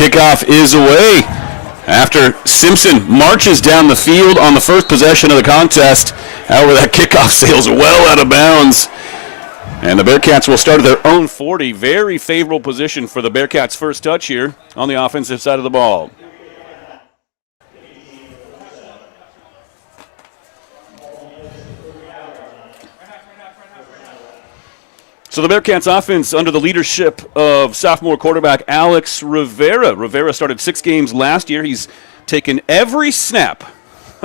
Kickoff is away after Simpson marches down the field on the first possession of the contest. However, that kickoff sails well out of bounds. And the Bearcats will start at their own 40. Very favorable position for the Bearcats' first touch here on the offensive side of the ball. So the Bearcats offense under the leadership of sophomore quarterback Alex Rivera. Rivera started 6 games last year. He's taken every snap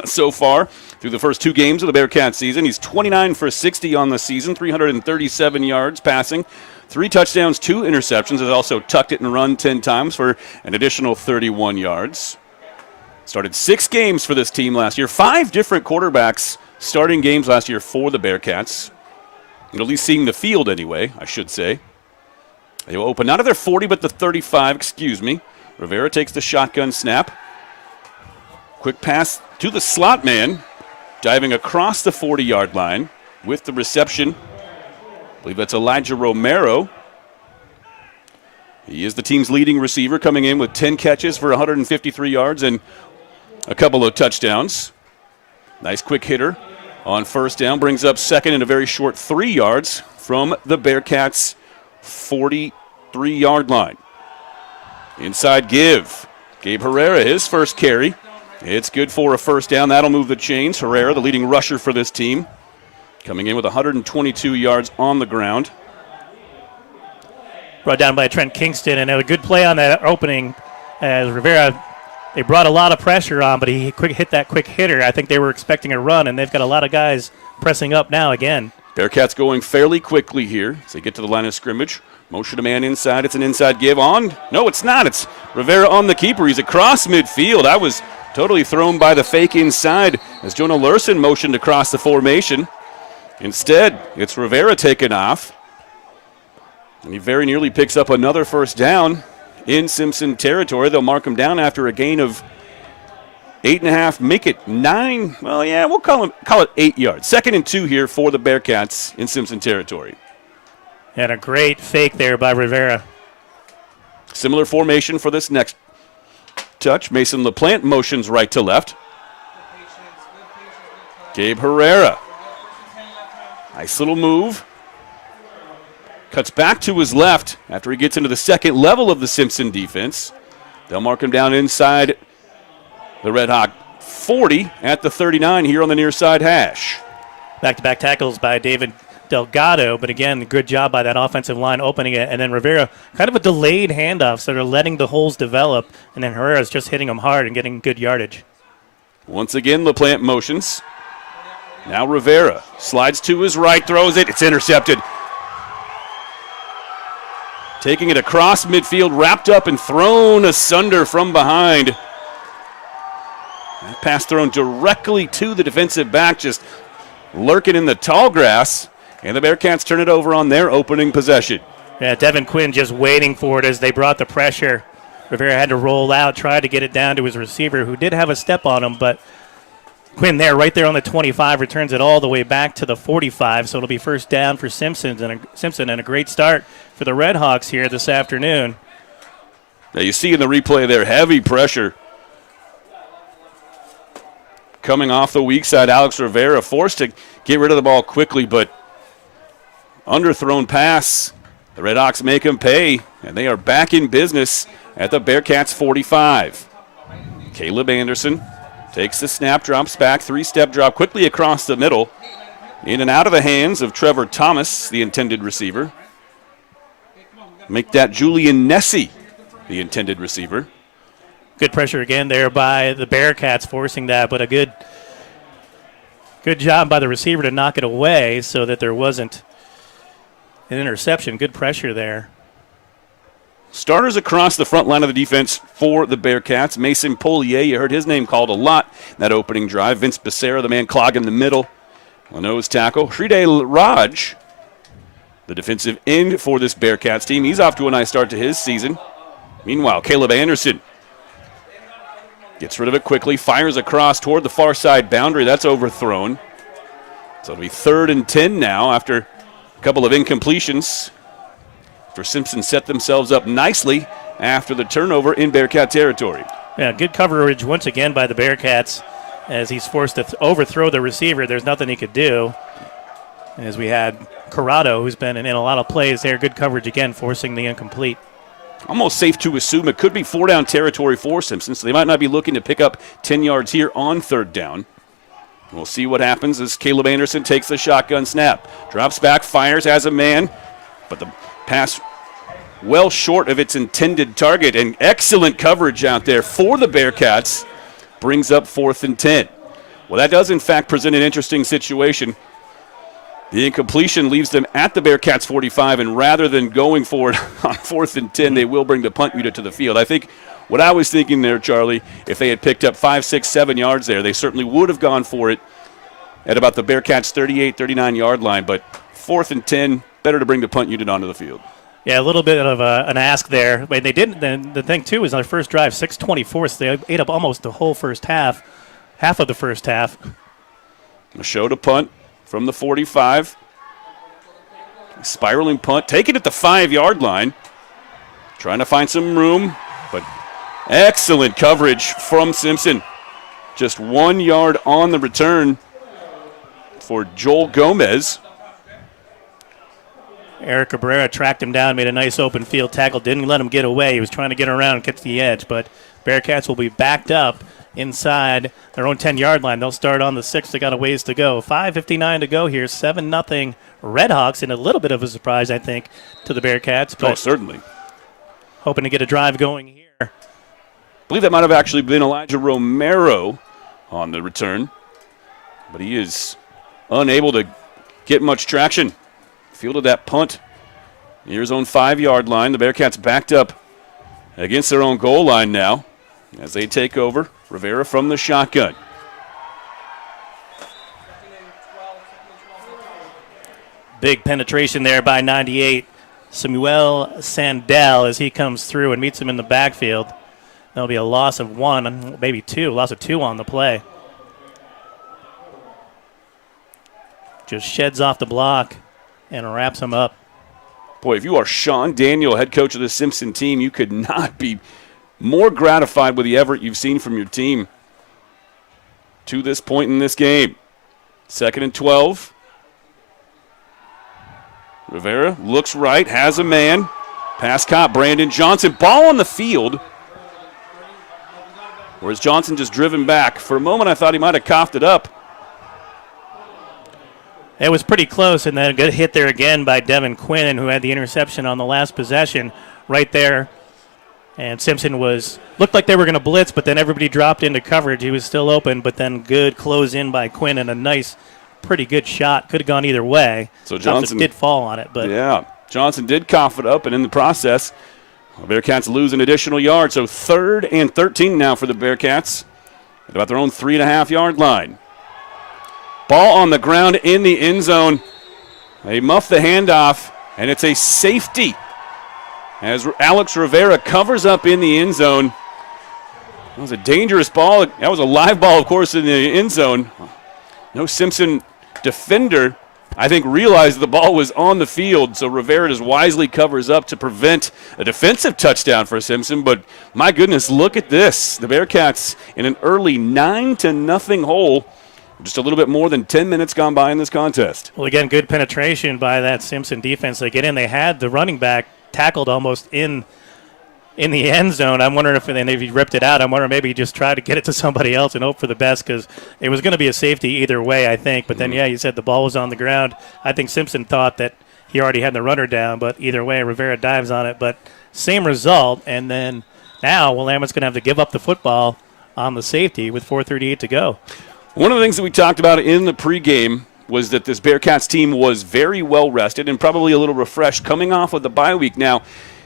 so far through the first 2 games of the Bearcats season. He's 29 for 60 on the season, 337 yards passing, 3 touchdowns, 2 interceptions. Has also tucked it and run 10 times for an additional 31 yards. Started 6 games for this team last year. 5 different quarterbacks starting games last year for the Bearcats. At least seeing the field anyway, I should say. They will open not at their 40, but the 35, excuse me. Rivera takes the shotgun snap. Quick pass to the slot man, diving across the 40-yard line with the reception. I believe that's Elijah Romero. He is the team's leading receiver, coming in with 10 catches for 153 yards and a couple of touchdowns. Nice quick hitter on first down, brings up second and a very short 3 yards from the Bearcats' 43-yard line. Inside give. Gabe Herrera, his first carry. It's good for a first down. That'll move the chains. Herrera, the leading rusher for this team, coming in with 122 yards on the ground. Brought down by Trent Kingston, and a good play on that opening as Rivera. They brought a lot of pressure on, but he hit that quick hitter. I think they were expecting a run, and they've got a lot of guys pressing up now again. Bearcats going fairly quickly here as they get to the line of scrimmage. Motion to man inside. It's an inside give on. No, it's not. It's Rivera on the keeper. He's across midfield. I was totally thrown by the fake inside as Jonah Lurson motioned across the formation. Instead, it's Rivera taking off. And he very nearly picks up another first down in Simpson territory. They'll mark him down after a gain of 8.5, make it 9. Well, yeah, we'll call it 8 yards. 2nd and 2 here for the Bearcats in Simpson territory. And a great fake there by Rivera. Similar formation for this next touch. Mason LaPlante motions right to left. Gabe Herrera. Nice little move. Cuts back to his left after he gets into the second level of the Simpson defense. They'll mark him down inside the Red Hawk 40 at the 39 here on the near side hash. Back-to-back tackles by David Delgado, but again, good job by that offensive line opening it. And then Rivera, kind of a delayed handoff, so they're letting the holes develop, and then Herrera's just hitting them hard and getting good yardage. Once again, LaPlante motions. Now Rivera slides to his right, throws it. It's intercepted. Taking it across midfield, wrapped up and thrown asunder from behind. That pass thrown directly to the defensive back, just lurking in the tall grass. And the Bearcats turn it over on their opening possession. Yeah, Devin Quinn just waiting for it as they brought the pressure. Rivera had to roll out, try to get it down to his receiver, who did have a step on him, but Quinn there, right there on the 25, returns it all the way back to the 45, so it'll be first down for Simpson and a great start for the Red Hawks here this afternoon. Now you see in the replay there, heavy pressure coming off the weak side. Alex Rivera forced to get rid of the ball quickly, but underthrown pass. The Red Hawks make him pay, and they are back in business at the Bearcats 45. Caleb Anderson takes the snap, drops back, 3-step drop quickly across the middle. In and out of the hands of Trevor Thomas, the intended receiver. Make that Julian Nessie, the intended receiver. Good pressure again there by the Bearcats forcing that, but a good job by the receiver to knock it away so that there wasn't an interception. Good pressure there. Starters across the front line of the defense for the Bearcats. Mason Polier, you heard his name called a lot in that opening drive. Vince Becerra, the man clogging the middle. A nose tackle. Shride Raj, the defensive end for this Bearcats team. He's off to a nice start to his season. Meanwhile, Caleb Anderson gets rid of it quickly, fires across toward the far side boundary. That's overthrown. So it'll be 3rd and 10 now after a couple of incompletions. For Simpson set themselves up nicely after the turnover in Bearcat territory. Yeah, good coverage once again by the Bearcats as he's forced to overthrow the receiver. There's nothing he could do. As we had Corrado, who's been in a lot of plays there. Good coverage again, forcing the incomplete. Almost safe to assume it could be 4-down territory for Simpson, so they might not be looking to pick up 10 yards here on 3rd down. We'll see what happens as Caleb Anderson takes the shotgun snap. Drops back, fires, has a man, but the pass well short of its intended target, and excellent coverage out there for the Bearcats brings up 4th and 10. Well, that does in fact present an interesting situation. The incompletion leaves them at the Bearcats 45, and rather than going for it on 4th and 10, they will bring the punt unit to the field. I think what I was thinking there, Charlie, if they had picked up 5, 6, 7 yards there, they certainly would have gone for it at about the Bearcats 38, 39-yard line, but 4th and 10, better to bring the punt unit onto the field. Yeah, a little bit of an ask there. But they didn't. Then the thing, too, is on their first drive, 6:24, so they ate up almost the whole first half of the first half. A show to punt from the 45. Spiraling punt, taken at the 5-yard line. Trying to find some room, but excellent coverage from Simpson. Just 1 yard on the return for Joel Gomez. Eric Cabrera tracked him down, made a nice open field tackle, didn't let him get away. He was trying to get around and get to the edge, but Bearcats will be backed up inside their own 10-yard line. They'll start on the 6. They got a ways to go. 5:59 to go here. 7-0 Redhawks, and a little bit of a surprise, I think, to the Bearcats. But certainly. Hoping to get a drive going here. I believe that might have actually been Elijah Romero on the return, but he is unable to get much traction. Fielded that punt near his own 5-yard line. The Bearcats backed up against their own goal line now as they take over. Rivera from the shotgun. Big penetration there by 98. Samuel Sandell as he comes through and meets him in the backfield. That'll be a loss of 1, maybe 2. Loss of 2 on the play. Just sheds off the block and wraps him up. Boy, if you are Sean Daniel, head coach of the Simpson team, you could not be more gratified with the effort you've seen from your team to this point in this game. 2nd and 12. Rivera looks right, has a man. Pass caught, Brandon Johnson. Ball on the field. Whereas Johnson just driven back. For a moment, I thought he might have coughed it up. It was pretty close, and then a good hit there again by Devin Quinn, who had the interception on the last possession right there. And Simpson looked like they were going to blitz, but then everybody dropped into coverage. He was still open, but then good close in by Quinn and a nice, pretty good shot. Could have gone either way. So Johnson did fall on it, but yeah, Johnson did cough it up, and in the process, the Bearcats lose an additional yard. So 3rd and 13 now for the Bearcats at about their own 3.5-yard line. Ball on the ground in the end zone. They muff the handoff, and it's a safety as Alex Rivera covers up in the end zone. That was a dangerous ball. That was a live ball, of course, in the end zone. No Simpson defender, I think, realized the ball was on the field, so Rivera just wisely covers up to prevent a defensive touchdown for Simpson. But my goodness, look at this. The Bearcats in an early 9-0 hole. Just a little bit more than 10 minutes gone by in this contest. Well, again, good penetration by that Simpson defense. They get in. They had the running back tackled almost in the end zone. I'm wondering if he ripped it out. I'm wondering maybe he just tried to get it to somebody else and hope for the best because it was going to be a safety either way, I think. But then, yeah, you said the ball was on the ground. I think Simpson thought that he already had the runner down, but either way, Rivera dives on it. But same result, and then now Willamette's going to have to give up the football on the safety with 4:38 to go. One of the things that we talked about in the pregame was that this Bearcats team was very well rested and probably a little refreshed coming off of the bye week. Now,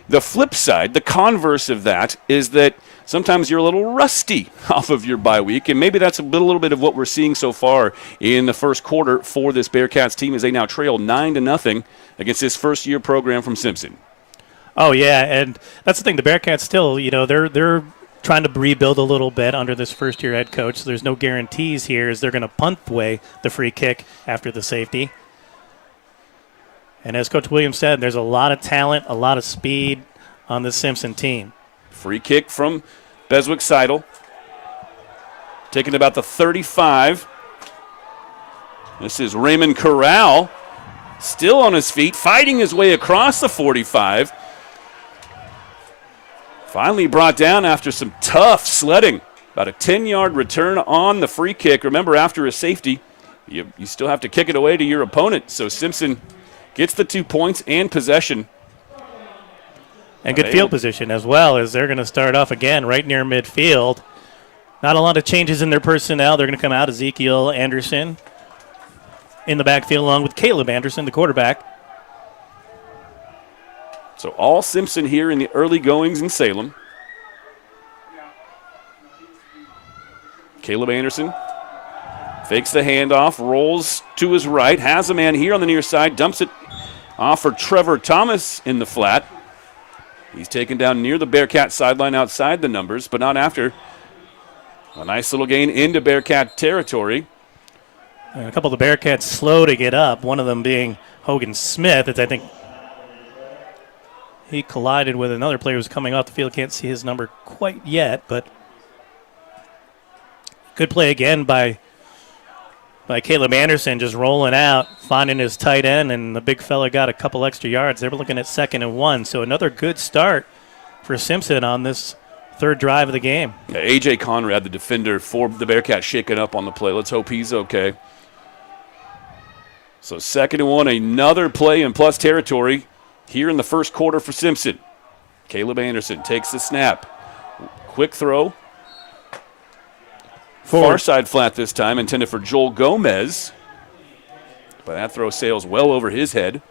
the flip side, the converse of that, is that sometimes you're a little rusty off of your bye week, and maybe that's a little bit of what we're seeing so far in the first quarter for this Bearcats team as they now trail 9-0 against this first-year program from Simpson. Oh, yeah, and that's the thing. The Bearcats still, they're trying to rebuild a little bit under this first-year head coach. So there's no guarantees here as they're going to punt away the free kick after the safety. And as Coach Williams said, there's a lot of talent, a lot of speed on this Simpson team. Free kick from Beswick Seidel. Taking about the 35. This is Raymond Corral, still on his feet, fighting his way across the 45. Finally brought down after some tough sledding. About a 10-yard return on the free kick. Remember, after a safety, you still have to kick it away to your opponent. So Simpson gets the 2 points and possession. And good field position as well, as they're going to start off again right near midfield. Not a lot of changes in their personnel. They're going to come out Ezekiel Anderson in the backfield along with Caleb Anderson, the quarterback. So all Simpson here in the early goings in Salem. Caleb Anderson fakes the handoff, rolls to his right, has a man here on the near side, dumps it off for Trevor Thomas in the flat. He's taken down near the Bearcat sideline outside the numbers, but not after. A nice little gain into Bearcat territory. And a couple of the Bearcats slow to get up, one of them being Hogan Smith, as I think he collided with another player who's coming off the field. Can't see his number quite yet, but good play again by Caleb Anderson, just rolling out, finding his tight end, and the big fella got a couple extra yards. They were looking at 2nd and 1, so another good start for Simpson on this third drive of the game. Yeah, A.J. Conrad, the defender for the Bearcats, shaking up on the play. Let's hope he's okay. So 2nd and 1, another play in plus territory here in the first quarter for Simpson. Caleb Anderson takes the snap. Quick throw. Far side flat this time, intended for Joel Gomez. But that throw sails well over his head.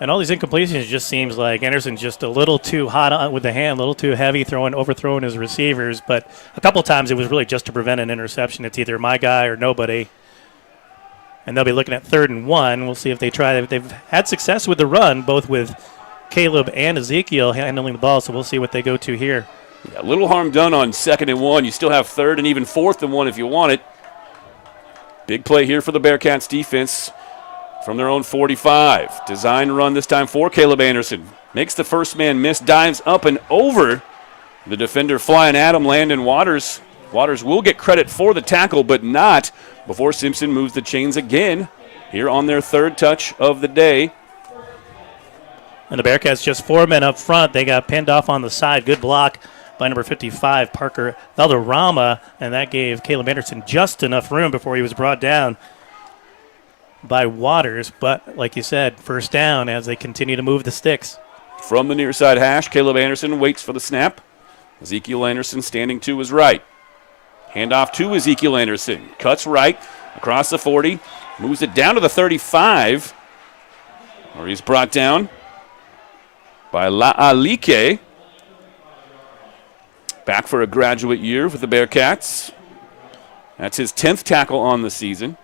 And all these incompletions just seems like Anderson's just a little too hot with the hand, a little too heavy, overthrowing his receivers. But a couple times it was really just to prevent an interception. It's either my guy or nobody. And they'll be looking at 3rd and 1. We'll see if they try. They've had success with the run, both with Caleb and Ezekiel handling the ball, so we'll see what they go to here. Yeah, little harm done on 2nd and 1. You still have 3rd and even 4th and 1 if you want it. Big play here for the Bearcats defense from their own 45. Design run this time for Caleb Anderson. Makes the first man miss, dives up and over the defender flying at him, Landon Waters. Waters will get credit for the tackle, but not before Simpson moves the chains again here on their 3rd touch of the day. And the Bearcats just 4 men up front. They got pinned off on the side. Good block by number 55, Parker Valderrama, and that gave Caleb Anderson just enough room before he was brought down by Waters. But like you said, first down as they continue to move the sticks. From the near side hash, Caleb Anderson waits for the snap. Ezekiel Anderson standing to his right. Handoff to Ezekiel Anderson. Cuts right across the 40. Moves it down to the 35. Where he's brought down by La'alike. Back for a graduate year with the Bearcats. That's his 10th tackle on the season.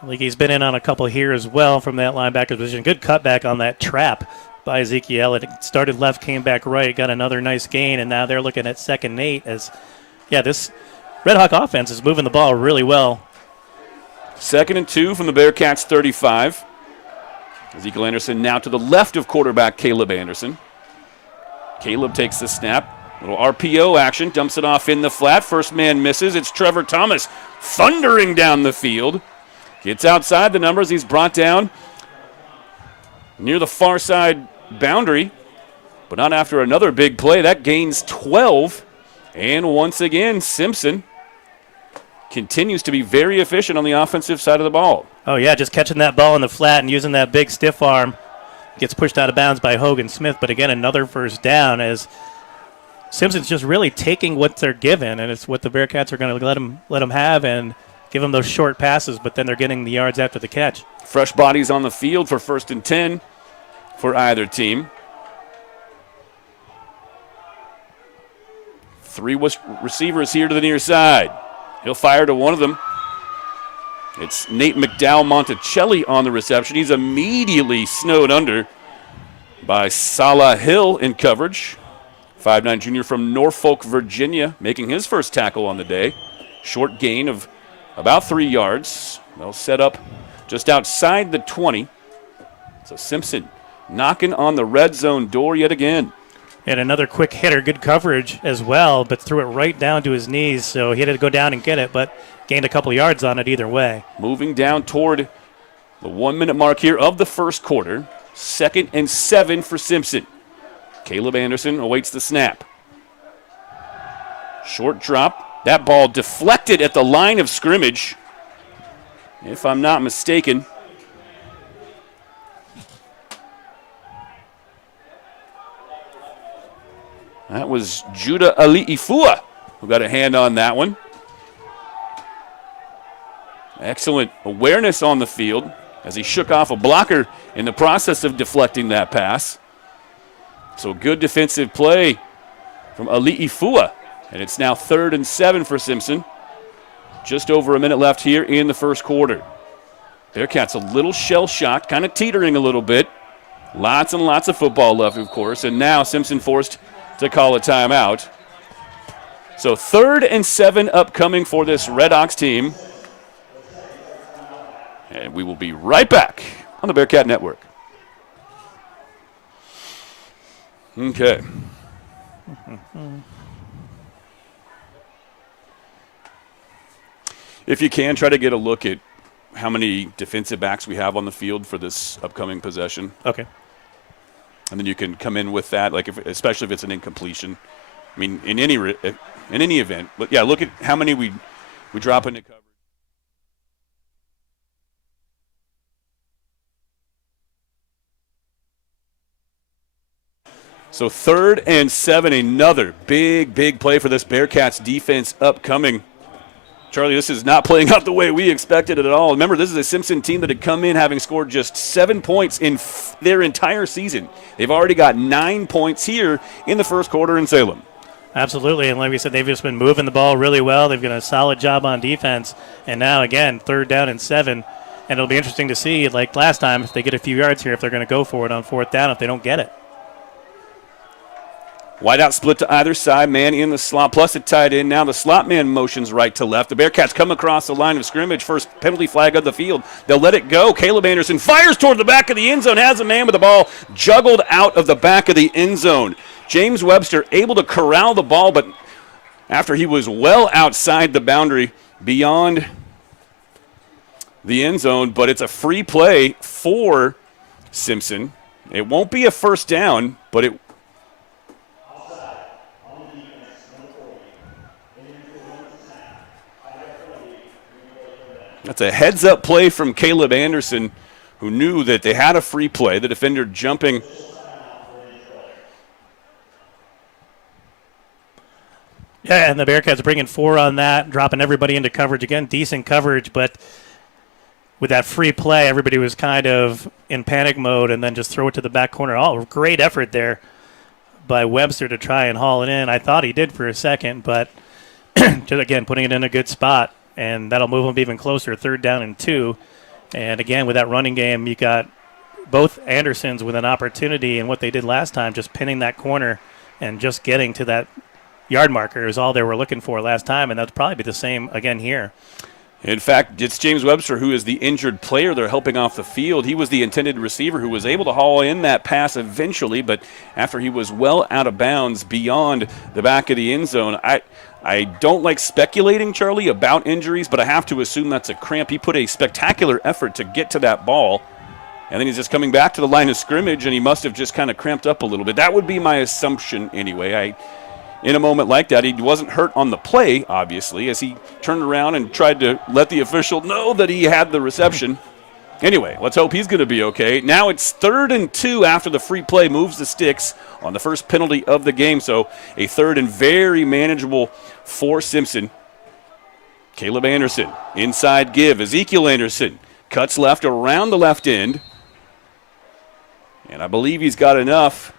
Like he's been in on a couple here as well from that linebacker position. Good cutback on that trap by Ezekiel. It started left, came back right, got another nice gain, and now they're looking at 2nd and 8 as, this Red Hawk offense is moving the ball really well. 2nd and 2 from the Bearcats 35. Ezekiel Anderson now to the left of quarterback Caleb Anderson. Caleb takes the snap. Little RPO action, dumps it off in the flat. First man misses. It's Trevor Thomas thundering down the field. Gets outside the numbers. He's brought down near the far side boundary, but not after another big play. That gains 12. And once again, Simpson continues to be very efficient on the offensive side of the ball. Oh, yeah, just catching that ball in the flat and using that big stiff arm. Gets pushed out of bounds by Hogan Smith, but again, another first down as Simpson's just really taking what they're given, and it's what the Bearcats are going to let them have and give them those short passes, but then they're getting the yards after the catch. Fresh bodies on the field for 1st and 10 for either team. 3 receivers here to the near side. He'll fire to one of them. It's Nate McDowell Monticelli on the reception. He's immediately snowed under by Salah Hill in coverage. 5'9" junior from Norfolk, Virginia, making his first tackle on the day. Short gain of about 3 yards. They'll set up just outside the 20. So Simpson knocking on the red zone door yet again. And another quick hitter, good coverage as well, but threw it right down to his knees, so he had to go down and get it, but gained a couple yards on it either way. Moving down toward the 1-minute mark here of the first quarter. 2nd and 7 for Simpson. Caleb Anderson awaits the snap. Short drop. That ball deflected at the line of scrimmage, if I'm not mistaken. That was Judah Ali'ifua who got a hand on that one. Excellent awareness on the field as he shook off a blocker in the process of deflecting that pass. So good defensive play from Ali'ifua. And it's now 3rd and 7 for Simpson. Just over a minute left here in the first quarter. Bearcats a little shell-shocked, kind of teetering a little bit. Lots and lots of football left, of course. And now Simpson forced to call a timeout. So 3rd and 7 upcoming for this Red Ox team. And we will be right back on the Bearcat Network. Okay. If you can, try to get a look at how many defensive backs we have on the field for this upcoming possession. Okay. And then you can come in with that, like especially if it's an incompletion. I mean, in any event. But yeah, look at how many we drop into coverage. So 3rd and 7, another big play for this Bearcats defense upcoming. Charlie, this is not playing out the way we expected it at all. Remember, this is a Simpson team that had come in having scored just 7 points in their entire season. They've already got 9 points here in the first quarter in Salem. Absolutely, and like we said, they've just been moving the ball really well. They've done a solid job on defense, and now, again, 3rd down and 7. And it'll be interesting to see, like last time, if they get a few yards here, if they're going to go for it on 4th down if they don't get it. Wide out split to either side, man in the slot, plus a tight end. Now the slot man motions right to left. The Bearcats come across the line of scrimmage, first penalty flag of the field. They'll let it go. Caleb Anderson fires toward the back of the end zone, has a man with the ball juggled out of the back of the end zone. James Webster able to corral the ball, but after he was well outside the boundary beyond the end zone, but it's a free play for Simpson. It won't be a first down, but it That's a heads-up play from Caleb Anderson, who knew that they had a free play. The defender jumping. Yeah, and the Bearcats bringing 4 on that, dropping everybody into coverage. Again, decent coverage, but with that free play, everybody was kind of in panic mode and then just throw it to the back corner. Oh, great effort there by Webster to try and haul it in. I thought he did for a second, but just, again, putting it in a good spot. And that'll move them even closer, 3rd down and 2. And, again, with that running game, you got both Andersons with an opportunity, and what they did last time, just pinning that corner and just getting to that yard marker is all they were looking for last time, and that'll probably be the same again here. In fact, it's James Webster who is the injured player they're helping off the field. He was the intended receiver who was able to haul in that pass eventually, but after he was well out of bounds beyond the back of the end zone, I don't like speculating, Charlie, about injuries, but I have to assume that's a cramp. He put a spectacular effort to get to that ball, and then he's just coming back to the line of scrimmage, and he must have just kind of cramped up a little bit. That would be my assumption anyway. In a moment like that, he wasn't hurt on the play, obviously, as he turned around and tried to let the official know that he had the reception. Anyway, let's hope he's going to be okay. Now it's 3rd and 2 after the free play moves the sticks on the first penalty of the game. So a 3rd and very manageable for Simpson. Caleb Anderson, inside give. Ezekiel Anderson cuts left around the left end. And I believe he's got enough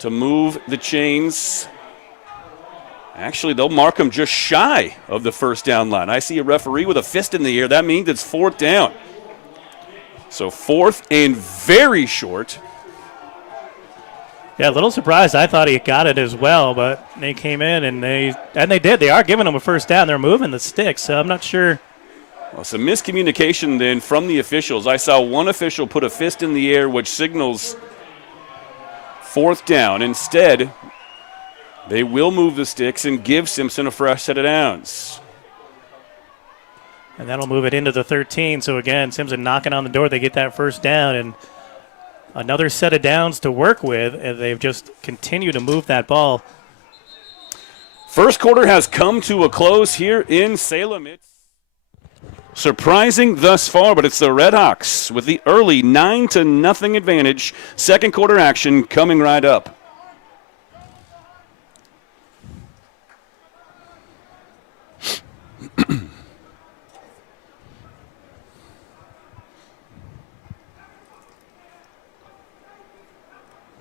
to move the chains. Actually, they'll mark him just shy of the first down line. I see a referee with a fist in the air. That means it's 4th down. So 4th and very short. Yeah, a little surprised. I thought he got it as well, but they came in and they did. They are giving him a first down. They're moving the sticks, so I'm not sure. Well, some miscommunication then from the officials. I saw one official put a fist in the air, which signals 4th down. Instead, they will move the sticks and give Simpson a fresh set of downs. And that'll move it into the 13. So, again, Simpson knocking on the door. They get that first down, and another set of downs to work with, and they've just continued to move that ball. First quarter has come to a close here in Salem. It's surprising thus far, but it's the Redhawks with the early 9-0 advantage. Second quarter action coming right up.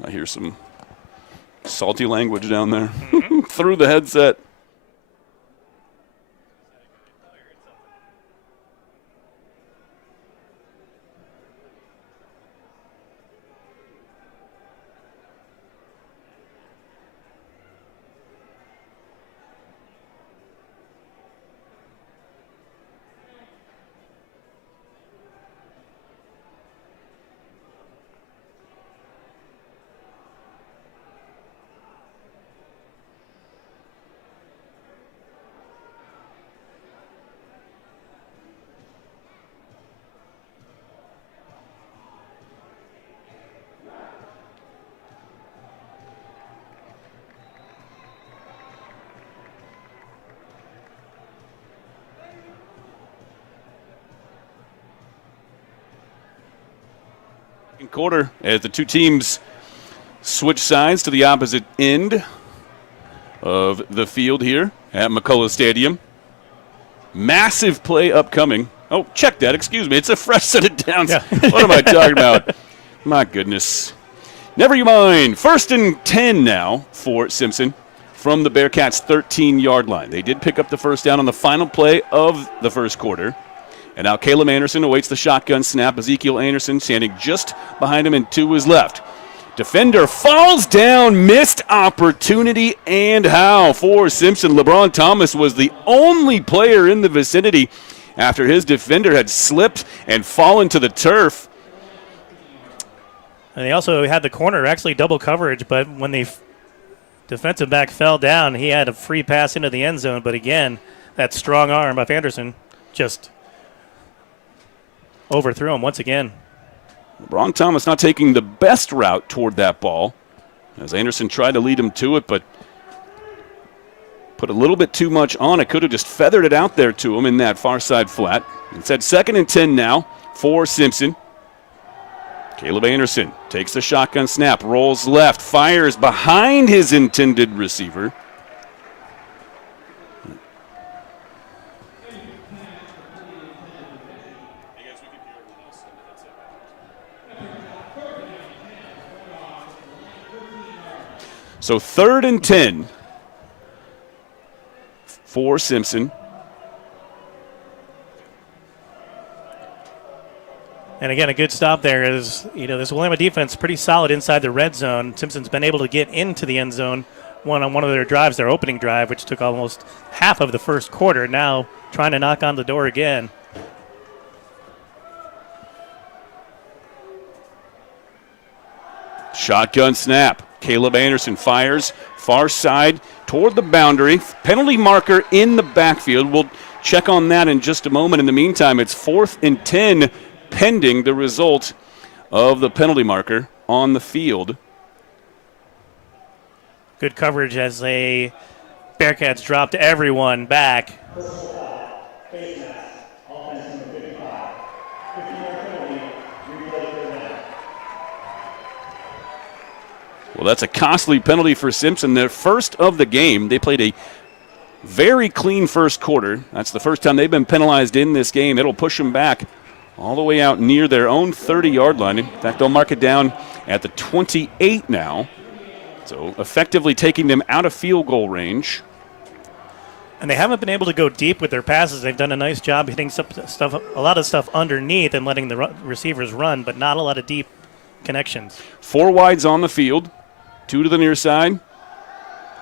I hear some salty language down there through the headset. Quarter as the two teams switch sides to the opposite end of the field here at McCulloch Stadium. Massive play upcoming. Oh, check that. Excuse me. It's a fresh set of downs. Yeah. What am I talking about? My goodness. Never you mind. 1st and 10 now for Simpson from the Bearcats' 13-yard line. They did pick up the first down on the final play of the first quarter. And now Caleb Anderson awaits the shotgun snap. Ezekiel Anderson standing just behind him and to his left. Defender falls down, missed opportunity, and how for Simpson. LeBron Thomas was the only player in the vicinity after his defender had slipped and fallen to the turf. And they also had the corner actually double coverage, but when the defensive back fell down, he had a free pass into the end zone. But again, that strong arm of Anderson just overthrew him once again. LeBron Thomas not taking the best route toward that ball as Anderson tried to lead him to it, but put a little bit too much on it. Could have just feathered it out there to him in that far side flat. Instead, 2nd and 10 now for Simpson. Caleb Anderson takes the shotgun snap, rolls left, fires behind his intended receiver. So 3rd and 10 for Simpson. And again, a good stop there is, this Willamette defense pretty solid inside the red zone. Simpson's been able to get into the end zone on one of their drives, their opening drive, which took almost half of the first quarter. Now trying to knock on the door again. Shotgun snap. Caleb Anderson fires far side toward the boundary. Penalty marker in the backfield. We'll check on that in just a moment. In the meantime, it's 4th and 10 pending the result of the penalty marker on the field. Good coverage as they Bearcats dropped everyone back. Well, that's a costly penalty for Simpson. Their first of the game. They played a very clean first quarter. That's the first time they've been penalized in this game. It'll push them back all the way out near their own 30-yard line. In fact, they'll mark it down at the 28 now. So effectively taking them out of field goal range. And they haven't been able to go deep with their passes. They've done a nice job hitting a lot of stuff underneath and letting the receivers run, but not a lot of deep connections. 4 wides on the field. 2 to the near side,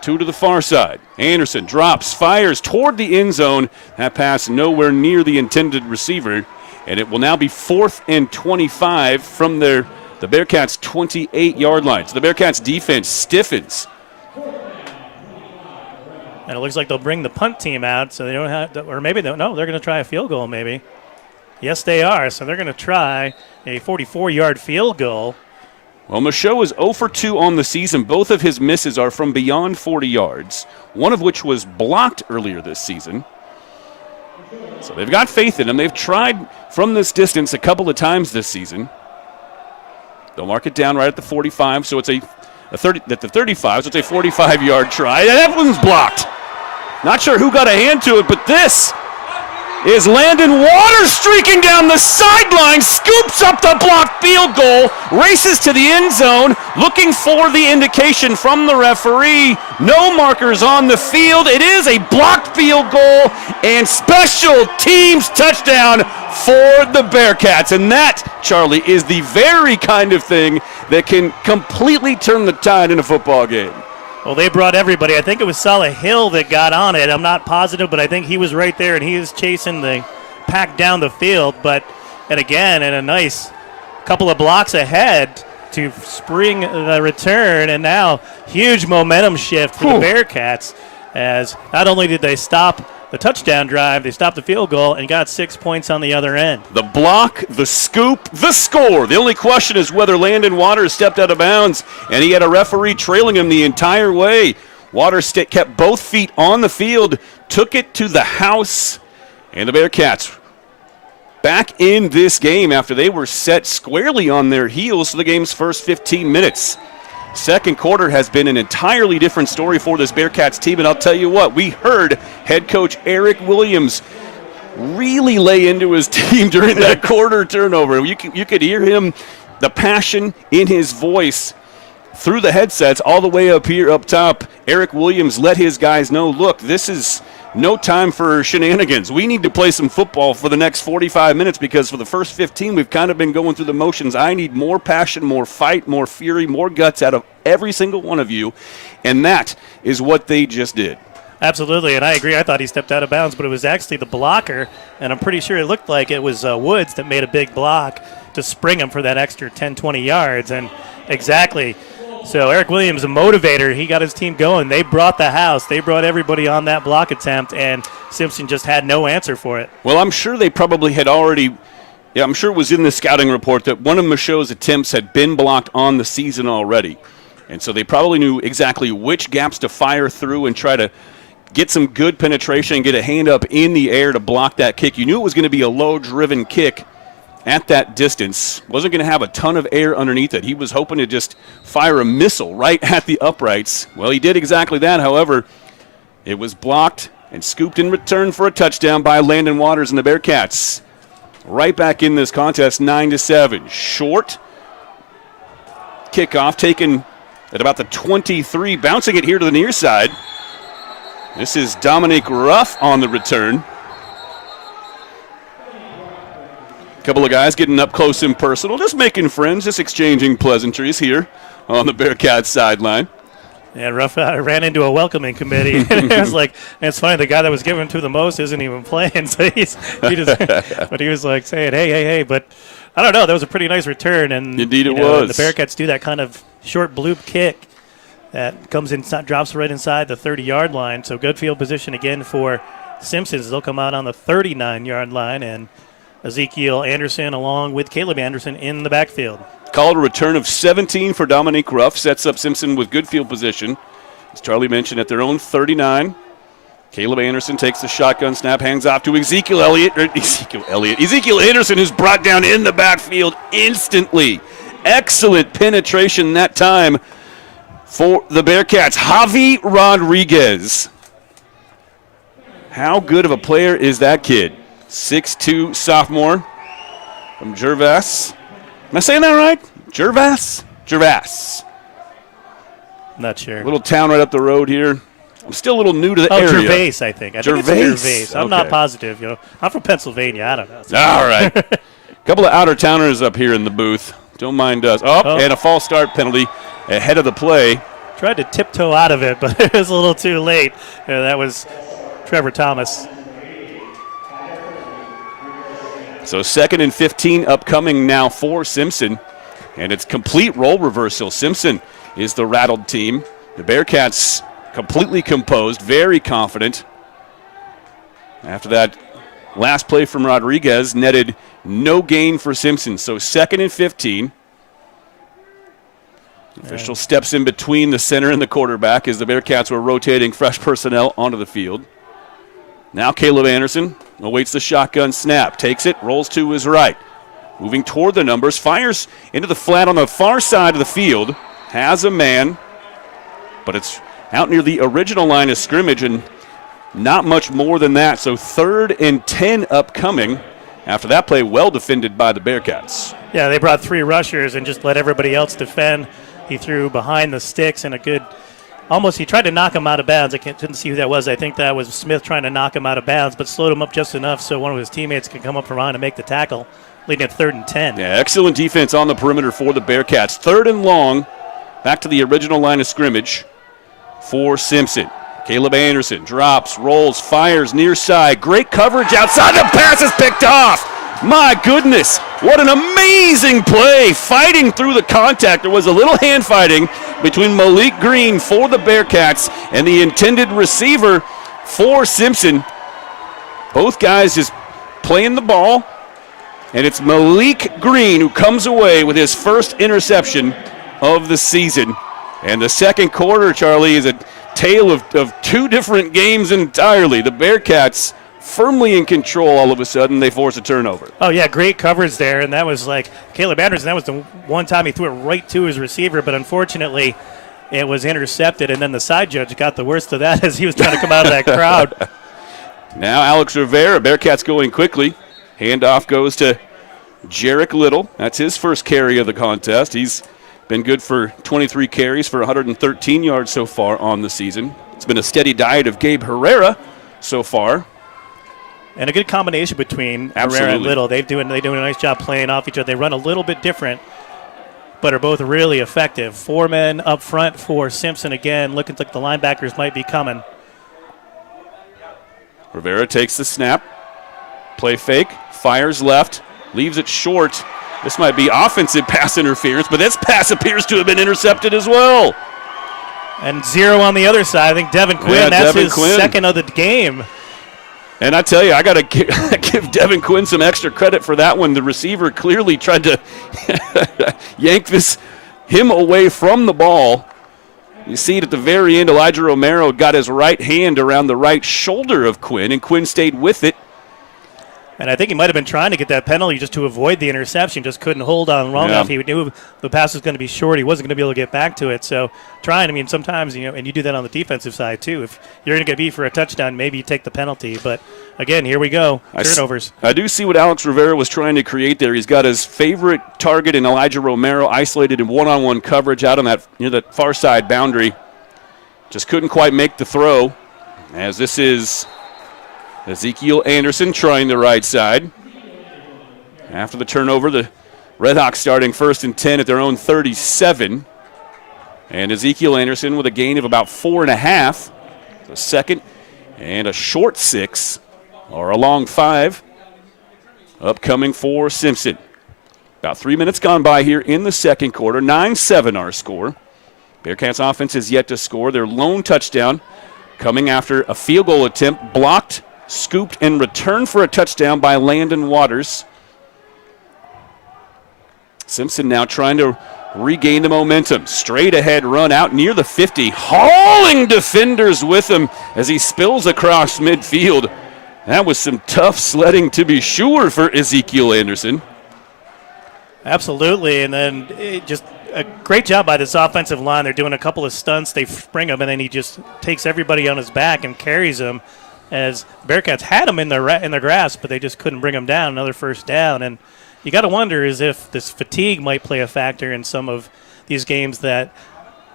2 to the far side. Anderson drops, fires toward the end zone. That pass nowhere near the intended receiver. And it will now be 4th and 25 from their the Bearcats' 28-yard line. So the Bearcats' defense stiffens. And it looks like they'll bring the punt team out, so they don't have to, or maybe they're going to try a field goal maybe. Yes, they are. So they're going to try a 44-yard field goal. Well, Michaud is 0 for 2 on the season. Both of his misses are from beyond 40 yards, one of which was blocked earlier this season. So they've got faith in him. They've tried from this distance a couple of times this season. They'll mark it down right at the 45, so it's a 30 at the 35, so it's a 45-yard try. And that one's blocked. Not sure who got a hand to it, but this is Landon Waters streaking down the sideline, scoops up the blocked field goal, races to the end zone, looking for the indication from the referee. No markers on the field. It is a blocked field goal and special teams touchdown for the Bearcats. And that, Charlie, is the very kind of thing that can completely turn the tide in a football game. Well, they brought everybody. I think it was Salah Hill that got on it. I'm not positive, but I think he was right there, and he was chasing the pack down the field. And again, in a nice couple of blocks ahead to spring the return, and now huge momentum shift for the Bearcats, as not only did they stop the touchdown drive, they stopped the field goal and got 6 points on the other end. The block, the scoop, the score. The only question is whether Landon Waters stepped out of bounds, and he had a referee trailing him the entire way. Waters kept both feet on the field, took it to the house, and the Bearcats back in this game after they were set squarely on their heels for the game's first 15 minutes. Second quarter has been an entirely different story for this Bearcats team, and I'll tell you what, we heard head coach Eric Williams really lay into his team during that quarter turnover. You could hear him, the passion in his voice through the headsets all the way up here up top. Eric Williams let his guys know, look, this is no time for shenanigans. We need to play some football for the next 45 minutes because for the first 15, we've kind of been going through the motions. I need more passion, more fight, more fury, more guts out of every single one of you, and that is what they just did. Absolutely, and I agree. I thought he stepped out of bounds, but it was actually the blocker, and I'm pretty sure it looked like it was Woods that made a big block to spring him for that extra 10, 20 yards, and exactly. So Eric Williams, a motivator, he got his team going. They brought the house. They brought everybody on that block attempt, and Simpson just had no answer for it. Well, I'm sure they probably had already – I'm sure it was in the scouting report that one of Michaud's attempts had been blocked on the season already. And so they probably knew exactly which gaps to fire through and try to get some good penetration and get a hand up in the air to block that kick. You knew it was going to be a low-driven kick at that distance. Wasn't going to have a ton of air underneath it. He was hoping to just fire a missile right at the uprights. Well, he did exactly that. However, it was blocked and scooped in return for a touchdown by Landon Waters and the Bearcats. Right back in this contest, 9-7. Short kickoff taken at about the 23, bouncing it here to the near side. This is Dominic Ruff on the return. Couple of guys getting up close and personal, just making friends, just exchanging pleasantries here on the Bearcats sideline. Yeah, Ruff ran into a welcoming committee. And it was like, and it's funny, the guy that was given to the most isn't even playing. So but he was like saying, hey. But I don't know, that was a pretty nice return. And indeed it was. And the Bearcats do that kind of short bloop kick that comes inside, drops right inside the 30-yard line. So good field position again for Simpsons. They'll come out on the 39-yard line, and Ezekiel Anderson along with Caleb Anderson in the backfield. Called a return of 17 for Dominique Ruff. Sets up Simpson with good field position. As Charlie mentioned, at their own 39. Caleb Anderson takes the shotgun snap, hangs off to Ezekiel Anderson, who's brought down in the backfield instantly. Excellent penetration that time for the Bearcats. Javi Rodriguez. How good of a player is that kid? 6'2" sophomore from Gervais. Am I saying that right? Gervais. Not sure. Little town right up the road here. I'm still a little new to the area. Gervais, I think. Gervais. I'm not positive. I'm from Pennsylvania. I don't know. All right. A couple of outer-towners up here in the booth. Don't mind us. And a false start penalty ahead of the play. Tried to tiptoe out of it, but it was a little too late. That was Trevor Thomas. So 2nd and 15 upcoming now for Simpson. And it's complete role reversal. Simpson is the rattled team. The Bearcats completely composed, very confident. After that last play from Rodriguez netted no gain for Simpson. So 2nd and 15. Official steps in between the center and the quarterback as the Bearcats were rotating fresh personnel onto the field. Now Caleb Anderson awaits the shotgun snap, takes it, rolls to his right. Moving toward the numbers, fires into the flat on the far side of the field, has a man, but it's out near the original line of scrimmage and not much more than that. So 3rd and 10 upcoming. After that play, well defended by the Bearcats. Yeah, they brought 3 rushers and just let everybody else defend. He threw behind the sticks and he tried to knock him out of bounds. I couldn't see who that was. I think that was Smith trying to knock him out of bounds, but slowed him up just enough so one of his teammates could come up from behind and make the tackle, leading at 3rd and 10. Yeah, excellent defense on the perimeter for the Bearcats. 3rd and long, back to the original line of scrimmage for Simpson. Caleb Anderson drops, rolls, fires near side. Great coverage outside. The pass is picked off. My goodness, what an amazing play. Fighting through the contact. There was a little hand fighting between Malik Green for the Bearcats and the intended receiver for Simpson. Both guys just playing the ball, and it's Malik Green who comes away with his first interception of the season. And the second quarter, Charlie, is a tale of 2 different games entirely. The Bearcats firmly in control. All of a sudden, they force a turnover. Oh, yeah, great coverage there, and that was like Caleb Anderson. That was the one time he threw it right to his receiver, but unfortunately it was intercepted, and then the side judge got the worst of that as he was trying to come out of that crowd. Now Alex Rivera, Bearcats going quickly. Handoff goes to Jarek Little. That's his first carry of the contest. He's been good for 23 carries for 113 yards so far on the season. It's been a steady diet of Gabe Herrera so far. And a good combination between Herrera and Little. They do a nice job playing off each other. They run a little bit different, but are both really effective. 4 men up front for Simpson again. Looking like the linebackers might be coming. Rivera takes the snap. Play fake. Fires left. Leaves it short. This might be offensive pass interference, but this pass appears to have been intercepted as well. And 0 on the other side. I think Devin Quinn, that's his second of the game. And I tell you, I got to give Devin Quinn some extra credit for that one. The receiver clearly tried to yank him away from the ball. You see it at the very end. Elijah Romero got his right hand around the right shoulder of Quinn, and Quinn stayed with it. And I think he might have been trying to get that penalty just to avoid the interception, just couldn't hold on long enough. He knew the pass was going to be short. He wasn't going to be able to get back to it. So sometimes, and you do that on the defensive side too. If you're going to be for a touchdown, maybe you take the penalty. But again, here we go, turnovers. I do see what Alex Rivera was trying to create there. He's got his favorite target in Elijah Romero isolated in one-on-one coverage out on that that far side boundary. Just couldn't quite make the throw, as this is Ezekiel Anderson trying the right side. After the turnover, the Redhawks starting 1st and 10 at their own 37. And Ezekiel Anderson with a gain of about 4.5. A second and a short 6, or a long 5, upcoming for Simpson. About 3 minutes gone by here in the second quarter. 9-7 our score. Bearcats offense is yet to score. Their lone touchdown coming after a field goal attempt blocked, scooped, and returned for a touchdown by Landon Waters. Simpson now trying to regain the momentum. Straight ahead run out near the 50. Hauling defenders with him as he spills across midfield. That was some tough sledding to be sure for Ezekiel Anderson. Absolutely, and then just a great job by this offensive line. They're doing a couple of stunts. They spring him, and then he just takes everybody on his back and carries them. As Bearcats had him in their grasp, but they just couldn't bring him down. Another first down, and you got to wonder is if this fatigue might play a factor in some of these games that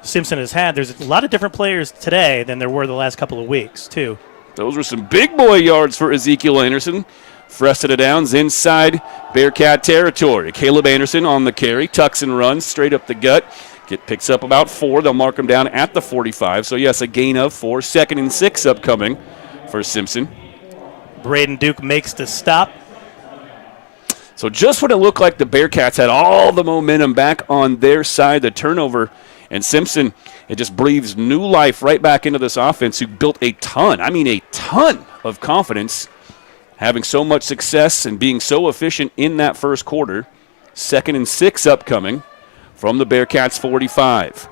Simpson has had. There's a lot of different players today than there were the last couple of weeks, too. Those were some big boy yards for Ezekiel Anderson. Frested it downs inside Bearcat territory. Caleb Anderson on the carry, tucks and runs straight up the gut. Picks up about 4. They'll mark him down at the 45. So, yes, a gain of 4. 2nd and 6 upcoming for Simpson. Braden Duke makes the stop. So just when it looked like the Bearcats had all the momentum back on their side, the turnover, and Simpson, it just breathes new life right back into this offense who built a ton of confidence, having so much success and being so efficient in that first quarter. 2nd and 6 upcoming from the Bearcats 45.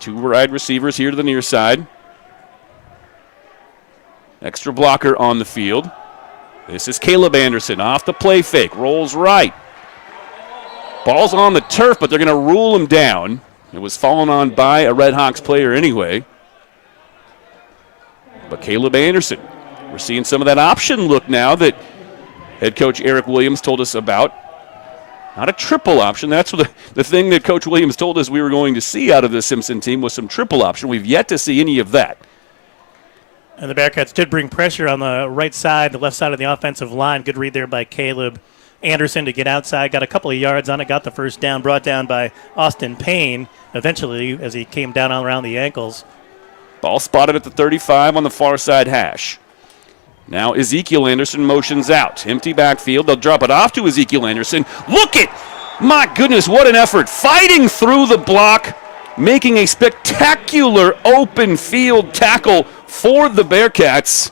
2 wide receivers here to the near side. Extra blocker on the field. This is Caleb Anderson off the play fake, rolls right. Ball's on the turf, but they're going to rule him down. It was fallen on by a Red Hawks player anyway. But Caleb Anderson, we're seeing some of that option look now that head coach Eric Williams told us about. Not a triple option. That's the thing that Coach Williams told us we were going to see out of the Simpson team was some triple option. We've yet to see any of that. And the Bearcats did bring pressure on the right side, the left side of the offensive line. Good read there by Caleb Anderson to get outside. Got a couple of yards on it, got the first down, brought down by Austin Payne eventually as he came down around the ankles. Ball spotted at the 35 on the far side hash. Now Ezekiel Anderson motions out. Empty backfield. They'll drop it off to Ezekiel Anderson. Look at, my goodness, what an effort. Fighting through the block, making a spectacular open field tackle for the Bearcats.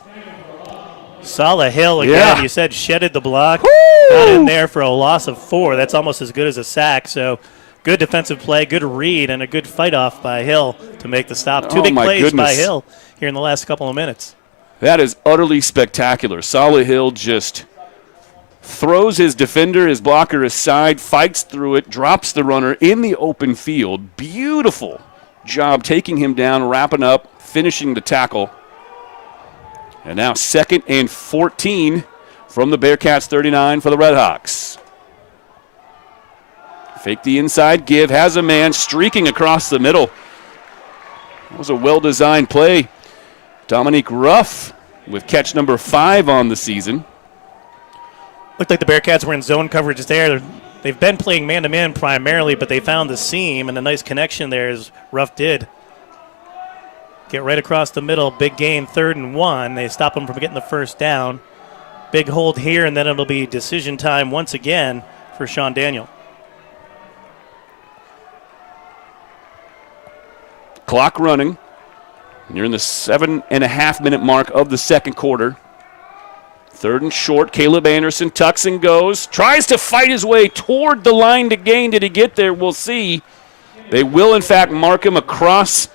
Solid Hill again. Yeah. You said shedded the block. Woo! Got in there for a loss of 4. That's almost as good as a sack. So good defensive play, good read, and a good fight off by Hill to make the stop. 2 big plays by Hill here in the last couple of minutes. That is utterly spectacular. Solid Hill just throws his defender, his blocker aside, fights through it, drops the runner in the open field. Beautiful job taking him down, wrapping up, finishing the tackle. And now 2nd and 14 from the Bearcats 39 for the Red Hawks. Fake the inside give, has a man streaking across the middle. That was a well-designed play. Dominique Ruff with catch number 5 on the season. Looked like the Bearcats were in zone coverage there. They've been playing man-to-man primarily, but they found the seam, and a nice connection there as Ruff did. Get right across the middle, big gain, 3rd and 1. They stop him from getting the first down. Big hold here, and then it'll be decision time once again for Sean Daniel. Clock running. Near in the 7.5-minute mark of the second quarter. 3rd and short. Caleb Anderson tucks and goes. Tries to fight his way toward the line to gain. Did he get there? We'll see. They will, in fact, mark him across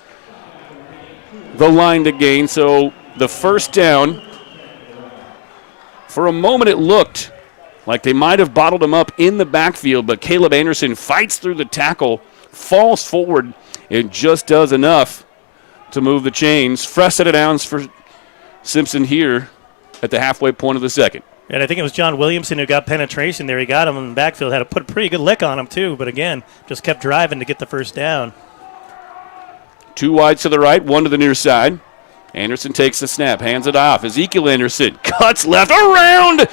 the line to gain. So the first down. For a moment, it looked like they might have bottled him up in the backfield, but Caleb Anderson fights through the tackle, falls forward, and just does enough to move the chains. Fresh set of downs for Simpson here at the halfway point of the second. And I think it was John Williamson who got penetration there. He got him in the backfield, had to put a pretty good lick on him too, but again, just kept driving to get the first down. 2 wide to the right, 1 to the near side. Anderson takes the snap, hands it off. Ezekiel Anderson cuts left, around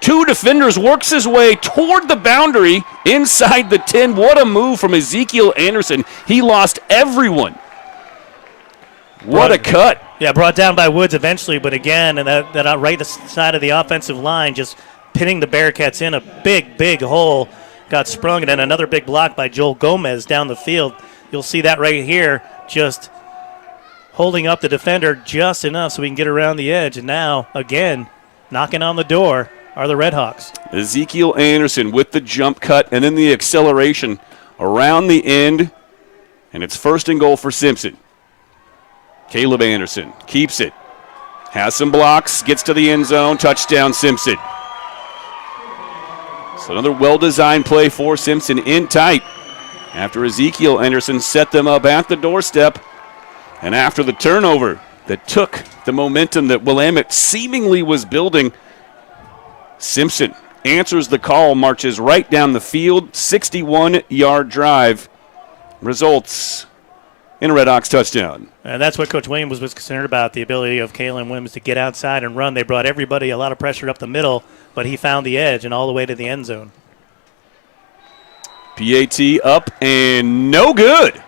2 defenders, works his way toward the boundary inside the 10. What a move from Ezekiel Anderson. He lost everyone. What a cut. Yeah, brought down by Woods eventually, but again, and that right side of the offensive line just pinning the Bearcats in a big hole. Got sprung, and then another big block by Joel Gomez down the field. You'll see that right here, just holding up the defender just enough so we can get around the edge. And now, again, knocking on the door are the Red Hawks. Ezekiel Anderson with the jump cut and then the acceleration around the end, and it's 1st and goal for Simpson. Caleb Anderson keeps it, has some blocks, gets to the end zone, touchdown Simpson. So another well-designed play for Simpson in tight after Ezekiel Anderson set them up at the doorstep, and after the turnover that took the momentum that Willamette seemingly was building, Simpson answers the call, marches right down the field, 61-yard drive, results in a Red Hawks touchdown. And that's what Coach Williams was concerned about, the ability of Kalen Williams to get outside and run. They brought everybody a lot of pressure up the middle, but he found the edge and all the way to the end zone. PAT up and no good.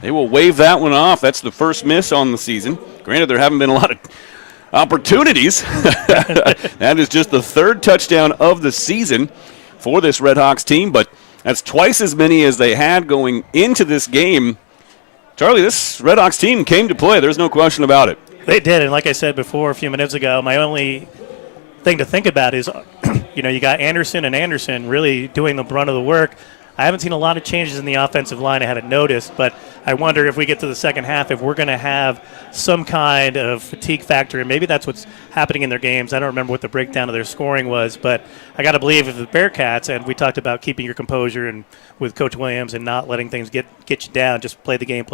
They will wave that one off. That's the first miss on the season. Granted, there haven't been a lot opportunities. That is just the third touchdown of the season for this Red Hawks team, but that's twice as many as they had going into this game. Charlie, this Red Hawks team came to play. There's no question about it. They did, and like I said before a few minutes ago, my only thing to think about is, you got Anderson and Anderson really doing the brunt of the work. I haven't seen a lot of changes in the offensive line. I haven't noticed, but I wonder if we get to the second half if we're going to have some kind of fatigue factor, and maybe that's what's happening in their games. I don't remember what the breakdown of their scoring was, but I got to believe if the Bearcats, and we talked about keeping your composure and with Coach Williams and not letting things get you down, just play the game,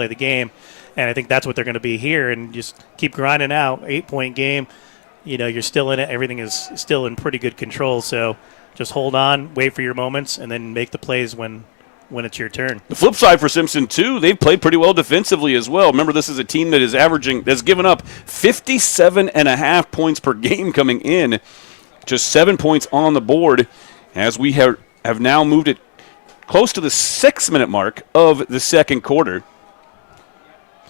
and I think that's what they're going to be here, and just keep grinding out. 8-point game, you're still in it. Everything is still in pretty good control, so just hold on, wait for your moments, and then make the plays when it's your turn. The flip side for Simpson, too, they've played pretty well defensively as well. Remember, this is a team that's given up 57.5 points per game coming in, just 7 points on the board, as we have now moved it close to the 6-minute mark of the second quarter.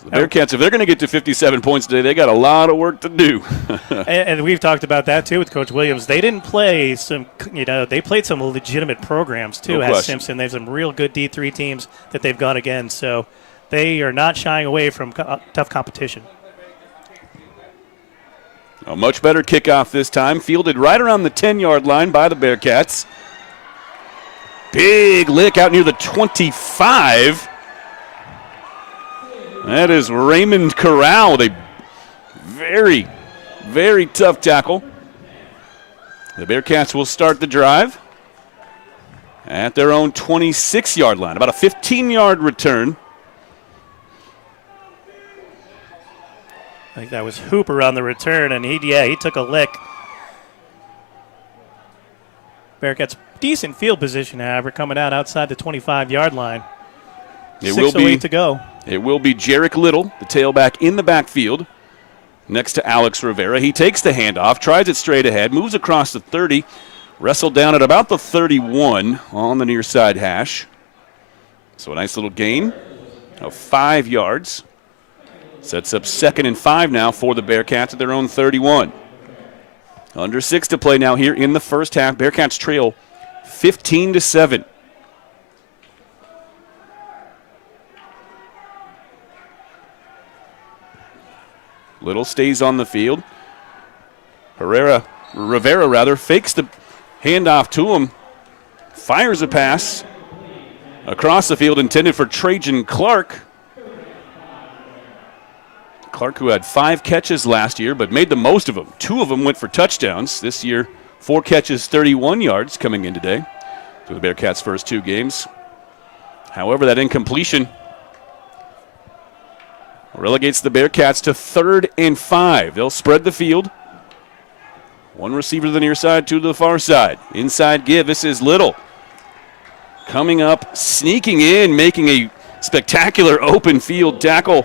The Bearcats, if they're going to get to 57 points today, they got a lot of work to do. and we've talked about that, too, with Coach Williams. They didn't play they played some legitimate programs, too, at Simpson. They have some real good D3 teams that they've gone against. So they are not shying away from tough competition. A much better kickoff this time, fielded right around the 10-yard line by the Bearcats. Big lick out near the 25. That is Raymond Corral with a very, very tough tackle. The Bearcats will start the drive at their own 26-yard line, about a 15-yard return. I think that was Hooper on the return, and he took a lick. Bearcats decent field position, however, coming out outside the 25-yard line. 6:08 to go. It will be Jarek Little, the tailback, in the backfield next to Alex Rivera. He takes the handoff, tries it straight ahead, moves across the 30, wrestled down at about the 31 on the near side hash. So a nice little gain of 5 yards. Sets up 2nd and 5 now for the Bearcats at their own 31. Under 6 to play now here in the first half. Bearcats trail 15-7. Little stays on the field. Rivera fakes the handoff to him. Fires a pass across the field intended for Trajan Clark. Clark, who had 5 catches last year, but made the most of them. 2 of them went for touchdowns. This year, 4 catches, 31 yards coming in today for the Bearcats' first 2 games. However, that incompletion relegates the Bearcats to 3rd and 5. They'll spread the field. 1 receiver to the near side, 2 to the far side. Inside give. This is Little. Coming up, sneaking in, making a spectacular open field tackle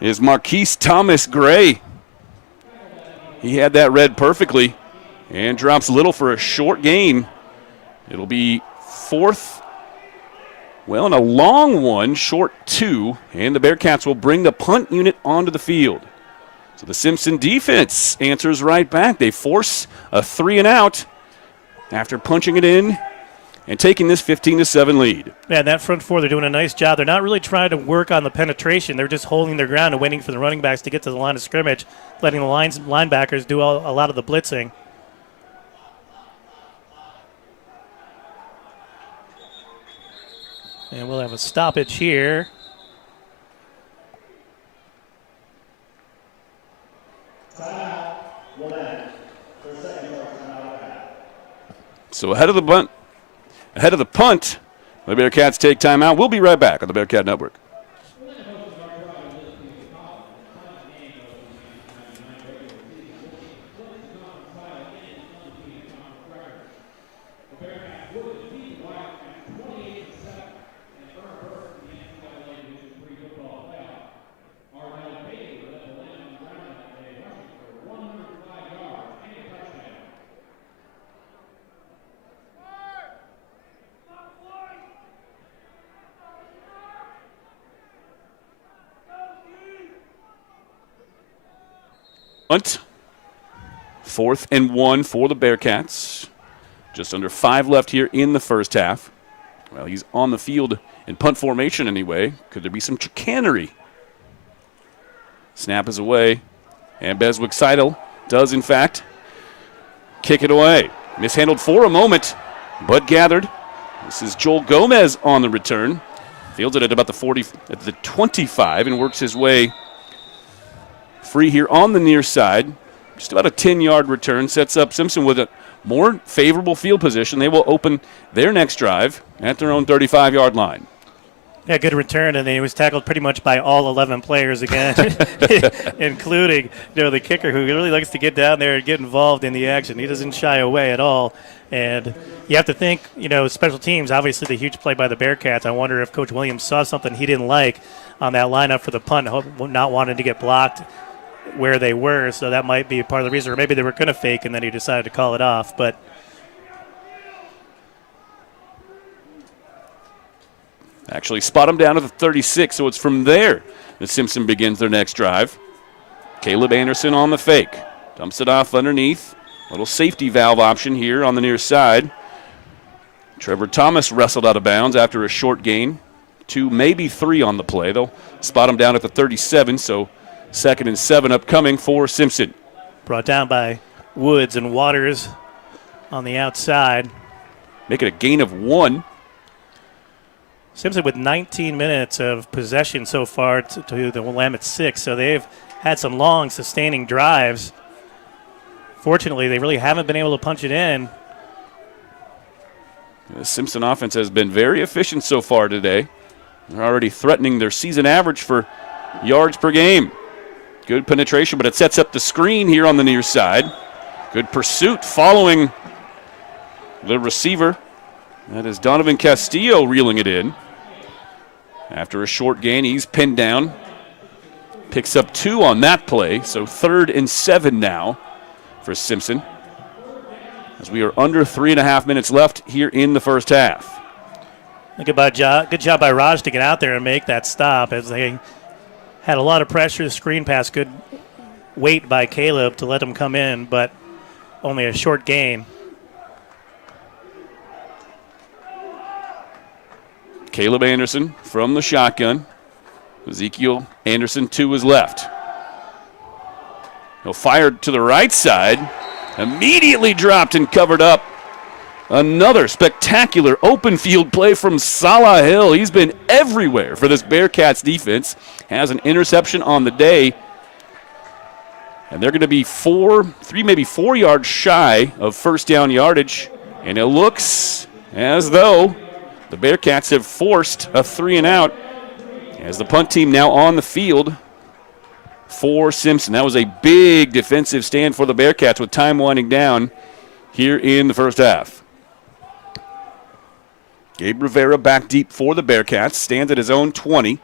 is Marquise Thomas Gray. He had that read perfectly and drops Little for a short gain. It'll be 4th. Well, and a long one, short 2, and the Bearcats will bring the punt unit onto the field. So the Simpson defense answers right back. They force a 3-and-out after punching it in and taking this 15-7 lead. Yeah, that front 4, they're doing a nice job. They're not really trying to work on the penetration. They're just holding their ground and waiting for the running backs to get to the line of scrimmage, letting the linebackers do a lot of the blitzing. And we'll have a stoppage here. So ahead of the punt, the Bearcats take timeout. We'll be right back on the Bearcat Network. 4th and 1 for the Bearcats. Just under 5 left here in the first half. Well, he's on the field in punt formation anyway. Could there be some chicanery? Snap is away. And Beswick Seidel does, in fact, kick it away. Mishandled for a moment, but gathered. This is Joel Gomez on the return. Fields it at about the 25 and works his way free here on the near side. Just about a 10-yard return. Sets up Simpson with a more favorable field position. They will open their next drive at their own 35-yard line. Yeah, good return, and he was tackled pretty much by all 11 players again, including the kicker, who really likes to get down there and get involved in the action. He doesn't shy away at all. And you have to think, special teams, obviously the huge play by the Bearcats. I wonder if Coach Williams saw something he didn't like on that lineup for the punt, not wanting to get blocked where they were. So that might be part of the reason. Or maybe they were going to fake, and then he decided to call it off. But actually spot him down at the 36, so it's from there that Simpson begins their next drive. Caleb Anderson on the fake. Dumps it off underneath. Little safety valve option here on the near side. Trevor Thomas wrestled out of bounds after a short gain. 2, maybe 3 on the play. They'll spot him down at the 37, so 2nd and 7 upcoming for Simpson. Brought down by Woods and Waters on the outside. Make it a gain of 1. Simpson with 19 minutes of possession so far to the Willamette 6, so they've had some long, sustaining drives. Fortunately, they really haven't been able to punch it in. The Simpson offense has been very efficient so far today. They're already threatening their season average for yards per game. Good penetration, but it sets up the screen here on the near side. Good pursuit following the receiver. That is Donovan Castillo reeling it in. After a short gain, he's pinned down. Picks up 2 on that play, so 3rd and 7 now for Simpson, as we are under 3.5 minutes left here in the first half. Good job by Raj to get out there and make that stop, as they had a lot of pressure. The screen pass, good weight by Caleb to let him come in, but only a short gain. Caleb Anderson from the shotgun. Ezekiel Anderson to his left. He'll fire to the right side. Immediately dropped and covered up. Another spectacular open field play from Salah Hill. He's been everywhere for this Bearcats defense. Has an interception on the day. And they're going to be 3, maybe 4 yards shy of first down yardage. And it looks as though the Bearcats have forced a 3-and-out as the punt team now on the field for Simpson. That was a big defensive stand for the Bearcats with time winding down here in the first half. Gabe Rivera back deep for the Bearcats. Stands at his own 20.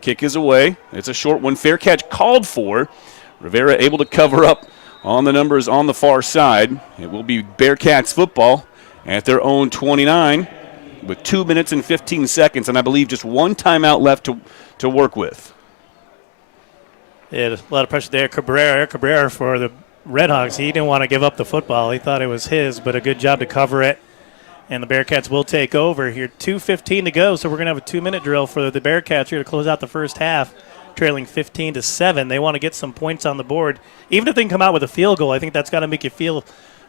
Kick is away. It's a short one. Fair catch called for. Rivera able to cover up on the numbers on the far side. It will be Bearcats football at their own 29 with 2 minutes and 15 seconds, and I believe just 1 timeout left to work with. Yeah, a lot of pressure there. Cabrera for the Redhawks. He didn't want to give up the football. He thought it was his, but a good job to cover it. And the Bearcats will take over here. 2:15 to go, so we're going to have a 2-minute drill for the Bearcats here to close out the first half, trailing 15-7. They want to get some points on the board. Even if they can come out with a field goal, I think that's got to make you feel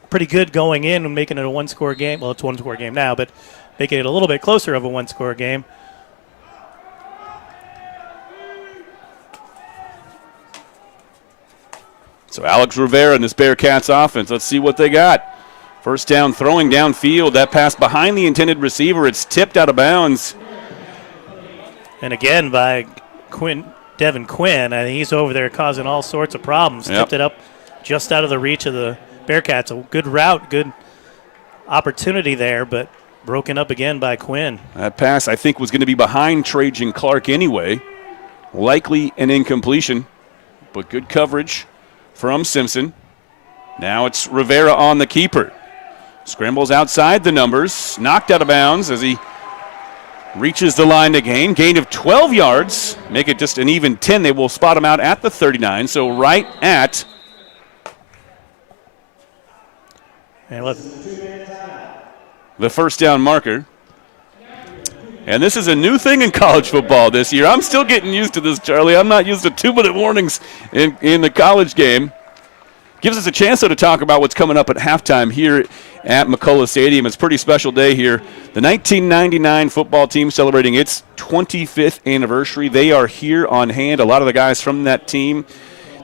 pretty good going in and making it a 1-score game. Well, it's a 1-score game now, but making it a little bit closer of a 1-score game. So Alex Rivera and this Bearcats offense, let's see what they got. First down, throwing downfield. That pass behind the intended receiver. It's tipped out of bounds. And again by Devin Quinn. I think he's over there causing all sorts of problems. Yep. Tipped it up just out of the reach of the Bearcats. A good route, good opportunity there, but broken up again by Quinn. That pass, I think, was going to be behind Trajan Clark anyway. Likely an incompletion, but good coverage from Simpson. Now it's Rivera on the keeper. Scrambles outside the numbers. Knocked out of bounds as he reaches the line to gain. Gain of 12 yards. Make it just an even 10. They will spot him out at the 39. So right at And look, the first down marker. And this is a new thing in college football this year. I'm still getting used to this, Charlie. I'm not used to 2-minute warnings in the college game. Gives us a chance, though, to talk about what's coming up at halftime here at McCulloch Stadium. It's a pretty special day here. The 1999 football team celebrating its 25th anniversary. They are here on hand. A lot of the guys from that team.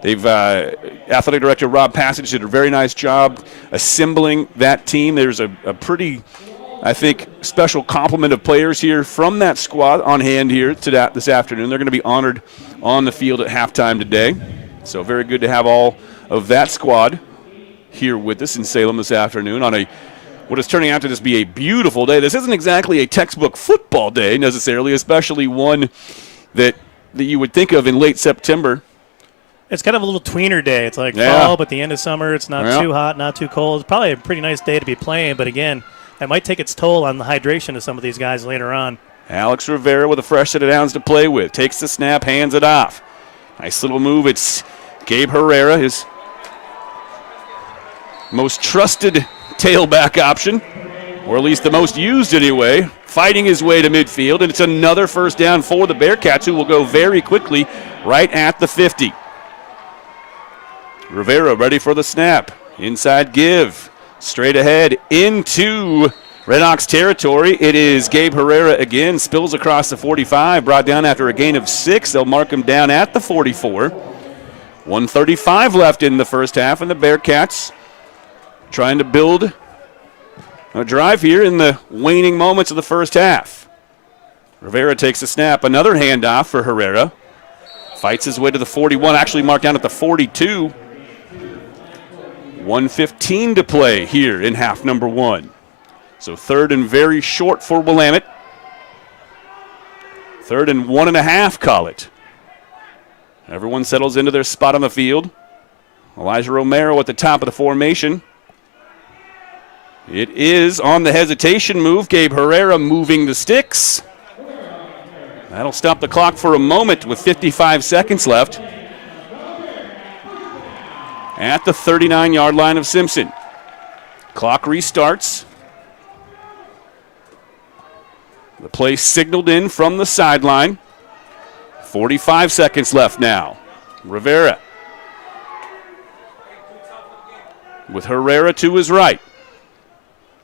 They've athletic director Rob Passage did a very nice job assembling that team. There's a pretty, I think, special complement of players here from that squad on hand here this afternoon. They're going to be honored on the field at halftime today. So very good to have all of that squad here with us in Salem this afternoon on what is turning out to just be a beautiful day. This isn't exactly a textbook football day necessarily, especially one that you would think of in late September. it's kind of a little tweener day. It's like fall, but the end of summer. It's not too hot, not too cold. It's probably a pretty nice day to be playing, but again, that might take its toll on the hydration of some of these guys later on. Alex Rivera with a fresh set of downs to play with. Takes the snap, hands it off. Nice little move. It's Gabe Herrera, his most trusted tailback option, or at least the most used anyway, fighting his way to midfield, and it's another first down for the Bearcats, who will go very quickly right at the 50. Rivera ready for the snap. Inside give. Straight ahead into Red Ox territory. It is Gabe Herrera again. Spills across the 45. Brought down after a gain of 6. They'll mark him down at the 44. 1:35 left in the first half, and the Bearcats trying to build a drive here in the waning moments of the first half. Rivera takes a snap. Another handoff for Herrera. Fights his way to the 41. Actually marked down at the 42. 1:15 to play here in half number one. So third and very short for Willamette. 3rd and 1.5, call it. Everyone settles into their spot on the field. Elijah Romero at the top of the formation. It is on the hesitation move. Gabe Herrera moving the sticks. That'll stop the clock for a moment with 55 seconds left. At the 39-yard line of Simpson. Clock restarts. The play signaled in from the sideline. 45 seconds left now. Rivera with Herrera to his right.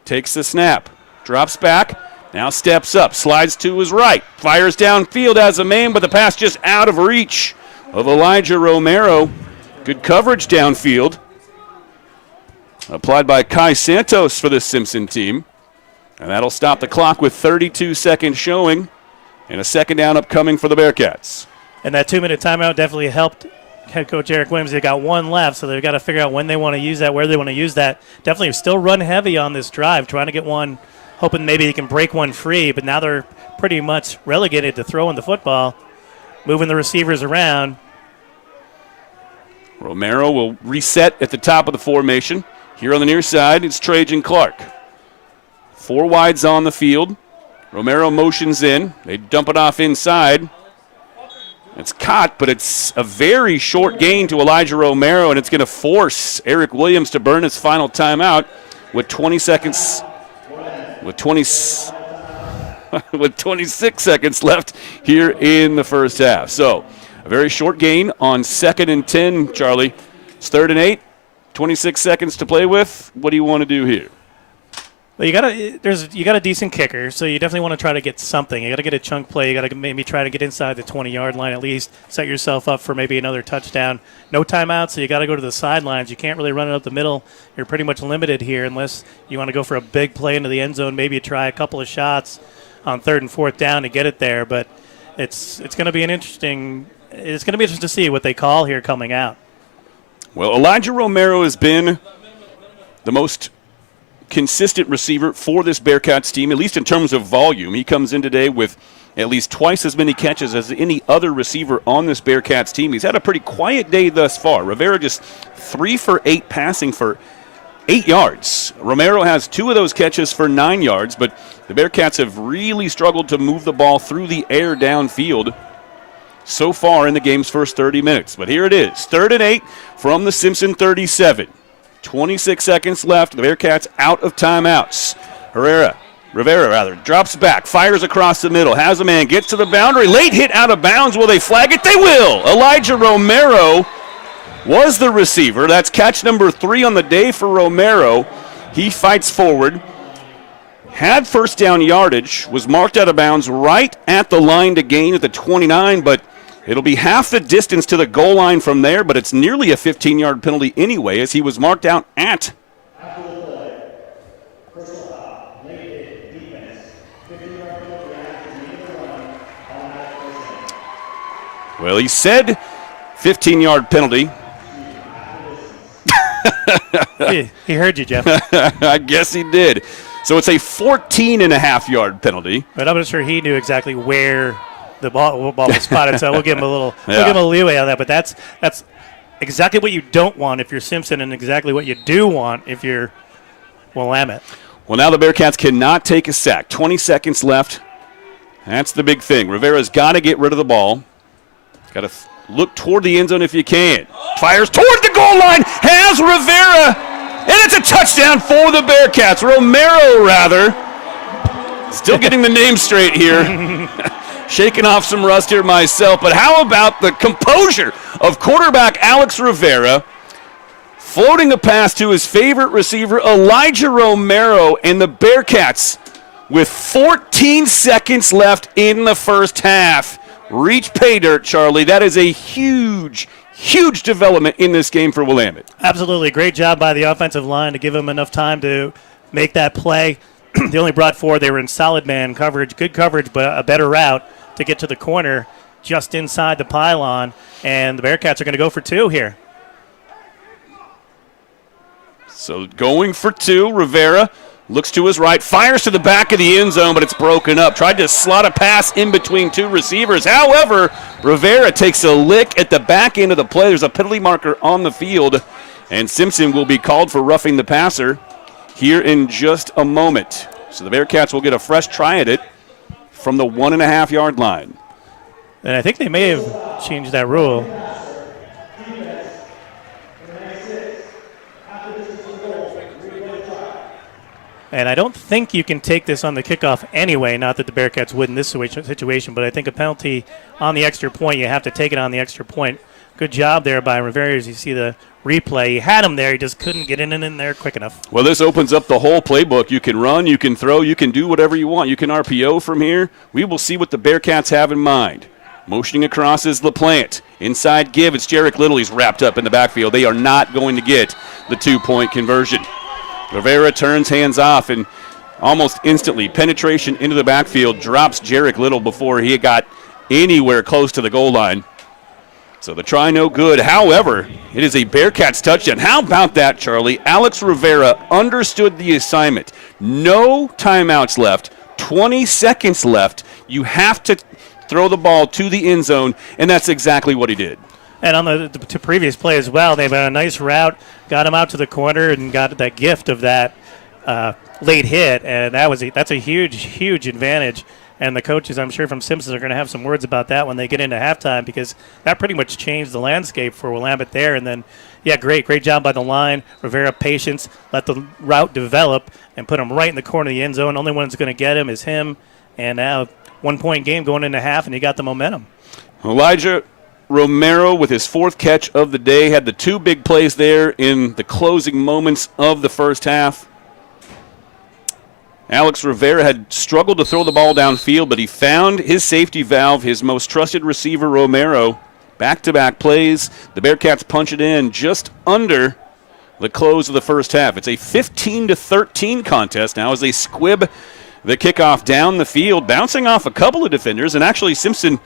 Takes the snap. Drops back. Now steps up. Slides to his right. Fires downfield as a man, but the pass just out of reach of Elijah Romero. Good coverage downfield. Applied by Kai Santos for the Simpson team. And that'll stop the clock with 32 seconds showing. And a second down upcoming for the Bearcats. And that 2-minute timeout definitely helped head coach Eric Williams. They got one left, so they've got to figure out when they want to use that, where they want to use that. Definitely still run heavy on this drive, trying to get one, hoping maybe they can break one free. But now they're pretty much relegated to throwing the football, moving the receivers around. Romero will reset at the top of the formation. Here on the near side, it's Trajan Clark. 4 wides on the field. Romero motions in. They dump it off inside. It's caught, but it's a very short gain to Elijah Romero, and it's going to force Eric Williams to burn his final timeout with 20 seconds. With 26 seconds left here in the first half. So a very short gain on 2nd and 10, Charlie. It's 3rd and 8, 26 seconds to play with. What do you want to do here? Well, you got a decent kicker, so you definitely want to try to get something. You got to get a chunk play. You got to maybe try to get inside the 20-yard line at least. Set yourself up for maybe another touchdown. No timeout, so you got to go to the sidelines. You can't really run it up the middle. You're pretty much limited here unless you want to go for a big play into the end zone. Maybe try a couple of shots on 3rd and 4th down to get it there. But it's going to be interesting to see what they call here coming out. Well, Elijah Romero has been the most consistent receiver for this Bearcats team, at least in terms of volume. He comes in today with at least twice as many catches as any other receiver on this Bearcats team. He's had a pretty quiet day thus far. Rivera just 3 for 8 passing for 8 yards. Romero has 2 of those catches for 9 yards, but the Bearcats have really struggled to move the ball through the air downfield so far in the game's first 30 minutes. But here it is, 3rd and 8 from the Simpson 37. 26 seconds left. The Bearcats out of timeouts. Rivera drops back, fires across the middle, has a man, gets to the boundary, late hit out of bounds. Will they flag it? They will. Elijah Romero was the receiver. That's catch number 3 on the day for Romero. He fights forward, had first down yardage, was marked out of bounds right at the line to gain at the 29, but it'll be half the distance to the goal line from there, but it's nearly a 15-yard penalty anyway, as he was marked out at. Well, he said 15-yard penalty. He heard you, Jeff. I guess he did. So it's a 14.5-yard penalty. But I'm not sure he knew exactly where the ball was spotted, so we'll give him we'll give him a leeway on that. But that's exactly what you don't want if you're Simpson, and exactly what you do want if you're Willamette. Well, now the Bearcats cannot take a sack. 20 seconds left. That's the big thing. Rivera's got to get rid of the ball. Got to look toward the end zone if you can. Fires toward the goal line. Has Rivera. And it's a touchdown for the Bearcats. Romero, rather. Still getting the name straight here. Shaking off some rust here myself. But how about the composure of quarterback Alex Rivera, floating a pass to his favorite receiver, Elijah Romero, and the Bearcats, with 14 seconds left in the first half, reach pay dirt, Charlie. That is a huge development in this game for Willamette. Absolutely. Great job by the offensive line to give them enough time to make that play. They only brought 4. They were in solid man coverage, good coverage, but a better route to get to the corner just inside the pylon. And the Bearcats are going to go for 2 here. So going for 2, Rivera looks to his right, fires to the back of the end zone, but it's broken up. Tried to slot a pass in between 2 receivers. However, Rivera takes a lick at the back end of the play. There's a penalty marker on the field, and Simpson will be called for roughing the passer here in just a moment. So the Bearcats will get a fresh try at it from the 1.5-yard line. And I think they may have changed that rule. And I don't think you can take this on the kickoff anyway, not that the Bearcats would in this situation, but I think a penalty on the extra point, you have to take it on the extra point. Good job there by Rivera as you see the replay. He had him there, he just couldn't get in there quick enough. Well, this opens up the whole playbook. You can run, you can throw, you can do whatever you want. You can RPO from here. We will see what the Bearcats have in mind. Motioning across is LaPlante. Inside give, it's Jarek Little. He's wrapped up in the backfield. They are not going to get the 2-point conversion. Rivera turns hands off, and almost instantly, penetration into the backfield drops Jarek Little before he got anywhere close to the goal line. So the try no good. However, it is a Bearcats touchdown. How about that, Charlie? Alex Rivera understood the assignment. No timeouts left, 20 seconds left. You have to throw the ball to the end zone, and that's exactly what he did. And on the previous play as well, they've had a nice route, got him out to the corner, and got that gift of that late hit, and that's a huge advantage. And the coaches, I'm sure, from Simpson are going to have some words about that when they get into halftime, because that pretty much changed the landscape for Willamette there. And then, great job by the line. Rivera, patience, let the route develop, and put him right in the corner of the end zone. Only one that's going to get him is him. And now 1-point game going into half, and he got the momentum. Elijah Romero with his 4th catch of the day had the 2 big plays there in the closing moments of the first half. Alex Rivera had struggled to throw the ball downfield, but he found his safety valve, his most trusted receiver, Romero. Back-to-back plays. The Bearcats punch it in just under the close of the first half. It's a 15-13 contest now as they squib the kickoff down the field, bouncing off a couple of defenders, and actually Simpson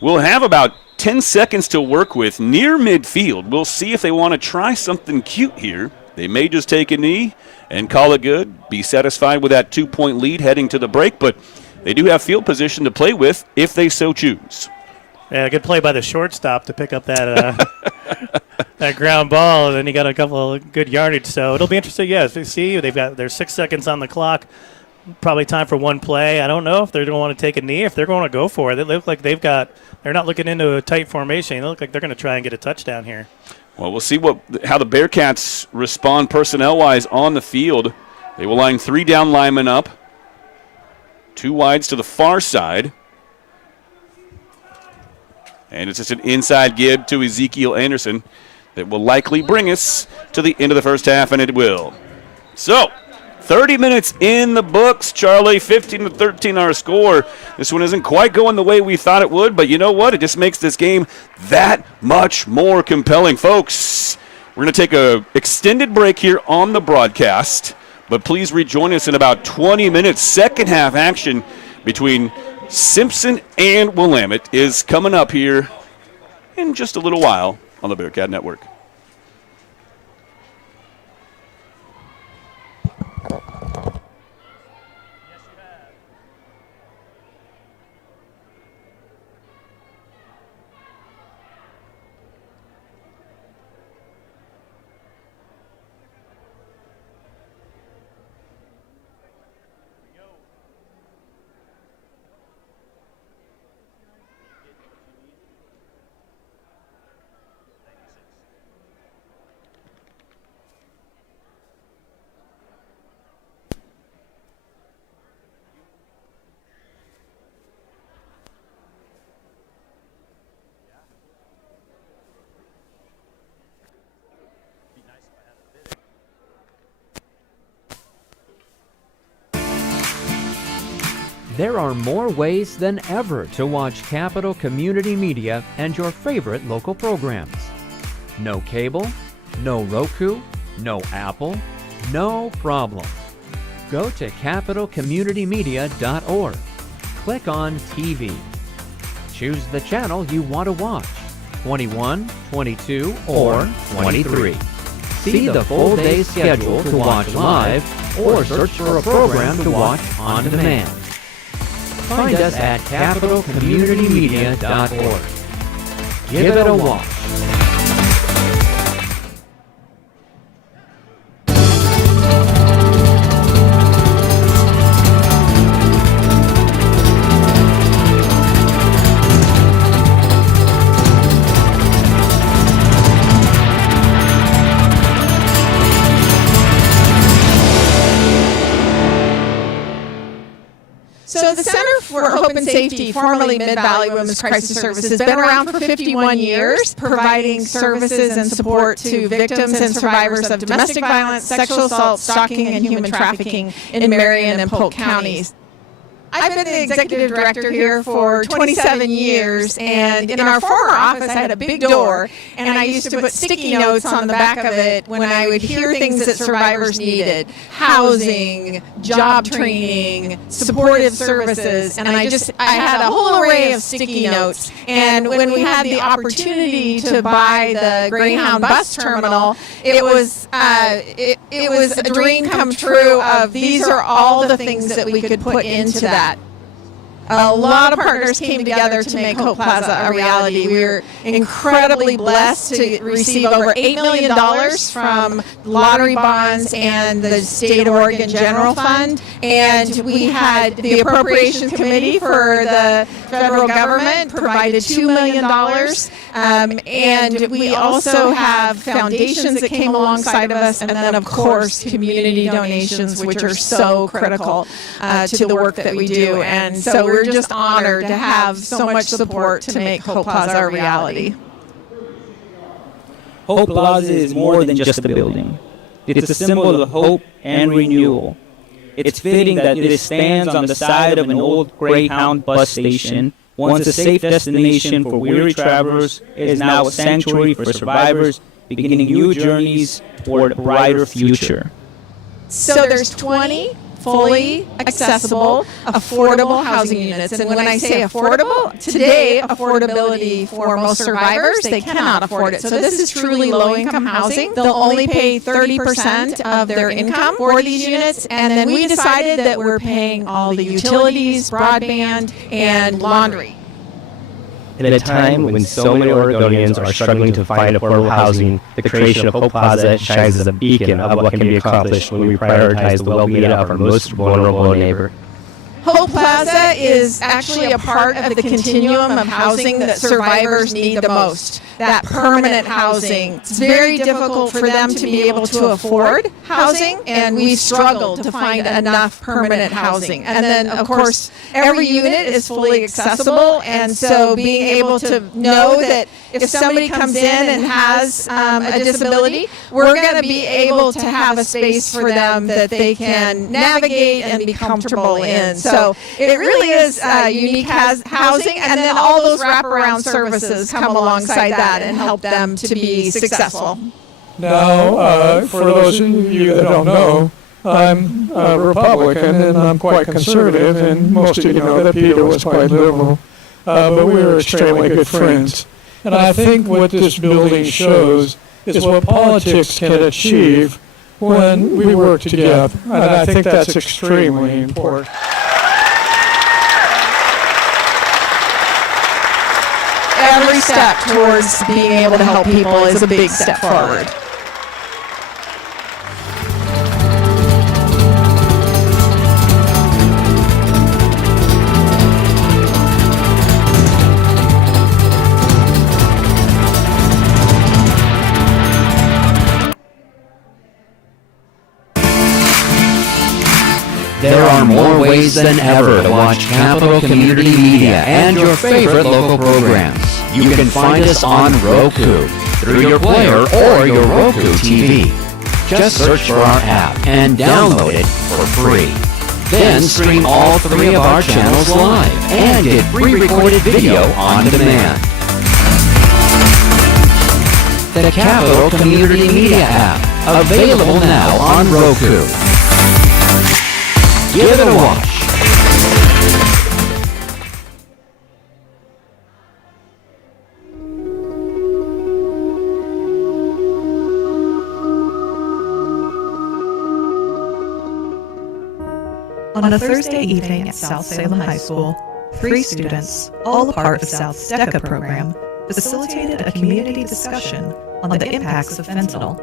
will have about 10 seconds to work with near midfield. We'll see if they want to try something cute here. They may just take a knee and call it good, be satisfied with that 2-point lead heading to the break, but they do have field position to play with if they so choose. Yeah, good play by the shortstop to pick up that that ground ball, and then he got a couple of good yardage. So it'll be interesting. Yeah, see, there's 6 seconds on the clock. Probably time for one play. I don't know if they're going to want to take a knee, if they're going to go for it. They look like they're not looking into a tight formation. They look like they're going to try and get a touchdown here. Well, we'll see how the Bearcats respond personnel-wise on the field. They will line 3 down linemen up, 2 wides to the far side. And it's just an inside give to Ezekiel Anderson that will likely bring us to the end of the first half, and it will. So, 30 minutes in the books, Charlie. 15-13 our score. This one isn't quite going the way we thought it would, but you know what? It just makes this game that much more compelling. Folks, we're going to take an extended break here on the broadcast, but please rejoin us in about 20 minutes. Second half action between Simpson and Willamette is coming up here in just a little while on the Bearcat Network. There are more ways than ever to watch Capital Community Media and your favorite local programs. No cable, no Roku, no Apple, no problem. Go to capitalcommunitymedia.org. Click on TV. Choose the channel you want to watch, 21, 22, or 23. See the full day schedule to watch live or search for a program to watch on demand. Find us at capitalcommunitymedia.org. Give it a watch. So the Center for Hope and Safety, formerly Mid-Valley Women's Crisis Services, has been around for 51 years, providing services and support to victims and survivors of domestic violence, sexual assault, stalking, and human trafficking in Marion and Polk counties. I've been the executive director here for 27 years, and in our former office I had a big door, and I used to put sticky notes on the back of it when I would hear things that survivors needed: housing, job training, supportive services, and I had a whole array of sticky notes. And when we had the opportunity to buy the Greyhound bus terminal, it was a dream come true of these are all the things that we could put into that. A lot of partners came together to make Hope Plaza a reality. We were incredibly blessed to receive over $8 million from lottery bonds and the State of Oregon General Fund. And we had the Appropriations Committee for the federal government provided $2 million. And we also have foundations that came alongside of us, and then, of course, community donations, which are so critical to the work that we do. And so we're just honored to have so much support to make Hope Plaza a reality. Hope Plaza is more than just a building. It's a symbol of hope and renewal. It's fitting that it stands on the side of an old Greyhound bus station. Once a safe destination for weary travelers, it is now a sanctuary for survivors beginning new journeys toward a brighter future. So there's 20 fully accessible, affordable housing units. And when I say affordable, today affordability for most survivors, they cannot afford it. So this is truly low-income housing. They'll only pay 30% of their income for these units. And then we decided that we're paying all the utilities, broadband, and laundry. At a time when so many Oregonians are struggling to find affordable housing, the creation of Hope Plaza shines as a beacon of what can be accomplished when we prioritize the well-being of our most vulnerable neighbor. Hope Plaza is actually a part of the continuum of housing that survivors need the most, that permanent housing. It's very difficult for them to be able to afford housing, and we've struggled to find enough permanent housing. And then, of course, every unit is fully accessible, and so being able to know that if somebody comes in and has a disability, we're going to be able to have a space for them that they can navigate and be comfortable in. So it really is unique housing, and then all those wraparound services come alongside that and help them to be successful. Now, for those of you that don't know, I'm a Republican and I'm quite conservative, and most of you know that Peter was quite liberal, but we were extremely good friends. And I think what this building shows is what politics can achieve when we work together, and I think that's extremely important. Every step towards being able to help people is a big step forward. There are more ways than ever to watch Capital Community Media and your favorite local programs. You can find us on Roku, through your player or your Roku TV. Just search for our app and download it for free. Then stream all 3 of our channels live and get pre-recorded video on demand. The Capital Community Media app, available now on Roku. Give it a watch. On a Thursday evening at South Salem High School, 3 students, all a part of South's DECA program, facilitated a community discussion on the impacts of fentanyl.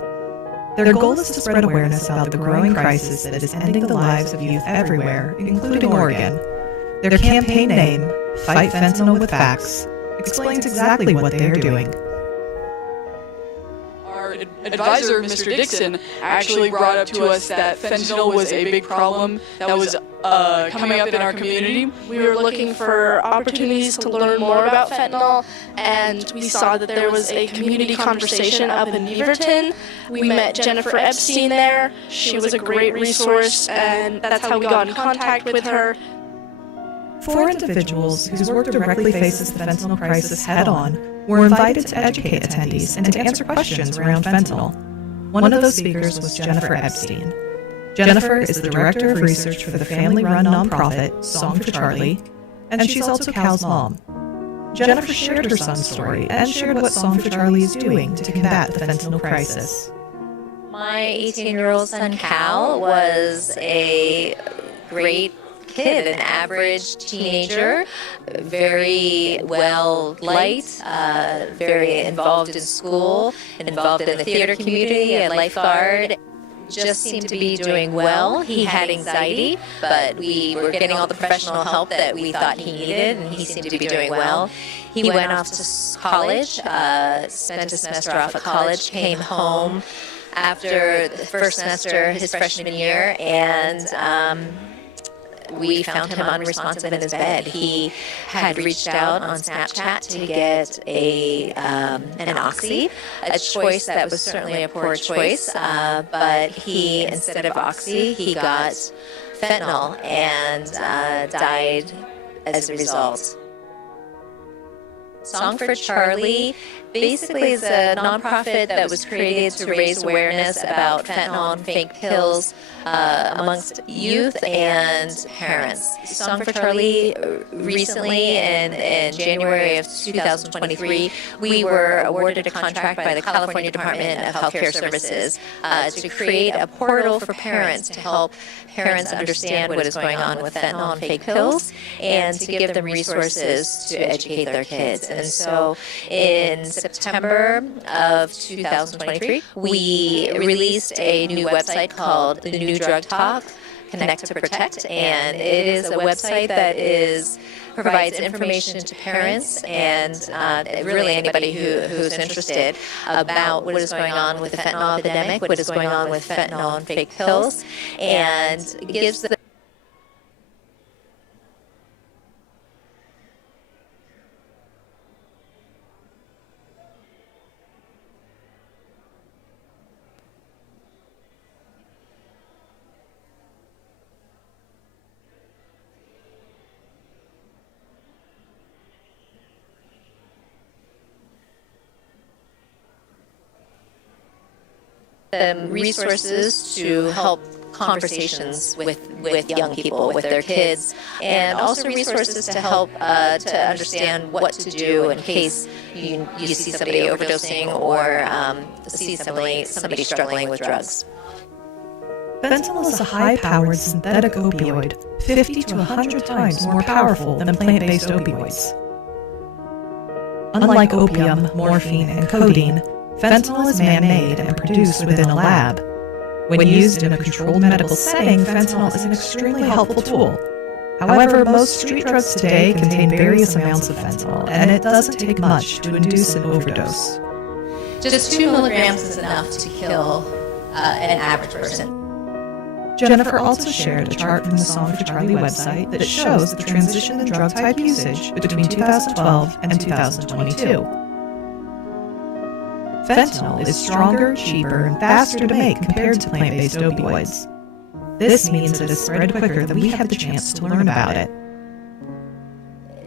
Their goal is to spread awareness about the growing crisis that is ending the lives of youth everywhere, including Oregon. Their campaign name, Fight Fentanyl with Facts, explains exactly what they are doing. Our advisor, Mr. Dixon, actually brought up to us that fentanyl was a big problem that was coming up in our community. We were looking for opportunities to learn more about fentanyl, and we saw that there was a community conversation up in Beaverton. We met Jennifer Epstein there. She was a great resource, and that's how we got in contact with her. 4 individuals whose work directly faces the fentanyl crisis head-on were invited to educate attendees and to answer questions around fentanyl. One of those speakers was Jennifer Epstein. Jennifer is the Director of Research for the family-run nonprofit Song for Charlie, and she's also Cal's mom. Jennifer shared her son's story and shared what Song for Charlie is doing to combat the fentanyl crisis. My 18-year-old son Cal was a great kid, an average teenager, very well liked, very involved in school, involved in the theater community, a lifeguard. Just seemed to be doing well. He had anxiety, but we were getting all the professional help that we thought he needed, and he seemed to be doing well. He went off to college, spent a semester off at college, came home after the first semester his freshman year, and we found him unresponsive in his bed. He had reached out on Snapchat to get an Oxy, a choice that was certainly a poor choice, but he, instead of Oxy, he got fentanyl and died as a result. Song for Charlie basically is a nonprofit that was created to raise awareness about fentanyl and fake pills amongst youth and parents. Song for Charlie recently, in January of 2023, we were awarded a contract by the California Department of Healthcare Services to create a portal for parents to help parents understand what is going on with fentanyl and fake pills, and to give them resources to educate their kids. And so in September of 2023, we released a new website called The New Drug Talk, Connect to Protect, and it is a website that provides information to parents and really anybody who's interested about what is going on with the fentanyl epidemic, what is going on with fentanyl and fake pills, and gives the resources to help conversations with young people, with their kids, and also resources to help to understand what to do in case you see somebody overdosing or see somebody struggling with drugs. Fentanyl is a high-powered synthetic opioid, 50 to 100 times more powerful than plant-based opioids. Unlike opium, morphine, and codeine, fentanyl is man-made and produced within a lab. When used in a controlled medical setting, fentanyl is an extremely helpful tool. However, most street drugs today contain various amounts of fentanyl, and it doesn't take much to induce an overdose. Just 2 milligrams is enough to kill an average person. Jennifer also shared a chart from the Song for Charlie website that shows the transition in drug type usage between 2012 and 2022. Fentanyl is stronger, cheaper, and faster to make compared to plant-based opioids. This means it is spread quicker than we had the chance to learn about it.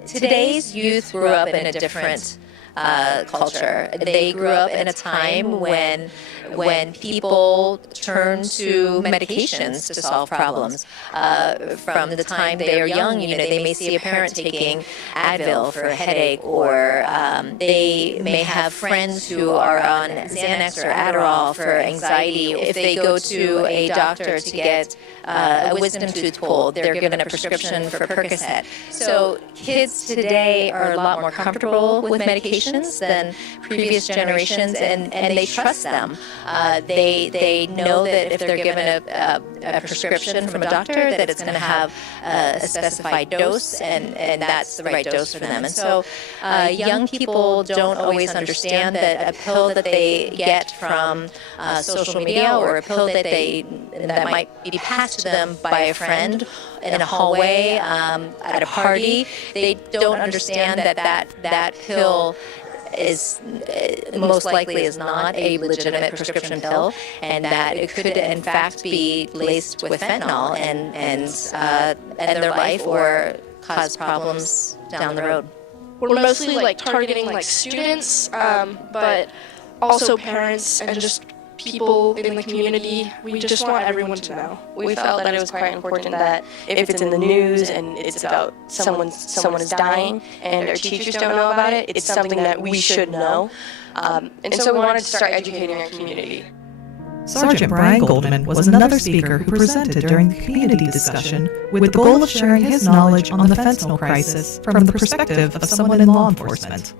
Today's youth grew up in a different culture. They grew up in a time when people turned to medications to solve problems. From the time they are young, they may see a parent taking Advil for a headache, or they may have friends who are on Xanax or Adderall for anxiety. If they go to a doctor to get a wisdom tooth pulled, they're given a prescription for Percocet. So kids today are a lot more comfortable with medications than previous generations, and they trust them. They know that if they're given a prescription from a doctor, that it's going to have a specified dose, and that's the right dose for them. And so young people don't always understand that a pill that they get from social media, or a pill that might be passed to them by a friend in a hallway at a party, they don't understand that pill is most likely is not a legitimate prescription pill, and that it could in fact be laced with fentanyl and end their life or cause problems down the road. We're mostly targeting students, but also parents and just people in the community. We just want everyone to know. We felt that it was quite important that if it's in the news and it's about someone is dying and our teachers don't know about it, it's something that we should know. And so we wanted to start educating our community. Sergeant Brian Goldman was another speaker who presented during the community discussion with the goal of sharing his knowledge on the fentanyl crisis from the perspective of someone in law enforcement.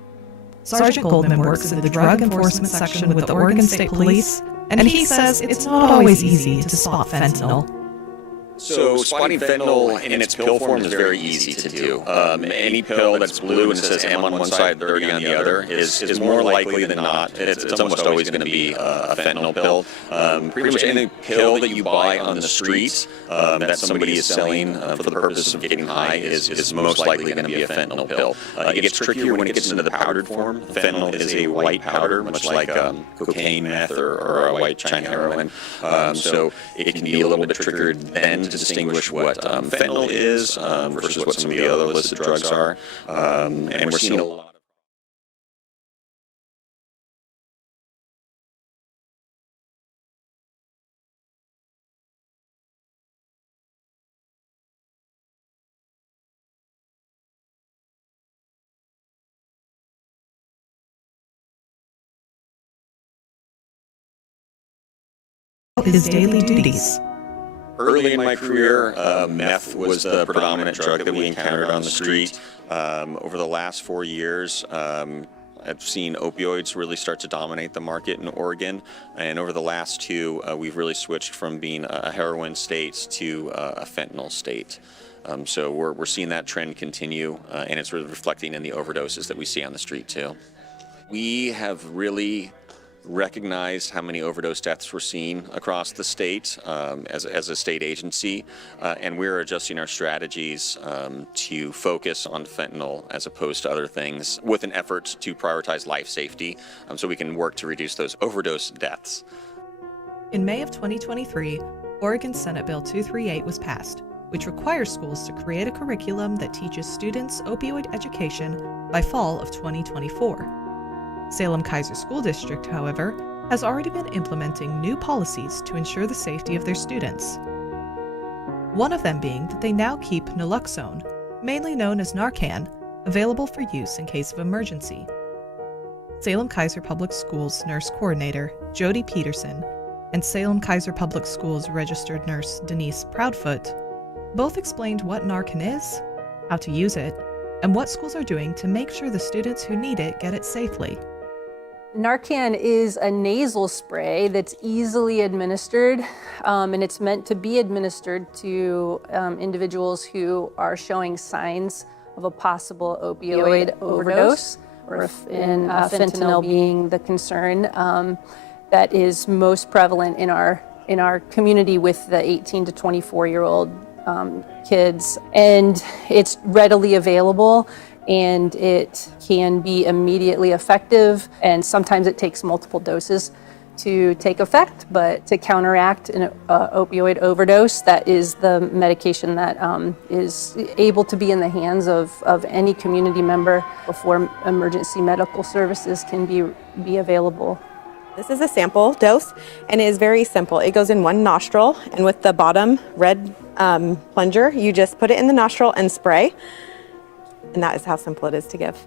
Sergeant Goldman works in the Drug Enforcement Section with the Oregon State Police, and he says it's not always easy to spot fentanyl. So spotting fentanyl in its pill form is very easy to do. Any pill that's blue and says M on one side, 30 on the other is more likely than not. It's almost always going to be a fentanyl pill. Pretty much any pill that you buy on the streets that somebody is selling for the purpose of getting high is most likely going to be a fentanyl pill. It gets trickier when it gets into the powdered form. Fentanyl is a white powder, much like cocaine, meth, or a white China heroin. So it can be a little bit trickier then to distinguish what fentanyl is versus what some of the other listed drugs are. And we're seeing a lot of his daily duties. Early in my career, meth was the predominant drug that we encountered on the street. Over the last 4 years, I have seen opioids really start to dominate the market in Oregon. And over the last two, we've really switched from being a heroin state to a fentanyl state. So we're seeing that trend continue, and it's really reflecting in the overdoses that we see on the street too. We have really recognized how many overdose deaths we're seeing across the state as a state agency, and we're adjusting our strategies to focus on fentanyl as opposed to other things with an effort to prioritize life safety so we can work to reduce those overdose deaths. In May of 2023, Oregon Senate Bill 238 was passed, which requires schools to create a curriculum that teaches students opioid education by fall of 2024. Salem Keizer School District, however, has already been implementing new policies to ensure the safety of their students. One of them being that they now keep naloxone, mainly known as Narcan, available for use in case of emergency. Salem Keizer Public Schools nurse coordinator Jody Peterson and Salem Keizer Public Schools registered nurse Denise Proudfoot both explained what Narcan is, how to use it, and what schools are doing to make sure the students who need it get it safely. Narcan is a nasal spray that's easily administered, and it's meant to be administered to individuals who are showing signs of a possible opioid overdose, or fentanyl being the concern that is most prevalent in our community with the 18 to 24-year-old kids. And it's readily available, and it can be immediately effective, and sometimes it takes multiple doses to take effect, but to counteract an opioid overdose, that is the medication that is able to be in the hands of any community member before emergency medical services can be available. This is a sample dose, and it is very simple. It goes in one nostril, and with the bottom red plunger, you just put it in the nostril and spray. And that is how simple it is to give.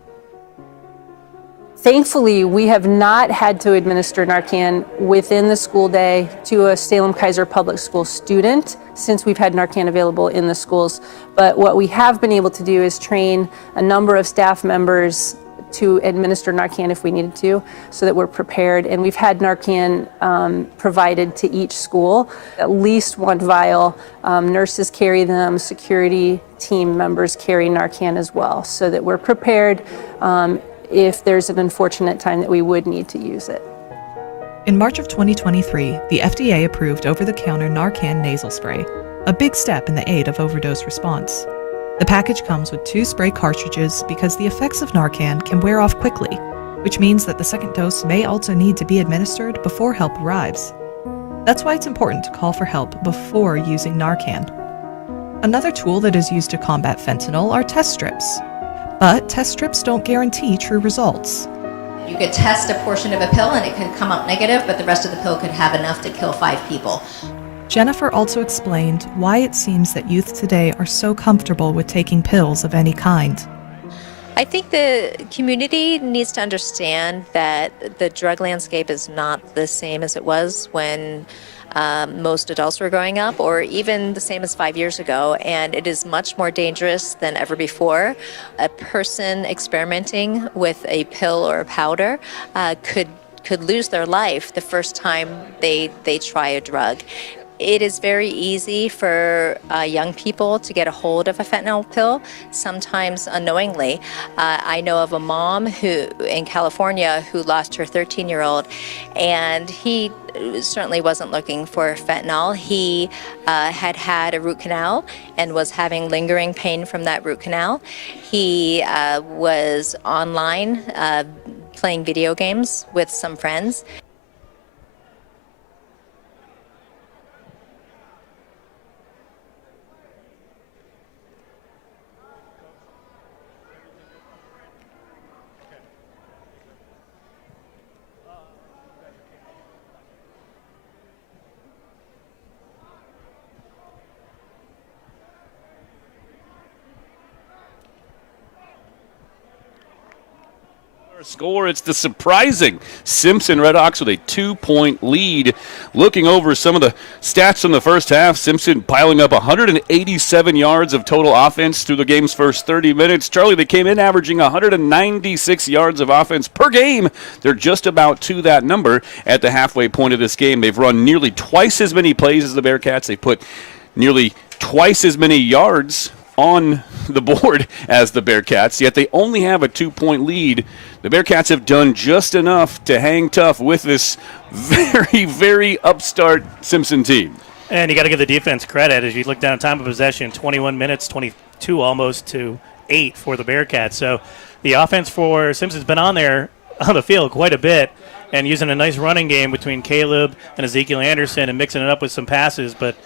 Thankfully, we have not had to administer Narcan within the school day to a Salem Keizer Public School student since we've had Narcan available in the schools. But what we have been able to do is train a number of staff members to administer Narcan if we needed to, so that we're prepared. And we've had Narcan provided to each school, at least one vial. Nurses carry them, security team members carry Narcan as well, so that we're prepared if there's an unfortunate time that we would need to use it. In March of 2023, the FDA approved over-the-counter Narcan nasal spray, a big step in the aid of overdose response. The package comes with 2 spray cartridges because the effects of Narcan can wear off quickly, which means that the second dose may also need to be administered before help arrives. That's why it's important to call for help before using Narcan. Another tool that is used to combat fentanyl are test strips. But test strips don't guarantee true results. You could test a portion of a pill and it could come up negative, but the rest of the pill could have enough to kill 5 people. Jennifer also explained why it seems that youth today are so comfortable with taking pills of any kind. I think the community needs to understand that the drug landscape is not the same as it was when most adults were growing up, or even the same as 5 years ago, and it is much more dangerous than ever before. A person experimenting with a pill or a powder could lose their life the first time they try a drug. It is very easy for young people to get a hold of a fentanyl pill, sometimes unknowingly. I know of a mom in California who lost her 13-year-old, and he certainly wasn't looking for fentanyl. He had a root canal and was having lingering pain from that root canal. He was online playing video games with some friends. Score, it's the surprising Simpson Redhawks with a 2-point lead. Looking over some of the stats from the first half, Simpson piling up 187 yards of total offense through the game's first 30 minutes. Charlie, they came in averaging 196 yards of offense per game. They're just about to that number at the halfway point of this game. They've run nearly twice as many plays as the Bearcats. They put nearly twice as many yards on the board as the Bearcats, yet they only have a 2-point lead. The Bearcats have done just enough to hang tough with this very, very upstart Simpson team. And you got to give the defense credit as you look down time of possession, 21 minutes, 22 almost to 8 for the Bearcats. So the offense for Simpson's been on the field quite a bit and using a nice running game between Caleb and Ezekiel Anderson and mixing it up with some passes, but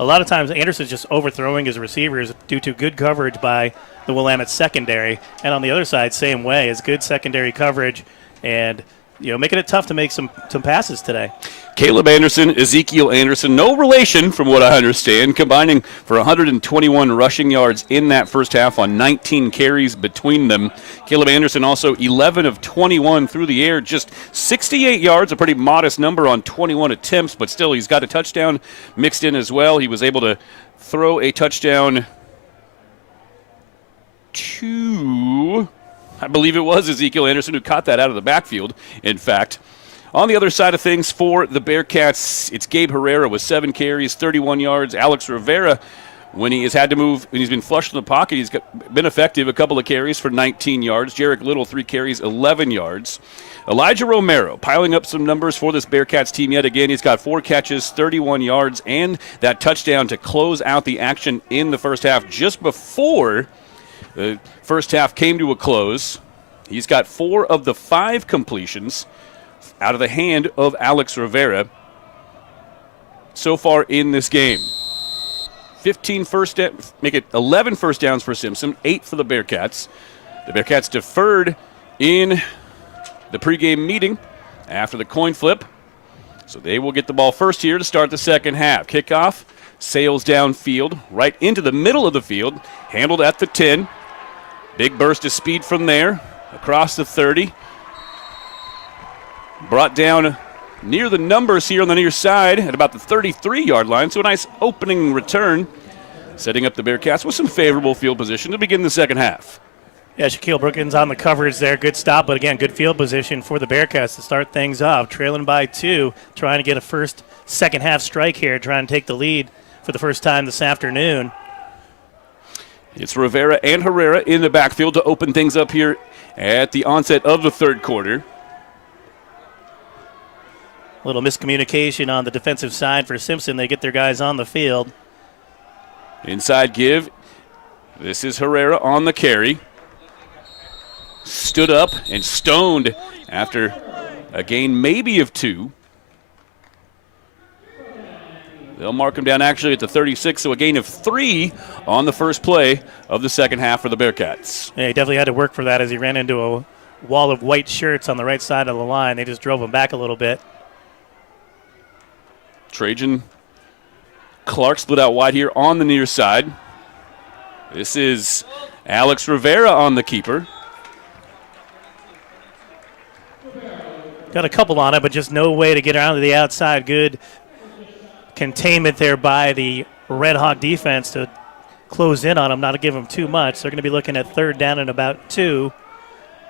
a lot of times Anderson's just overthrowing his receivers due to good coverage by the Willamette secondary. And on the other side, same way. It's good secondary coverage and, making it tough to make some passes today. Caleb Anderson, Ezekiel Anderson, no relation from what I understand, combining for 121 rushing yards in that first half on 19 carries between them. Caleb Anderson also 11 of 21 through the air, just 68 yards, a pretty modest number on 21 attempts, but still he's got a touchdown mixed in as well. He was able to throw a touchdown to, I believe it was Ezekiel Anderson who caught that out of the backfield, in fact. On the other side of things for the Bearcats, it's Gabe Herrera with 7 carries, 31 yards. Alex Rivera, when he has had to move, when he's been flushed in the pocket, he's been effective, a couple of carries for 19 yards. Jarek Little, 3 carries, 11 yards. Elijah Romero piling up some numbers for this Bearcats team yet again. He's got 4 catches, 31 yards, and that touchdown to close out the action in the first half just before the first half came to a close. He's got 4 of the 5 completions out of the hand of Alex Rivera so far in this game. 11 first downs for Simpson, 8 for the Bearcats. The Bearcats deferred in the pregame meeting after the coin flip, so they will get the ball first here to start the second half. Kickoff sails downfield, right into the middle of the field, handled at the 10. Big burst of speed from there, across the 30. Brought down near the numbers here on the near side at about the 33-yard line. So a nice opening return, setting up the Bearcats with some favorable field position to begin the second half. Yeah, Shaquille Brookins on the coverage there. Good stop, but again, good field position for the Bearcats to start things off. Trailing by 2, trying to get a second half strike here, trying to take the lead for the first time this afternoon. It's Rivera and Herrera in the backfield to open things up here at the onset of the third quarter. A little miscommunication on the defensive side for Simpson. They get their guys on the field. Inside give. This is Herrera on the carry. Stood up and stoned after a gain maybe of 2. They'll mark him down actually at the 36, so a gain of 3 on the first play of the second half for the Bearcats. Yeah, he definitely had to work for that as he ran into a wall of white shirts on the right side of the line. They just drove him back a little bit. Trajan Clark split out wide here on the near side. This is Alex Rivera on the keeper. Got a couple on it, but just no way to get around to the outside. Good containment there by the Red Hawk defense to close in on him, not to give him too much. They're going to be looking at 3rd down and about 2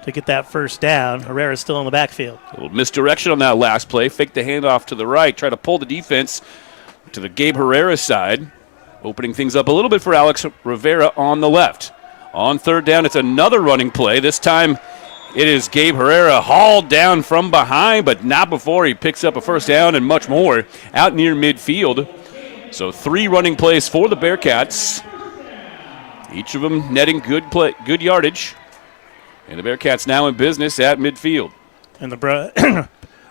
to get that first down. Herrera's still in the backfield. A little misdirection on that last play. Fake the handoff to the right. Try to pull the defense to the Gabe Herrera side. Opening things up a little bit for Alex Rivera on the left. On 3rd down, it's another running play. This time it is Gabe Herrera hauled down from behind, but not before he picks up a first down and much more out near midfield. So 3 running plays for the Bearcats. Each of them netting good yardage. And the Bearcats now in business at midfield. And the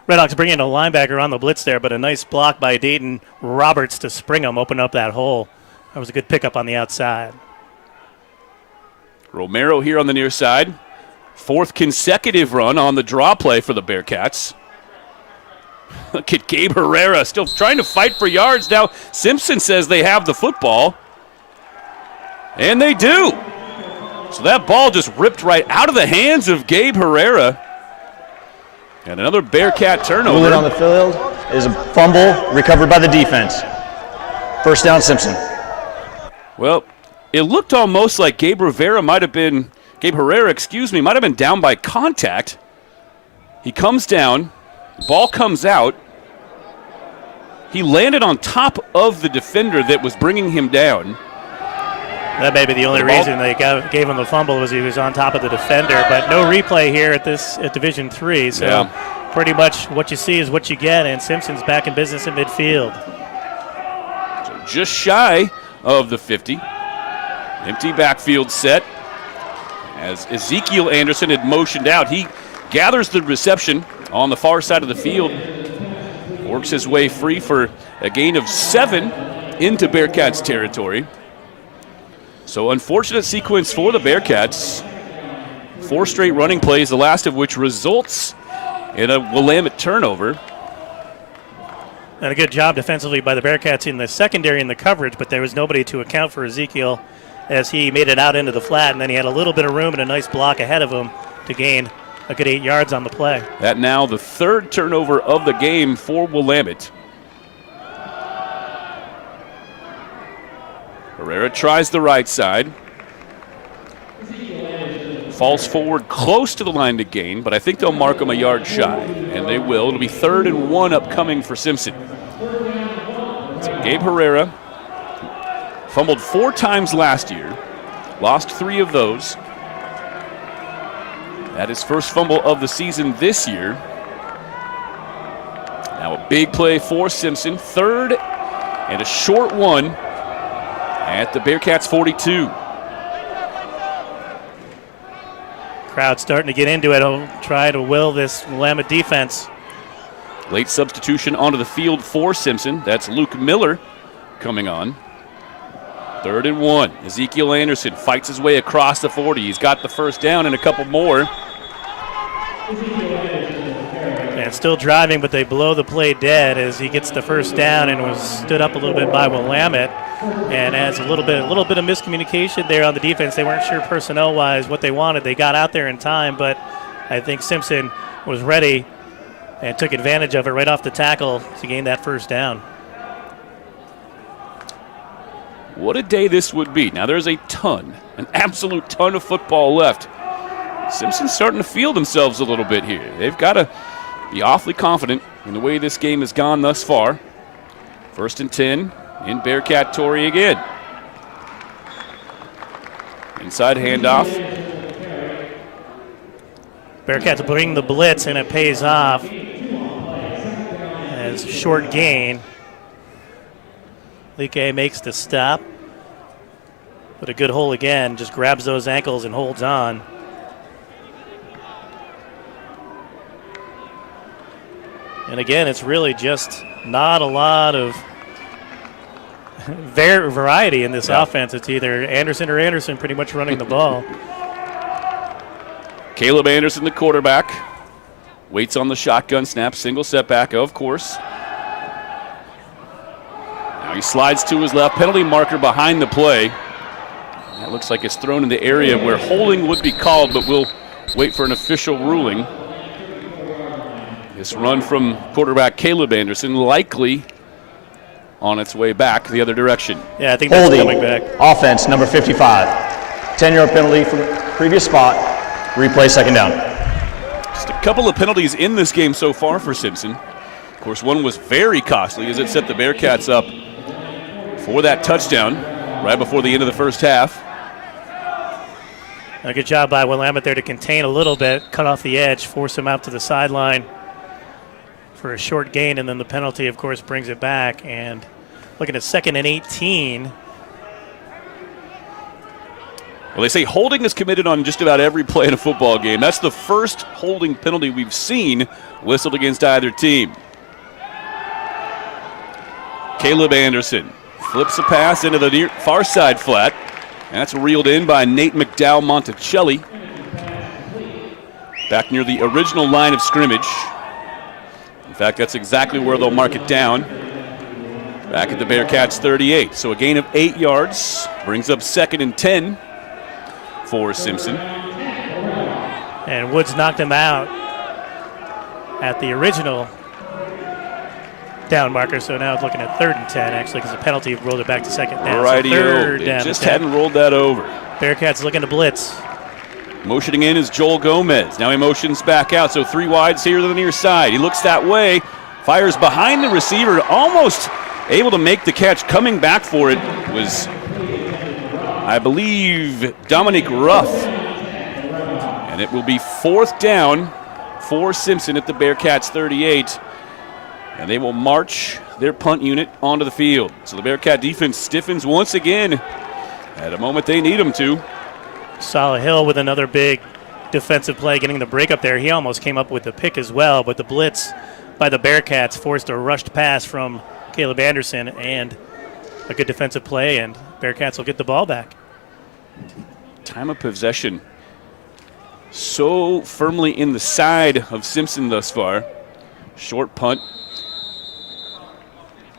Redhawks bring in a linebacker on the blitz there, but a nice block by Dayton Roberts to spring him, open up that hole. That was a good pickup on the outside. Romero here on the near side. 4th consecutive run on the draw play for the Bearcats. Look at Gabe Herrera still trying to fight for yards. Now Simpson says they have the football. And they do. So that ball just ripped right out of the hands of Gabe Herrera. And another Bearcat turnover. Rule it on the field is a fumble recovered by the defense. First down, Simpson. Well, it looked almost like Gabe Herrera, might have been down by contact. He comes down, ball comes out. He landed on top of the defender that was bringing him down. That may be the only reason they gave him the fumble was he was on top of the defender, but no replay here at Division III. So pretty much what you see is what you get, and Simpson's back in business in midfield. So just shy of the 50. Empty backfield set. As Ezekiel Anderson had motioned out, he gathers the reception on the far side of the field, works his way free for a gain of 7 into Bearcats territory. So unfortunate sequence for the Bearcats. 4 straight running plays, the last of which results in a Willamette turnover. And a good job defensively by the Bearcats in the secondary in the coverage, but there was nobody to account for Ezekiel as he made it out into the flat, and then he had a little bit of room and a nice block ahead of him to gain a good 8 yards on the play. That now the 3rd turnover of the game for Willamette. Herrera tries the right side. Falls forward close to the line to gain, but I think they'll mark him a yard shy, and they will. It'll be 3rd and 1 upcoming for Simpson. So Gabe Herrera fumbled 4 times last year, lost 3 of those. That is first fumble of the season this year. Now a big play for Simpson, 3rd and a short one at the Bearcats 42. Crowd starting to get into it. I'll try to will this Willamette defense. Late substitution onto the field for Simpson. That's Luke Miller coming on. 3rd and 1. Ezekiel Anderson fights his way across the 40. He's got the first down and a couple more. And still driving, but they blow the play dead as he gets the first down and was stood up a little bit by Willamette. And as a little bit of miscommunication there on the defense. They weren't sure personnel-wise what they wanted. They got out there in time, but I think Simpson was ready and took advantage of it right off the tackle to gain that first down. What a day this would be. Now there's an absolute ton of football left. Simpson's starting to feel themselves a little bit here. They've got to be awfully confident in the way this game has gone thus far. 1st and 10 in Bearcat Tory again. Inside handoff. Bearcats bring the blitz and it pays off. As short gain. Lique makes the stop. But a good hole again, just grabs those ankles and holds on. And again, it's really just not a lot of variety in this offense. It's either Anderson or Anderson pretty much running the ball. Caleb Anderson, the quarterback, waits on the shotgun snap, single setback, of course. Now he slides to his left, penalty marker behind the play. That looks like it's thrown in the area where holding would be called, but we'll wait for an official ruling. This run from quarterback Caleb Anderson likely on its way back the other direction. Yeah, I think that's coming back. Offense, number 55. 10-yard penalty from previous spot. Replay 2nd down. Just a couple of penalties in this game so far for Simpson. Of course, one was very costly as it set the Bearcats up for that touchdown right before the end of the first half. A good job by Willamette there to contain a little bit, cut off the edge, force him out to the sideline for a short gain, and then the penalty, of course, brings it back. And looking at 2nd and 18. Well, they say holding is committed on just about every play in a football game. That's the first holding penalty we've seen whistled against either team. Caleb Anderson flips a pass into the near far side flat. That's reeled in by Nate McDowell Monticelli. Back near the original line of scrimmage. In fact, that's exactly where they'll mark it down. Back at the Bearcats 38. So a gain of 8 yards brings up 2nd and 10 for Simpson. And Woods knocked him out. at the original down marker. So now it's looking at 3rd and 10, actually, because the penalty rolled it back to 2nd down. Righty-o. So 3rd They down just and 10. hadn't rolled that over. Bearcats looking to blitz. Motioning in is Joel Gomez. Now he motions back out, so 3 wides here to the near side. He looks that way, fires behind the receiver, almost able to make the catch. Coming back for it was, I believe, Dominic Ruff. And it will be 4th down for Simpson at the Bearcats 38. And they will march their punt unit onto the field. So the Bearcat defense stiffens once again at a moment they need them to. Salah Hill with another big defensive play, getting the break up there. He almost came up with the pick as well, but the blitz by the Bearcats forced a rushed pass from Caleb Anderson and a good defensive play, and Bearcats will get the ball back. Time of possession so firmly in the side of Simpson thus far. Short punt.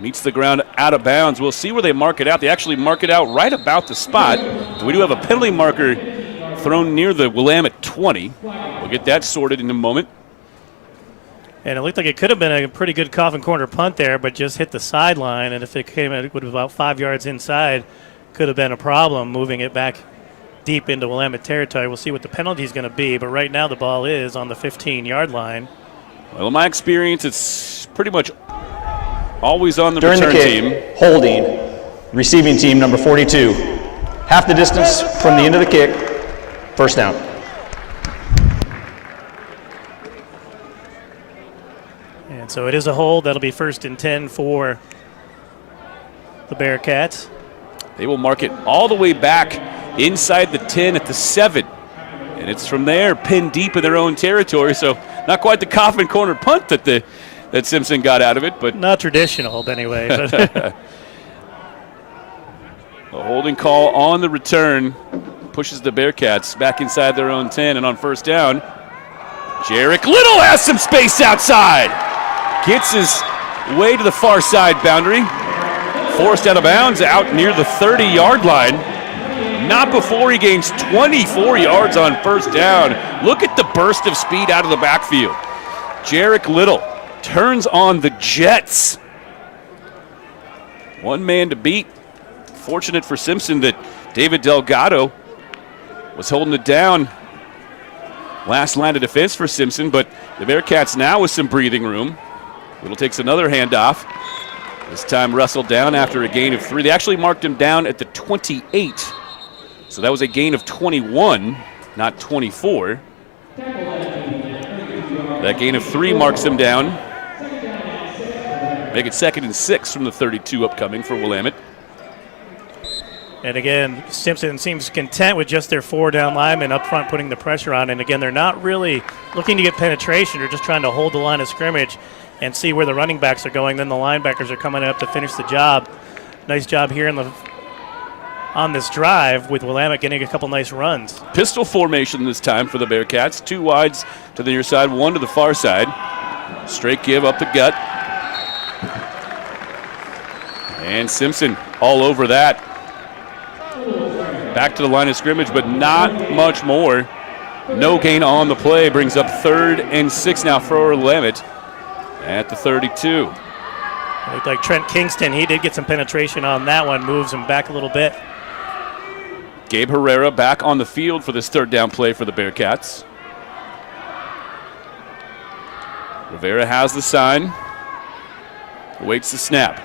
Meets the ground out of bounds. We'll see where they mark it out. They actually mark it out right about the spot. We do have a penalty marker thrown near the Willamette 20. We'll get that sorted in a moment. And it looked like it could have been a pretty good coffin corner punt there, but just hit the sideline. And if it came out, it would have about 5 yards inside. Could have been a problem moving it back deep into Willamette territory. We'll see what the penalty is going to be, but right now the ball is on the 15-yard line. Well, in my experience, it's pretty much always on the During return the kick, team. holding, receiving team number 42. Half the distance from the end of the kick, 1st down. And so it is a hold. That'll be 1st and 10 for the Bearcats. They will mark it all the way back inside the 10 at the 7. And it's from there, pinned deep in their own territory. So not quite the coffin corner punt that Simpson got out of it, but not traditional anyway. A holding call on the return pushes the Bearcats back inside their own 10, and on 1st down, Jarek Little has some space outside. Gets his way to the far side boundary. Forced out of bounds out near the 30-yard line. Not before he gains 24 yards on 1st down. Look at the burst of speed out of the backfield. Jarek Little turns on the Jets. One man to beat. Fortunate for Simpson that David Delgado was holding it down. Last line of defense for Simpson, but the Bearcats now with some breathing room. Little takes another handoff. This time wrestled down after a gain of 3. They actually marked him down at the 28. So that was a gain of 21, not 24. That gain of 3 marks him down. Make it 2nd and 6 from the 32 upcoming for Willamette. And again, Simpson seems content with just their 4 down linemen up front putting the pressure on. And again, they're not really looking to get penetration. They're just trying to hold the line of scrimmage and see where the running backs are going. Then the linebackers are coming up to finish the job. Nice job here on this drive with Willamette getting a couple nice runs. Pistol formation this time for the Bearcats. 2 wides to the near side, 1 to the far side. Straight give up the gut. And Simpson all over that. Back to the line of scrimmage, but not much more. No gain on the play. Brings up 3rd and 6 now for Willamette at the 32. It looked like Trent Kingston, he did get some penetration on that one, moves him back a little bit. Gabe Herrera back on the field for this 3rd down play for the Bearcats. Rivera has the sign. Waits the snap.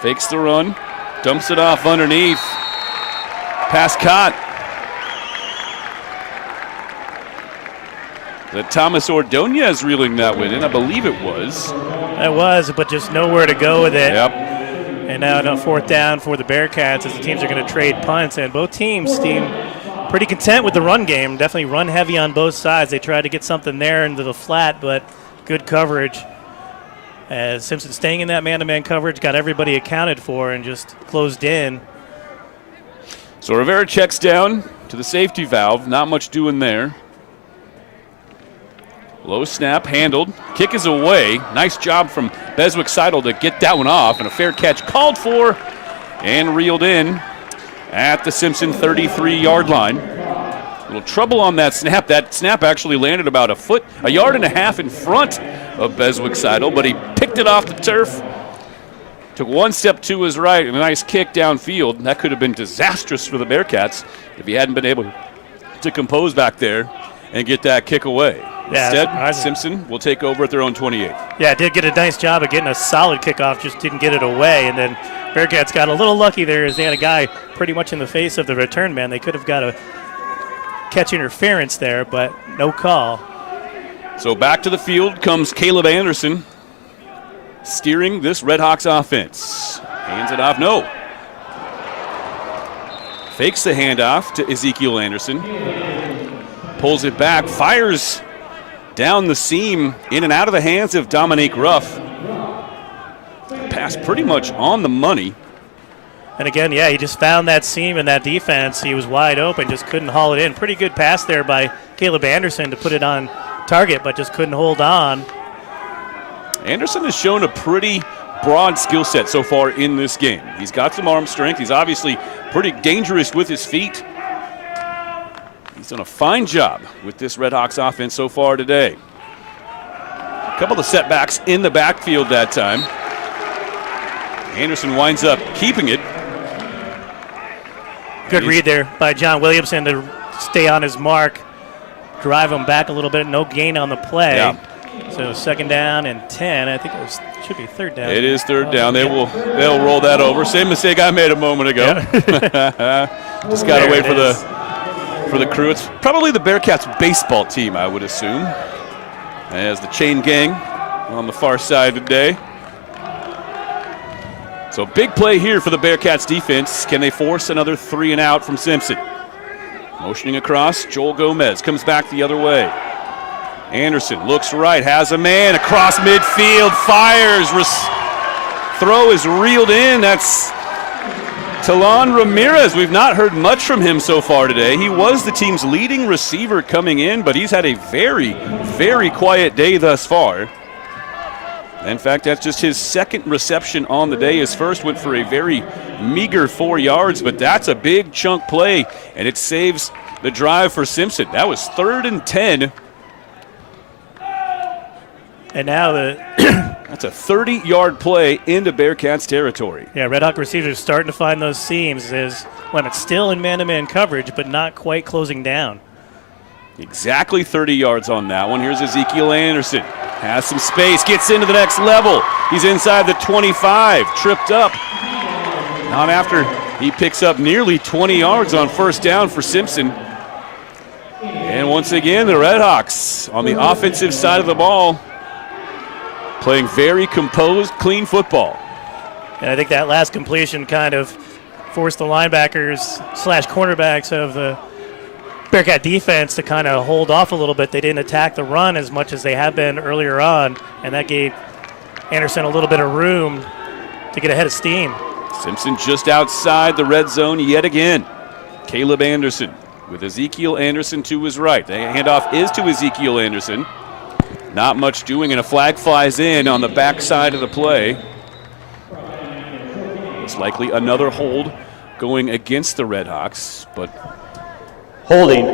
Fakes the run. Dumps it off underneath. Pass caught. That Thomas Ordonez reeling that one in. I believe it was. That was, but just nowhere to go with it. Yep. And now 4th down for the Bearcats as the teams are going to trade punts. And both teams seem pretty content with the run game. Definitely run heavy on both sides. They tried to get something there into the flat, but good coverage. As Simpson staying in that man-to-man coverage, got everybody accounted for and just closed in. So Rivera checks down to the safety valve. Not much doing there. Low snap, handled. Kick is away. Nice job from Beswick Seidel to get that one off. And a fair catch called for and reeled in at the Simpson 33-yard line. little trouble on that snap. That snap actually landed about a yard and a half in front of Beswick Seidel, but he picked it off the turf. Took one step to his right and a nice kick downfield. That could have been disastrous for the Bearcats if he hadn't been able to compose back there and get that kick away. Yeah, Instead, Simpson will take over at their own 28. Yeah, did get a nice job of getting a solid kickoff, just didn't get it away. And then Bearcats got a little lucky there as they had a guy pretty much in the face of the return man. They could have got a catch interference there, but no call. So back to the field comes Caleb Anderson, steering this Redhawks offense. Hands it off, no. Fakes the handoff to Ezekiel Anderson. Pulls it back, fires down the seam, in and out of the hands of Dominique Ruff. Pass pretty much on the money. And again, yeah, he just found that seam in that defense. He was wide open, just couldn't haul it in. Pretty good pass there by Caleb Anderson to put it on target, but just couldn't hold on. Anderson has shown a pretty broad skill set so far in this game. He's got some arm strength. He's obviously pretty dangerous with his feet. He's done a fine job with this Redhawks offense so far today. A couple of setbacks in the backfield that time. Anderson winds up keeping it. Good read there by John Williamson to stay on his mark, drive him back a little bit. No gain on the play. Yeah. So 2nd down and 10. I think should be 3rd down. It is 3rd down. They'll roll that over. Same mistake I made a moment ago. Yeah. Just got to wait for the crew. It's probably the Bearcats baseball team, I would assume, as the chain gang on the far side today. So big play here for the Bearcats defense. Can they force another 3 and out from Simpson? Motioning across, Joel Gomez comes back the other way. Anderson looks right, has a man across midfield, fires. Throw is reeled in. That's Talon Ramirez. We've not heard much from him so far today. He was the team's leading receiver coming in, but he's had a very, very quiet day thus far. In fact, that's just his 2nd reception on the day. His first went for a very meager 4 yards, but that's a big chunk play, and it saves the drive for Simpson. That was 3rd and 10. And now that's a 30-yard play into Bearcats territory. Yeah, Red Hawk receivers starting to find those seams as Willamette still in man-to-man coverage, but not quite closing down. Exactly 30 yards on that one. Here's Ezekiel Anderson. Has some space, gets into the next level. He's inside the 25, tripped up. Not after he picks up nearly 20 yards on 1st down for Simpson. And once again, the Redhawks on the offensive side of the ball, playing very composed, clean football. And I think that last completion kind of forced the linebackers / cornerbacks of the Bearcat defense to kind of hold off a little bit. They didn't attack the run as much as they have been earlier on, and that gave Anderson a little bit of room to get ahead of steam. Simpson just outside the red zone yet again. Caleb Anderson with Ezekiel Anderson to his right. The handoff is to Ezekiel Anderson. Not much doing, and a flag flies in on the backside of the play. It's likely another hold going against the Redhawks, but Holding,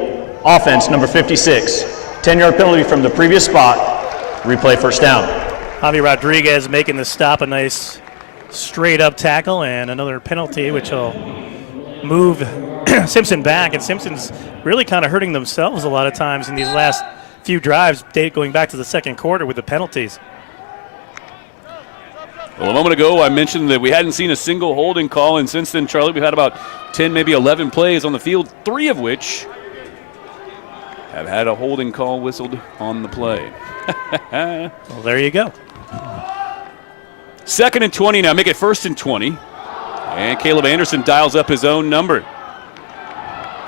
offense number 56. 10-yard penalty from the previous spot. Replay 1st down. Javi Rodriguez making the stop, a nice straight-up tackle, and another penalty, which will move Simpson back. And Simpson's really kind of hurting themselves a lot of times in these last few drives, going back to the 2nd quarter with the penalties. Well, a moment ago, I mentioned that we hadn't seen a single holding call, and since then, Charlie, we've had about 10, maybe 11 plays on the field, 3 of which have had a holding call whistled on the play. Well, there you go. 2nd and 20 now. Make it 1st and 20. And Caleb Anderson dials up his own number.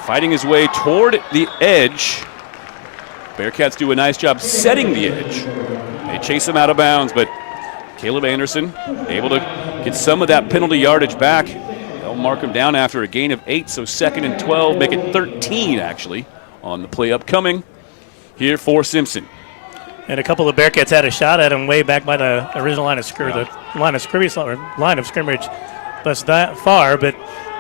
Fighting his way toward the edge. Bearcats do a nice job setting the edge. They chase him out of bounds, but Caleb Anderson able to get some of that penalty yardage back. They'll mark him down after a gain of 8, so 2nd and 12, make it 13 actually on the play upcoming here for Simpson. And a couple of Bearcats had a shot at him way back by the original line of scrimmage, thus that far, but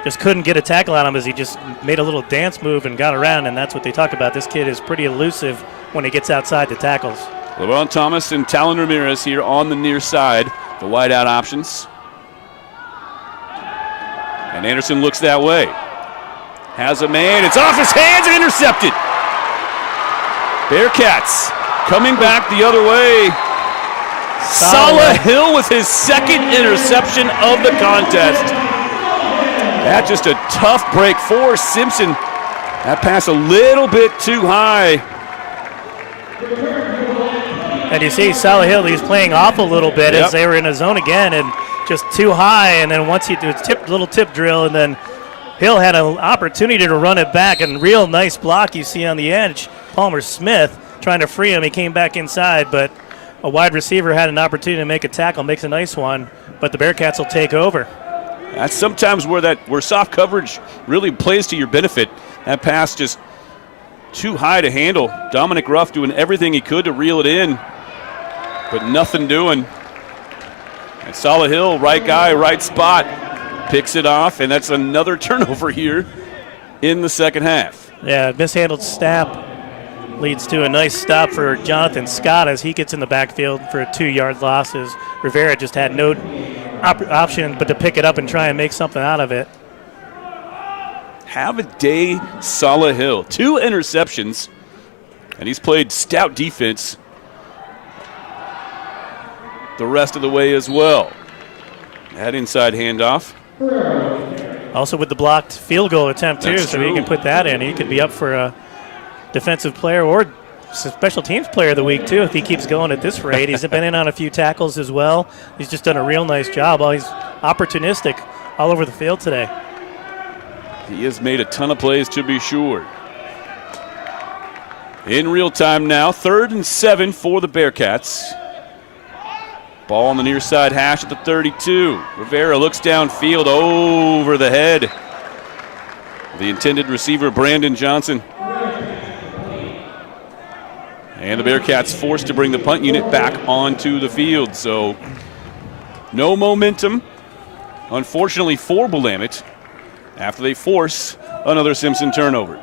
just couldn't get a tackle on him as he just made a little dance move and got around, and that's what they talk about. This kid is pretty elusive when he gets outside the tackles. LeBron Thomas and Talon Ramirez here on the near side, the wideout options. And Anderson looks that way. Has a man, it's off his hands and intercepted. Bearcats coming back the other way. Salah Hill with his second interception of the contest. That's just a tough break for Simpson. That pass a little bit too high. And you see Salah Hill, he's playing off a little bit as they were in a zone again, and just too high. And then once he did a little tip drill, and then Hill had an opportunity to run it back, and real nice block you see on the edge. Palmer Smith trying to free him. He came back inside, but a wide receiver had an opportunity to make a tackle, makes a nice one, but the Bearcats will take over. That's sometimes where soft coverage really plays to your benefit. That pass just too high to handle. Dominic Ruff doing everything he could to reel it in, but nothing doing. And Salah Hill, right guy, right spot, picks it off, and that's another turnover here in the second half. Yeah, mishandled snap leads to a nice stop for Jonathan Scott as he gets in the backfield for a 2-yard loss, as Rivera just had no option but to pick it up and try and make something out of it. Have a day, Salah Hill. 2 interceptions, and he's played stout defense the rest of the way as well. That inside handoff. Also with the blocked field goal attempt too, so he can put that in. He could be up for a defensive player or special teams player of the week too if he keeps going at this rate. He's been in on a few tackles as well. He's just done a real nice job. He's opportunistic all over the field today. He has made a ton of plays, to be sure. In real time now, 3rd and 7 for the Bearcats. Ball on the near side hash at the 32. Rivera looks downfield over the head. The intended receiver, Brandon Johnson. And the Bearcats forced to bring the punt unit back onto the field. So no momentum, unfortunately, for Willamette after they force another Simpson turnover.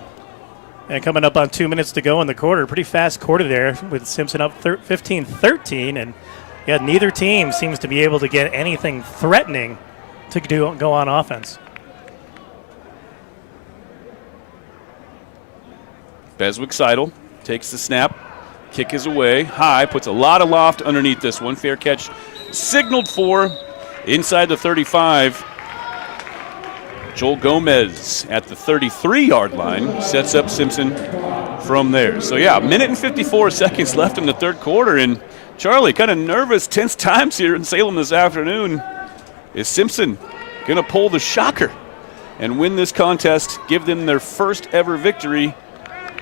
And coming up on 2 minutes to go in the quarter. Pretty fast quarter there with Simpson up 15-13. And yeah, neither team seems to be able to get anything threatening to go on offense. Beswick Seidel takes the snap. Kick is away. High, puts a lot of loft underneath this one. Fair catch signaled for inside the 35. Joel Gomez at the 33-yard line sets up Simpson from there. So, yeah, 1 minute and 54 seconds left in the third quarter. And, Charlie, kind of nervous, tense times here in Salem this afternoon. Is Simpson going to pull the shocker and win this contest, give them their first ever victory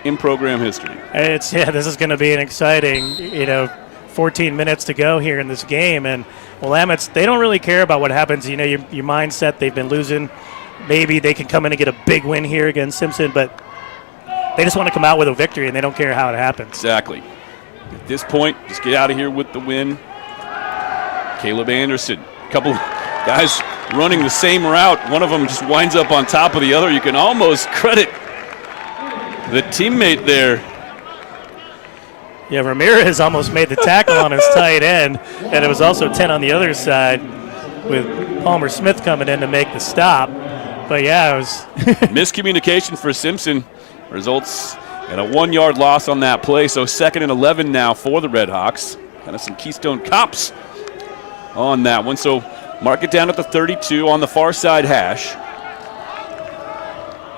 in program history? This is going to be an exciting, 14 minutes to go here in this game. And Willamette's, they don't really care about what happens. Your mindset, they've been losing. Maybe they can come in and get a big win here against Simpson, but they just want to come out with a victory, and they don't care how it happens. Exactly. At this point, just get out of here with the win. Caleb Anderson, a couple guys running the same route. One of them just winds up on top of the other. You can almost credit the teammate there. Yeah, Ramirez almost made the tackle on his tight end, and it was also 10 on the other side with Palmer Smith coming in to make the stop. But, yeah, it was miscommunication for Simpson results in a 1-yard loss on that play. So 2nd and 11 now for the Redhawks. Kind of some Keystone Cops on that one. So mark it down at the 32 on the far side hash.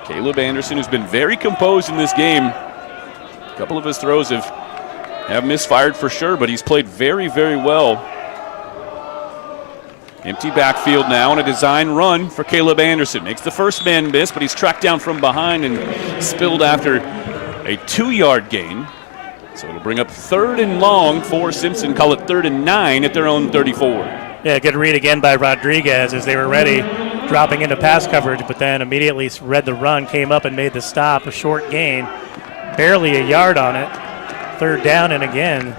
Caleb Anderson, who's been very composed in this game. A couple of his throws have misfired for sure, but he's played very, very well. Empty backfield now and a design run for Caleb Anderson. Makes the first man miss, but he's tracked down from behind and spilled after a 2-yard gain. So it'll bring up 3rd and long for Simpson. Call it 3rd and 9 at their own 34. Yeah, good read again by Rodriguez as they were ready, dropping into pass coverage, but then immediately read the run, came up and made the stop, a short gain, barely a yard on it. 3rd down, and again,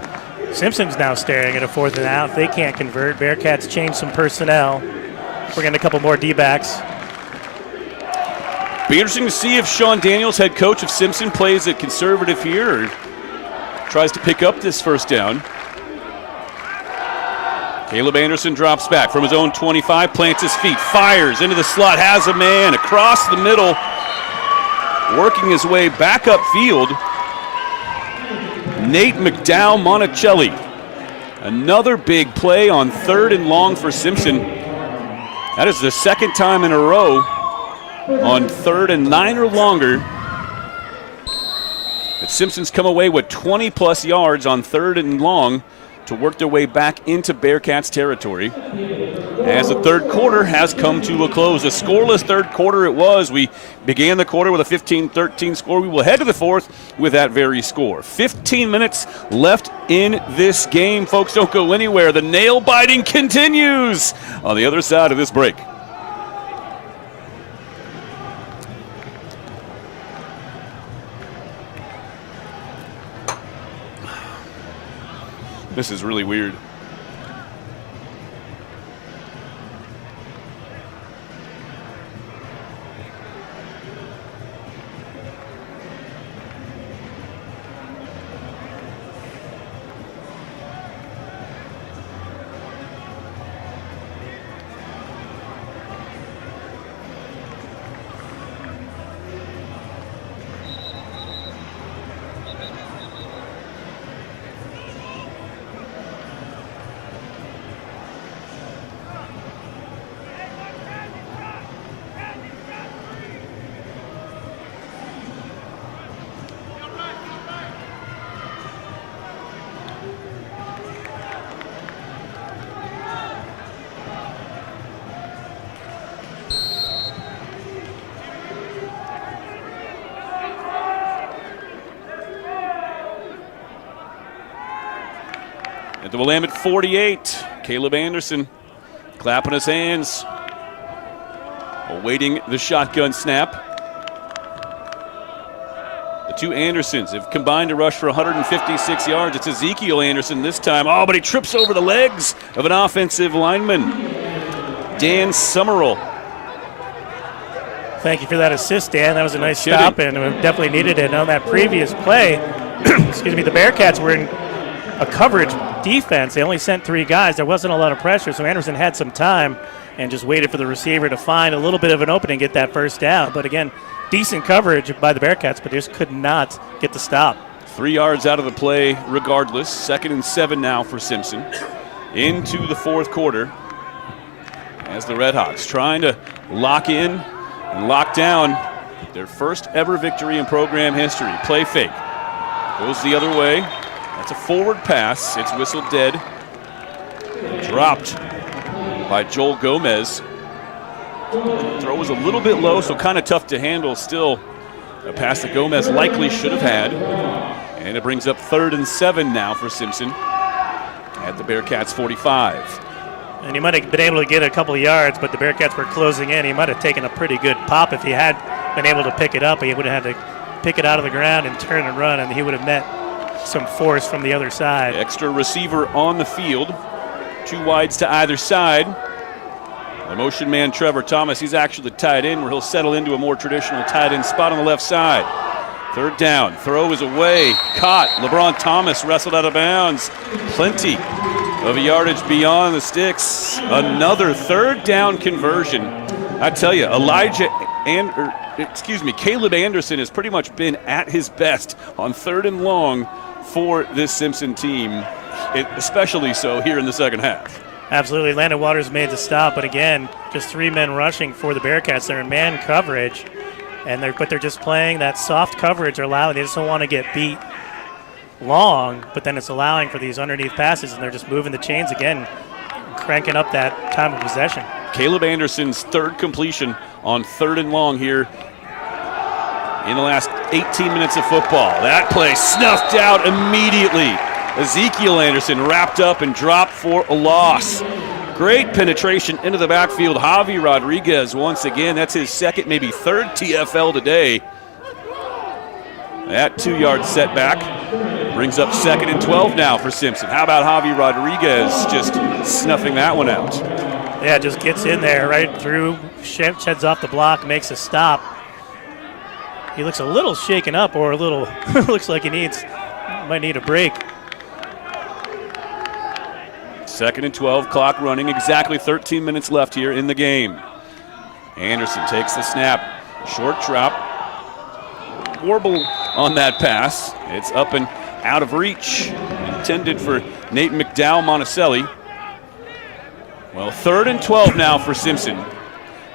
Simpson's now staring at a 4th and out. They can't convert. Bearcats change some personnel. Bring in a couple more D-backs. Be interesting to see if Sean Daniels, head coach of Simpson, plays it conservative here or tries to pick up this first down. Caleb Anderson drops back from his own 25, plants his feet, fires into the slot, has a man across the middle, working his way back upfield. Nate McDowell Monticelli. Another big play on 3rd and long for Simpson. That is the second time in a row on 3rd and 9 or longer that Simpson's come away with 20-plus yards on 3rd and long to work their way back into Bearcats territory as the third quarter has come to a close. A scoreless third quarter it was. We began the quarter with a 15-13 score. We will head to the fourth with that very score. 15 minutes left in this game. Folks, don't go anywhere. The nail biting continues on the other side of this break. This is really weird. At the Willamette 48, Caleb Anderson clapping his hands, awaiting the shotgun snap. The two Andersons have combined to rush for 156 yards. It's Ezekiel Anderson this time. Oh, but he trips over the legs of an offensive lineman, Dan Summerall. Thank you for that assist, Dan. That was a nice stop, and we definitely needed it on that previous play. Excuse me, the Bearcats were in a coverage defense. They only sent 3 guys. There wasn't a lot of pressure, so Anderson had some time and just waited for the receiver to find a little bit of an opening, get that first down. But again, decent coverage by the Bearcats, but just could not get the stop. 3 yards out of the play regardless. 2nd and 7 now for Simpson. Into the fourth quarter as the Redhawks trying to lock in and lock down their first ever victory in program history. Play fake. Goes the other way. That's a forward pass. It's whistled dead. Dropped by Joel Gomez. Throw was a little bit low, so kind of tough to handle. Still a pass that Gomez likely should have had. And it brings up 3rd and 7 now for Simpson at the Bearcats 45. And he might have been able to get a couple of yards, but the Bearcats were closing in. He might have taken a pretty good pop if he had been able to pick it up. He would have had to pick it out of the ground and turn and run, and he would have met some force from the other side. Extra receiver on the field. 2 wides to either side. The motion man Trevor Thomas, he's actually tied in where he'll settle into a more traditional tight end spot on the left side. 3rd down, throw is away, caught. LeBron Thomas wrestled out of bounds. Plenty of yardage beyond the sticks. Another 3rd down conversion. I tell you, Caleb Anderson has pretty much been at his best on 3rd and long for this Simpson team, especially so here in the second half. Absolutely. Landon Waters made the stop, but again, just 3 men rushing for the Bearcats. They're in man coverage, but they're just playing that soft coverage. They just don't want to get beat long, but then it's allowing for these underneath passes, and they're just moving the chains again, cranking up that time of possession. Caleb Anderson's 3rd completion on 3rd and long here in the last 18 minutes of football. That play snuffed out immediately. Ezekiel Anderson wrapped up and dropped for a loss. Great penetration into the backfield. Javi Rodriguez once again. That's his 2nd, maybe 3rd TFL today. That 2-yard setback brings up 2nd and 12 now for Simpson. How about Javi Rodriguez just snuffing that one out? Yeah, just gets in there right through, sheds off the block, makes a stop. He looks a little shaken up, or a little looks like he might need a break. 2nd and 12, clock running, exactly 13 minutes left here in the game. Anderson takes the snap, short drop. Warble on that pass. It's up and out of reach, intended for Nate McDowell Monticelli. Well, 3rd and 12 now for Simpson.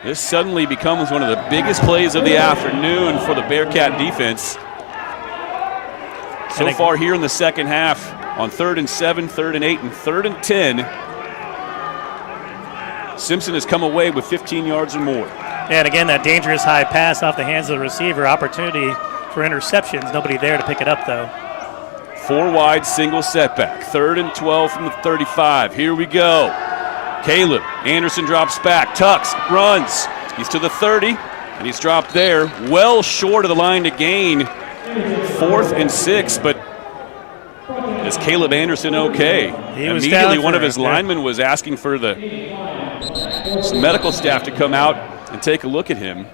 This suddenly becomes one of the biggest plays of the afternoon for the Bearcat defense. So far here in the second half, on 3rd and 7, 3rd and 8, and 3rd and 10, Simpson has come away with 15 yards or more. Yeah, and again, that dangerous high pass off the hands of the receiver, opportunity for interceptions. Nobody there to pick it up, though. 4 wide, single setback. 3rd and 12 from the 35. Here we go. Caleb Anderson drops back, tucks, runs. He's to the 30, and he's dropped there, well short of the line to gain. 4th and 6, but is Caleb Anderson okay? Immediately, one of his linemen was asking for the medical staff to come out and take a look at him.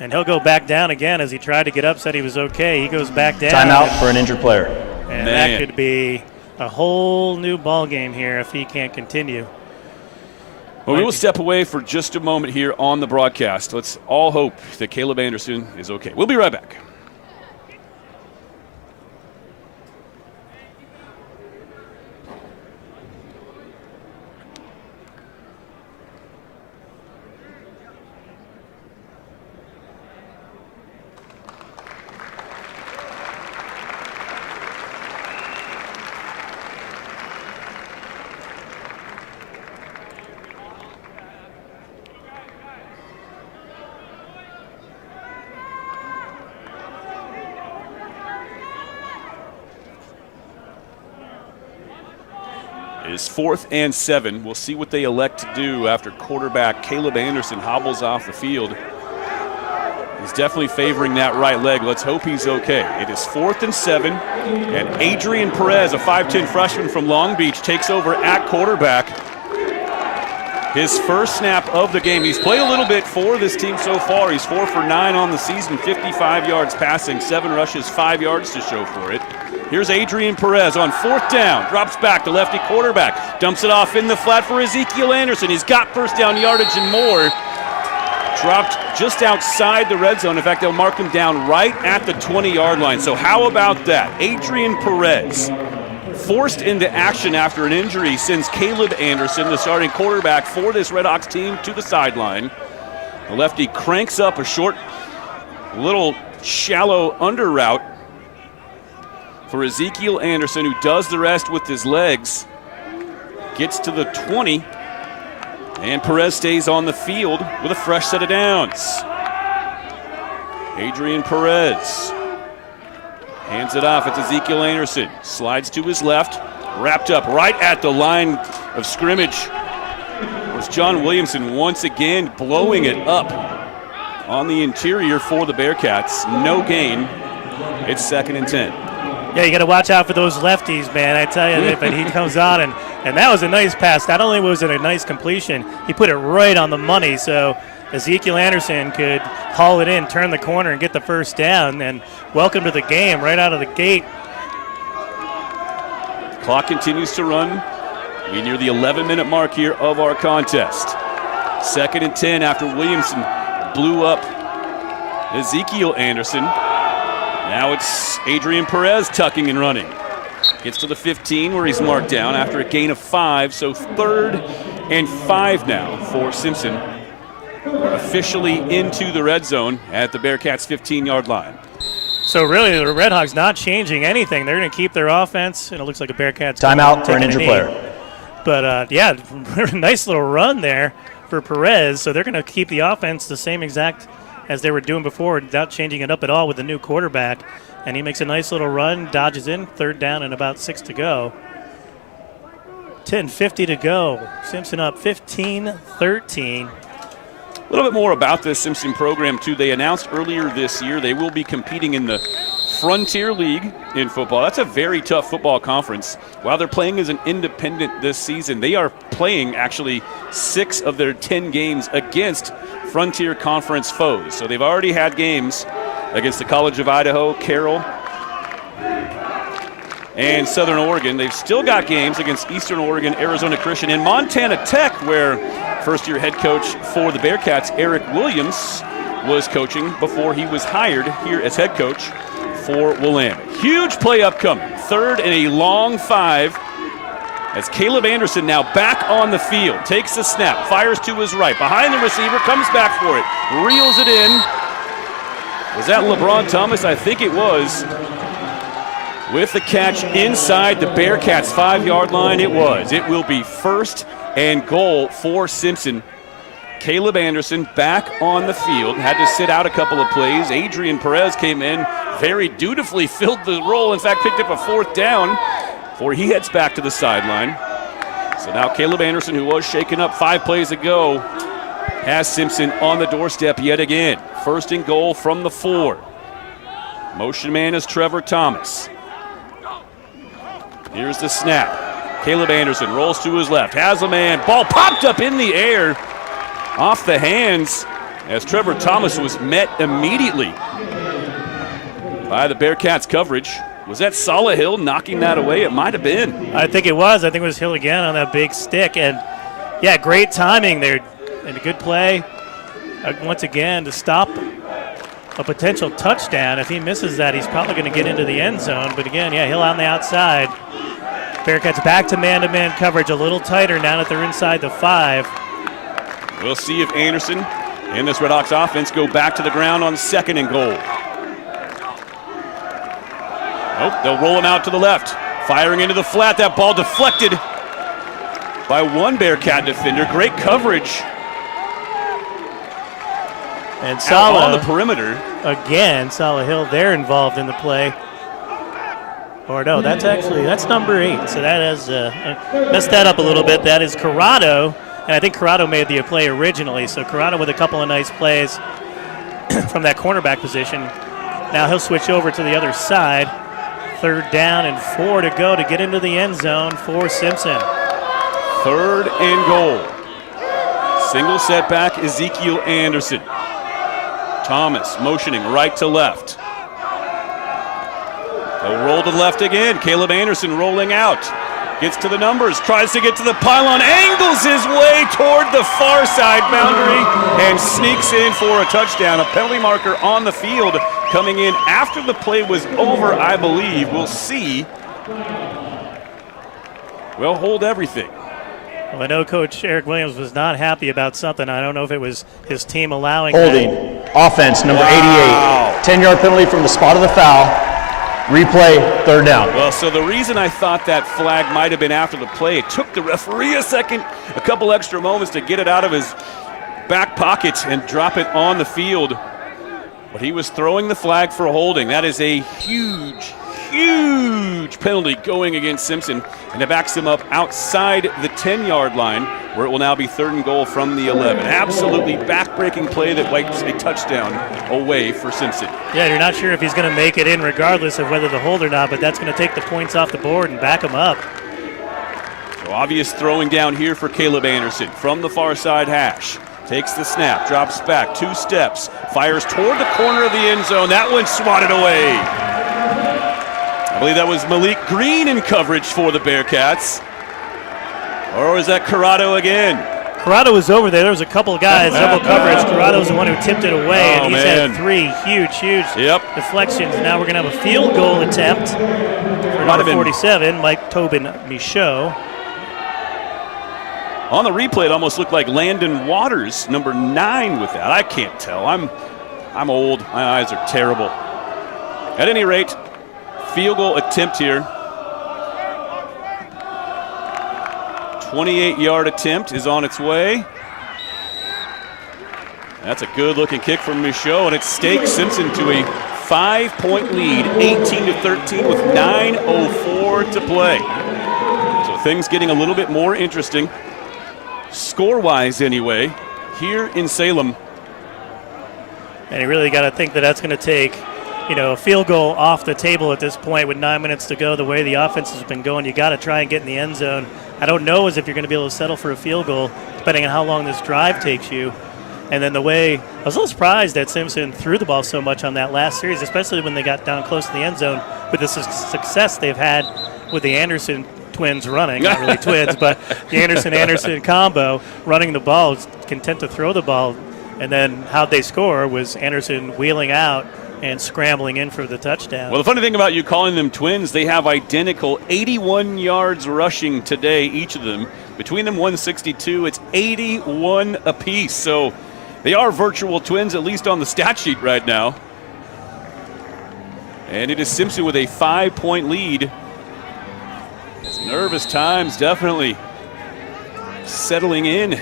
And he'll go back down again as he tried to get up, said he was okay. He goes back down. Timeout for an injured player. And that could be a whole new ball game here if he can't continue. Well, we will step away for just a moment here on the broadcast. Let's all hope that Caleb Anderson is okay. We'll be right back. Is 4th and 7. We'll see what they elect to do after quarterback Caleb Anderson hobbles off the field. He's definitely favoring that right leg. Let's hope he's okay. It is 4th and 7, and Adrian Perez, a 5'10 freshman from Long Beach, takes over at quarterback. His first snap of the game. He's played a little bit for this team so far. He's 4 for 9 on the season, 55 yards passing, 7 rushes, 5 yards to show for it. Here's Adrian Perez on 4th down, drops back to lefty quarterback, dumps it off in the flat for Ezekiel Anderson. He's got first down yardage and more. Dropped just outside the red zone. In fact, they'll mark him down right at the 20-yard line. So how about that? Adrian Perez, forced into action after an injury, sends Caleb Anderson, the starting quarterback for this Redhawks team, to the sideline. The lefty cranks up a short, little shallow under route for Ezekiel Anderson, who does the rest with his legs. Gets to the 20, and Perez stays on the field with a fresh set of downs. Adrian Perez hands it off. It's Ezekiel Anderson. Slides to his left, wrapped up right at the line of scrimmage. It was John Williamson once again blowing it up on the interior for the Bearcats. No gain. It's 2nd and 10. Yeah, you got to watch out for those lefties, man. I tell you, but he comes on, and that was a nice pass. Not only was it a nice completion, he put it right on the money, so Ezekiel Anderson could haul it in, turn the corner, and get the first down. And welcome to the game right out of the gate. Clock continues to run. We near the 11-minute mark here of our contest. 2nd and 10 after Williamson blew up Ezekiel Anderson. Now it's Adrian Perez tucking and running. Gets to the 15 where he's marked down after a gain of 5. So 3rd and 5 now for Simpson. We're officially into the red zone at the Bearcats' 15-yard line. So really, the Redhawks not changing anything. They're going to keep their offense, and it looks like a Bearcats timeout for an injured player. But yeah, nice little run there for Perez. So they're going to keep the offense the same exact as they were doing before without changing it up at all with the new quarterback. And he makes a nice little run, dodges in, 3rd down and about 6 to go. 10:50 to go. Simpson up 15-13. A little bit more about this Simpson program, too. They announced earlier this year they will be competing in the Frontier League in football. That's a very tough football conference. While they're playing as an independent this season, they are playing actually 6 of their 10 games against Frontier Conference foes. So they've already had games against the College of Idaho, Carroll, and Southern Oregon. They've still got games against Eastern Oregon, Arizona Christian, and Montana Tech, where first-year head coach for the Bearcats, Eric Williams, was coaching before he was hired here as head coach for Willamette. Huge play upcoming. 3rd and a long 5 as Caleb Anderson now back on the field. Takes the snap, fires to his right, behind the receiver, comes back for it, reels it in. Was that LeBron Thomas? I think it was. With the catch inside the Bearcats' 5-yard line, it was. It will be 1st and goal for Simpson. Caleb Anderson back on the field. Had to sit out a couple of plays. Adrian Perez came in, very dutifully filled the role. In fact, picked up a 4th down before he heads back to the sideline. So now Caleb Anderson, who was shaken up 5 plays ago, has Simpson on the doorstep yet again. 1st and goal from the 4. Motion man is Trevor Thomas. Here's the snap. Caleb Anderson rolls to his left, has a man. Ball popped up in the air off the hands as Trevor Thomas was met immediately by the Bearcats coverage. Was that Hill knocking that away? It might have been. I think it was. I think it was Hill again on that big stick. And, yeah, great timing there and a good play once again to stop a potential touchdown. If he misses that, he's probably going to get into the end zone. But, again, yeah, Hill on the outside. Bearcats back to man-to-man coverage, a little tighter now that they're inside the 5. We'll see if Anderson and this Redhawks offense go back to the ground on 2nd and goal. Nope, they'll roll him out to the left. Firing into the flat, that ball deflected by one Bearcat defender. Great coverage. And Sala on the perimeter. Again, Hill, they're involved in the play. Or no, that's number 8. So that has messed that up a little bit. That is Corrado. And I think Corrado made the play originally. So Corrado with a couple of nice plays from that cornerback position. Now he'll switch over to the other side. 3rd down and 4 to go to get into the end zone for Simpson. 3rd and goal. Single setback, Ezekiel Anderson. Thomas motioning right to left. They'll roll to the left again. Caleb Anderson rolling out. Gets to the numbers, tries to get to the pylon, angles his way toward the far side boundary, and sneaks in for a touchdown. A penalty marker on the field coming in after the play was over, I believe. We'll see. We'll hold everything. Well, I know Coach Eric Williams was not happy about something. I don't know if it was his team allowing holding. That. Offense, number 88. 10-yard penalty from the spot of the foul. Replay, 3rd down. Well, so the reason I thought that flag might have been after the play, it took the referee a couple extra moments to get it out of his back pocket and drop it on the field. But he was throwing the flag for holding. That is a huge penalty going against Simpson, and it backs him up outside the 10-yard line, where it will now be 3rd and goal from the 11. Absolutely back-breaking play that wipes a touchdown away for Simpson. Yeah, you're not sure if he's going to make it in regardless of whether the hold or not, but that's going to take the points off the board and back him up. So obvious throwing down here for Caleb Anderson from the far side hash. Takes the snap, drops back, 2 steps, fires toward the corner of the end zone. That one swatted away. I believe that was Malik Green in coverage for the Bearcats. Or is that Corrado again? Corrado was over there. There was a couple of guys, double coverage. Corrado's the one who tipped it away, and he's had 3 huge deflections. Now we're going to have a field goal attempt for number 47, Mike Tobin Michaud. On the replay, it almost looked like Landon Waters, number 9, with that. I can't tell. I'm old. My eyes are terrible. At any rate, field goal attempt here. 28-yard attempt is on its way. That's a good-looking kick from Michaud, and it stakes Simpson to a 5-point lead, 18-13 with 9:04 to play. So things getting a little bit more interesting, score-wise anyway, here in Salem. And you really got to think that that's going to take, a field goal off the table at this point with 9 minutes to go. The way the offense has been going, you got to try and get in the end zone. I don't know as if you're going to be able to settle for a field goal, depending on how long this drive takes you. And then I was a little surprised that Simpson threw the ball so much on that last series, especially when they got down close to the end zone with the success they've had with the Anderson twins running, not really twins, but the Anderson combo running the ball, content to throw the ball. And then how they score was Anderson wheeling out and scrambling in for the touchdown. Well, the funny thing about you calling them twins, they have identical 81 yards rushing today, each of them. Between them, 162. It's 81 apiece. So they are virtual twins, at least on the stat sheet right now. And it is Simpson with a 5-point lead. It's nervous times definitely settling in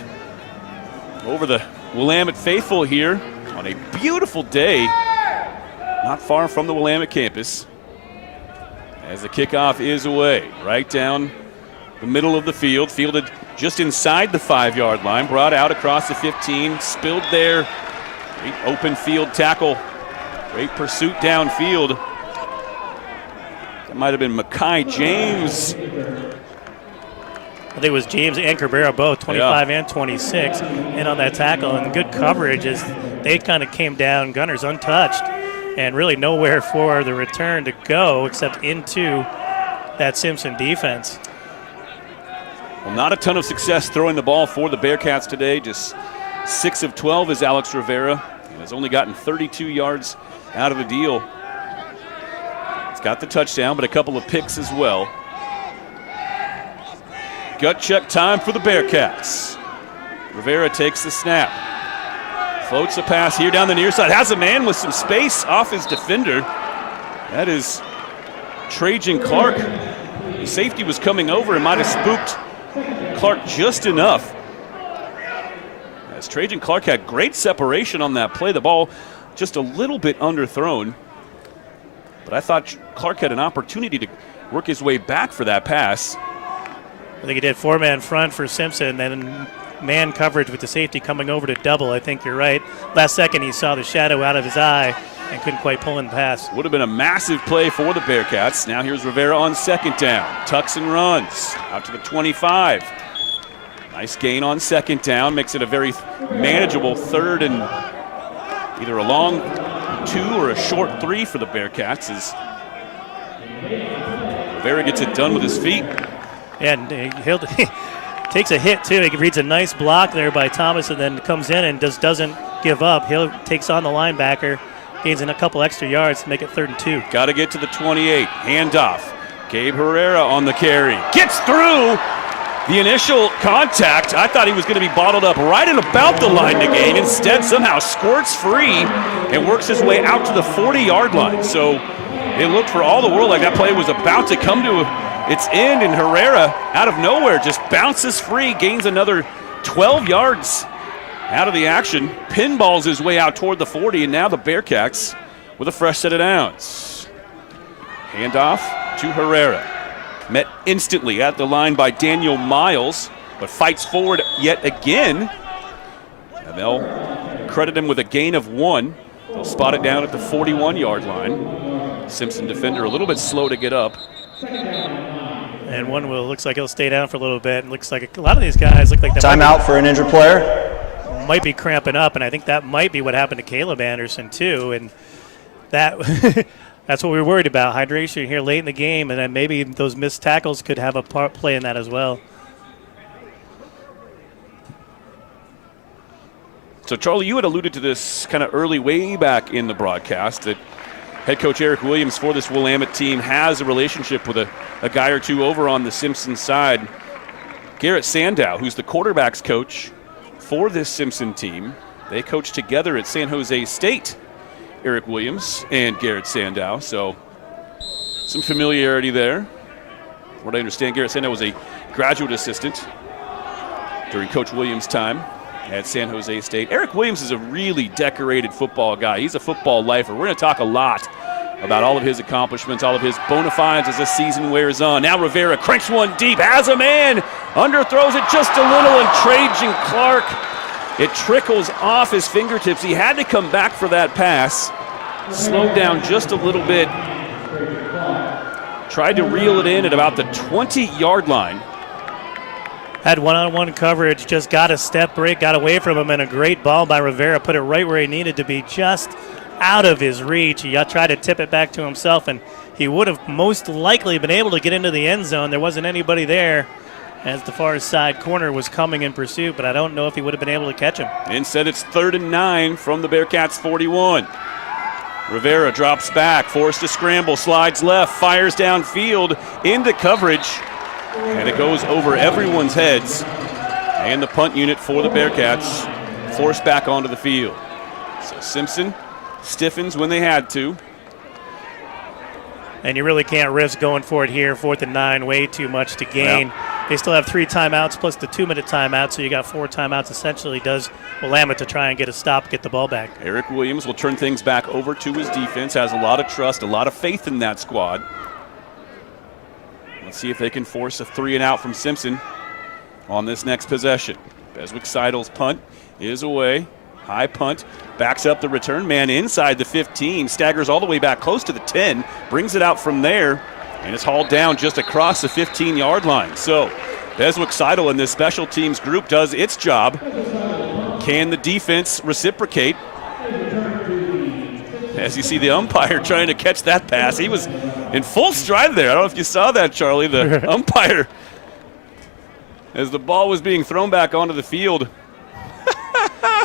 over the Willamette faithful here on a beautiful day, not far from the Willamette campus. As the kickoff is away, right down the middle of the field, fielded just inside the 5-yard line, brought out across the 15, spilled there. Great open field tackle, great pursuit downfield. That might have been Makai James. I think it was James and Cabrera both, 25 and 26, in on that tackle. And good coverage as they kind of came down, Gunners untouched, and really nowhere for the return to go except into that Simpson defense. Well, not a ton of success throwing the ball for the Bearcats today. Just 6 of 12 is Alex Rivera, and has only gotten 32 yards out of the deal. He's got the touchdown, but a couple of picks as well. Gut check time for the Bearcats. Rivera takes the snap. Floats a pass here down the near side. Has a man with some space off his defender. That is Trajan Clark. The safety was coming over and might have spooked Clark just enough. As Trajan Clark had great separation on that play. The ball just a little bit underthrown. But I thought Clark had an opportunity to work his way back for that pass. I think he did 4-man front for Simpson, then man coverage with the safety coming over to double. I think you're right. Last second he saw the shadow out of his eye and couldn't quite pull in the pass. Would have been a massive play for the Bearcats. Now here's Rivera on 2nd down. Tucks and runs out to the 25. Nice gain on 2nd down. Makes it a very manageable 3rd and either a long 2 or a short 3 for the Bearcats as Rivera gets it done with his feet. And he takes a hit, too. He reads a nice block there by Thomas and then comes in and doesn't give up. He takes on the linebacker, gains in a couple extra yards to make it 3rd and 2. Got to get to the 28. Handoff. Gabe Herrera on the carry. Gets through the initial contact. I thought he was going to be bottled up right at about the line to gain. Instead, somehow squirts free and works his way out to the 40-yard line. So it looked for all the world like that play was about to come to its end, and Herrera, out of nowhere, just bounces free, gains another 12 yards out of the action, pinballs his way out toward the 40, and now the Bearcats with a fresh set of downs. Handoff to Herrera. Met instantly at the line by Daniel Miles, but fights forward yet again. And they'll credit him with a gain of 1. They'll spot it down at the 41-yard line. Simpson defender a little bit slow to get up. And one looks like he'll stay down for a little bit. And looks like a lot of these guys look like they timeout for an injured player. Might be cramping up, and I think that might be what happened to Caleb Anderson too. And that that's what we were worried about, hydration here late in the game, and then maybe those missed tackles could have a part play in that as well. So Charlie, you had alluded to this kind of early way back in the broadcast that head coach Eric Williams for this Willamette team has a relationship with a guy or two over on the Simpson side. Garrett Sandow, who's the quarterback's coach for this Simpson team. They coached together at San Jose State, Eric Williams and Garrett Sandow. So some familiarity there. What I understand, Garrett Sandow was a graduate assistant during Coach Williams' time at San Jose State. Eric Williams is a really decorated football guy. He's a football lifer. We're going to talk a lot about all of his accomplishments, all of his bona fides as the season wears on. Now Rivera cranks one deep, has a man, underthrows it just a little, and Trajan Clark, it trickles off his fingertips. He had to come back for that pass. Slowed down just a little bit. Tried to reel it in at about the 20-yard line. Had one-on-one coverage, just got a step break, got away from him, and a great ball by Rivera. Put it right where he needed to be, just out of his reach. He tried to tip it back to himself, and he would have most likely been able to get into the end zone. There wasn't anybody there as the far side corner was coming in pursuit, but I don't know if he would have been able to catch him. Instead, it's 3rd and 9 from the Bearcats 41. Rivera drops back, forced to scramble, slides left, fires downfield into coverage, and it goes over everyone's heads. And the punt unit for the Bearcats forced back onto the field. So Simpson stiffens when they had to. And you really can't risk going for it here, 4th and 9, way too much to gain. Yep. They still have 3 timeouts plus the 2-minute timeout, so you got 4 timeouts essentially does Willamette to try and get a stop, get the ball back. Eric Williams will turn things back over to his defense, has a lot of trust, a lot of faith in that squad. Let's see if they can force a 3-and-out from Simpson on this next possession. Beswick-Seidel's punt is away. High punt, backs up the return man inside the 15, staggers all the way back close to the 10, brings it out from there, and it's hauled down just across the 15-yard line. So Beswick-Seidel in this special teams group does its job. Can the defense reciprocate? As you see the umpire trying to catch that pass. He was in full stride there. I don't know if you saw that, Charlie. The umpire, as the ball was being thrown back onto the field,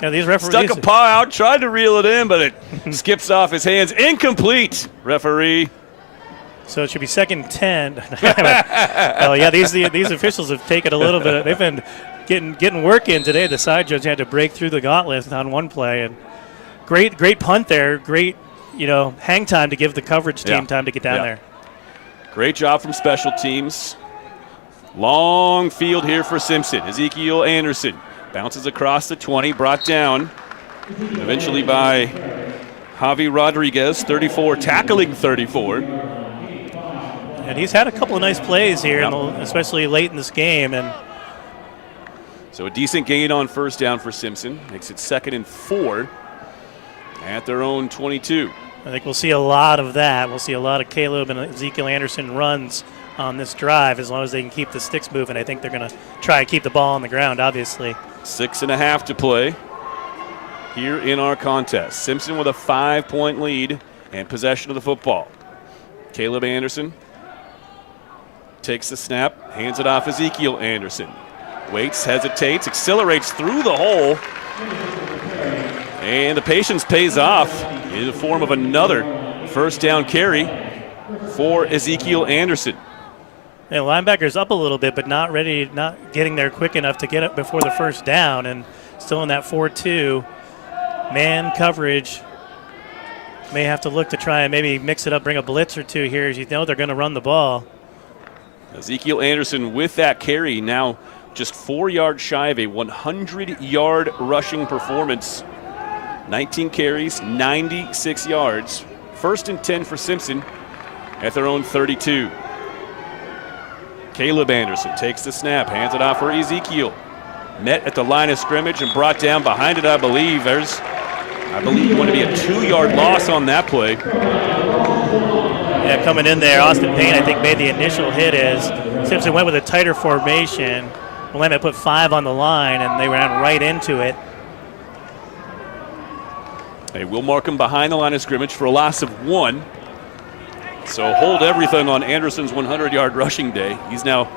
these referees stuck a paw out, tried to reel it in, but it skips off his hands. Incomplete, referee. So it should be 2nd and 10. Oh, yeah, these officials have taken a little bit. They've been getting work in today. The side judge had to break through the gauntlet on one play. And great punt there. Great, hang time to give the coverage team time to get down there. Great job from special teams. Long field here for Simpson. Ezekiel Anderson bounces across the 20, brought down eventually by Javi Rodriguez, 34, tackling 34. And he's had a couple of nice plays here, especially late in this game. And so a decent gain on 1st down for Simpson. Makes it 2nd and 4 at their own 22. I think we'll see a lot of that. We'll see a lot of Caleb and Ezekiel Anderson runs on this drive as long as they can keep the sticks moving. I think they're going to try and keep the ball on the ground, obviously. 6.5 to play here in our contest. Simpson with a 5-point lead and possession of the football. Caleb Anderson takes the snap, hands it off Ezekiel Anderson. Waits, hesitates, accelerates through the hole. And the patience pays off in the form of another 1st down carry for Ezekiel Anderson. And linebacker's up a little bit, but not getting there quick enough to get it before the 1st down, and still in that 4-2 man coverage. May have to look to try and maybe mix it up, bring a blitz or two here, as you know they're going to run the ball. Ezekiel Anderson with that carry now just 4 yards shy of a 100-yard rushing performance. 19 carries, 96 yards. 1st and 10 for Simpson at their own 32. Caleb Anderson takes the snap, hands it off for Ezekiel. Met at the line of scrimmage and brought down behind it, I believe. There's, going to be a 2-yard loss on that play. Yeah, coming in there, Austin Payne, I think, made the initial hit as Simpson went with a tighter formation. Willamette put 5 on the line, and they ran right into it. They will mark him behind the line of scrimmage for a loss of 1. So hold everything on Anderson's 100-yard rushing day. He's now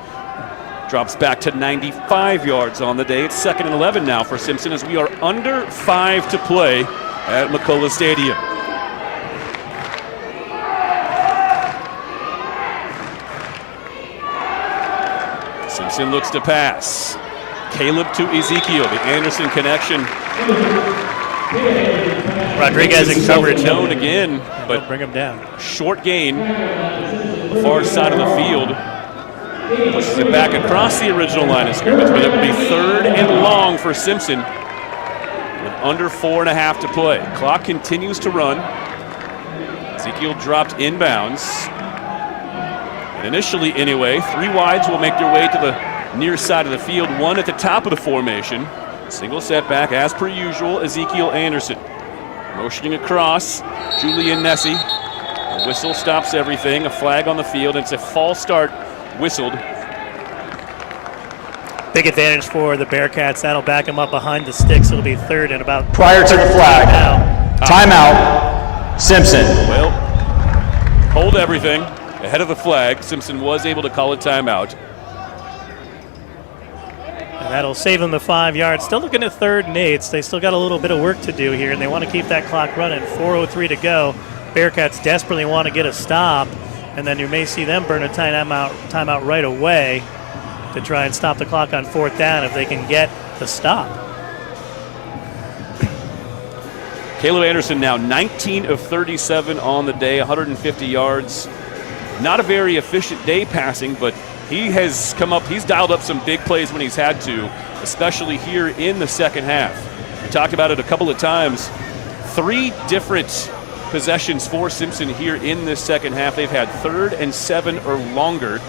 drops back to 95 yards on the day. It's 2nd and 11 now for Simpson as we are under 5 to play at McCulloch Stadium. Simpson looks to pass. Caleb to Ezekiel, the Anderson connection. Rodriguez in coverage. Known again, but bring him down. Short gain, the far side of the field. Pushes it back across the original line of scrimmage, but it will be 3rd and long for Simpson with under 4.5 to play. Clock continues to run. Ezekiel dropped inbounds. And initially, anyway, 3 wides will make their way to the near side of the field, 1 at the top of the formation. Single setback, as per usual, Ezekiel Anderson. Motioning across, Julian Nessie. A whistle stops everything, a flag on the field. It's a false start whistled Big advantage for the Bearcats. That'll back them up behind the sticks. It'll be third and about. Prior to the flag. Timeout. Simpson. Well, hold everything. Ahead of the flag, Simpson was able to call a timeout. And that'll save them the 5 yards. Still looking at 3rd and 8. They still got a little bit of work to do here, and they want to keep that clock running. 4:03 to go. Bearcats desperately want to get a stop, and then you may see them burn a timeout right away to try and stop the clock on 4th down if they can get the stop. Caleb Anderson now 19 of 37 on the day, 150 yards. Not a very efficient day passing, but he has come up, he's dialed up some big plays when he's had to, especially here in the second half. We talked about it a couple of times. 3 different possessions for Simpson here in this second half. They've had 3rd and 7 or longer.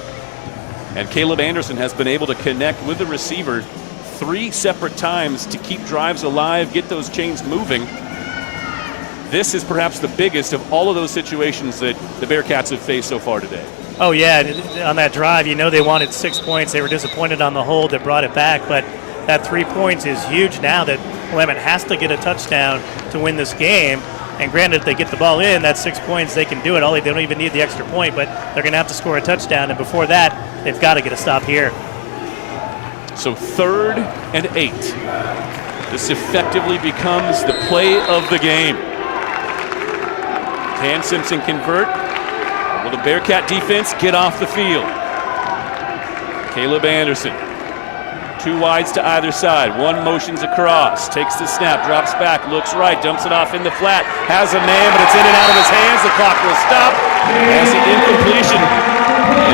And Caleb Anderson has been able to connect with the receiver 3 separate times to keep drives alive, get those chains moving. This is perhaps the biggest of all of those situations that the Bearcats have faced so far today. Oh, yeah. On that drive, they wanted 6 points. They were disappointed on the hold that brought it back, but that 3 points is huge now that Willamette has to get a touchdown to win this game. And granted, if they get the ball in, that's 6 points. They can do it. They don't even need the extra point, but they're going to have to score a touchdown. And before that, they've got to get a stop here. So 3rd and 8. This effectively becomes the play of the game. Can Simpson convert? Will the Bearcat defense get off the field? Caleb Anderson. 2 wides to either side. 1 motions across. Takes the snap, drops back, looks right, dumps it off in the flat. Has a man, but it's in and out of his hands. The clock will stop. As the incompletion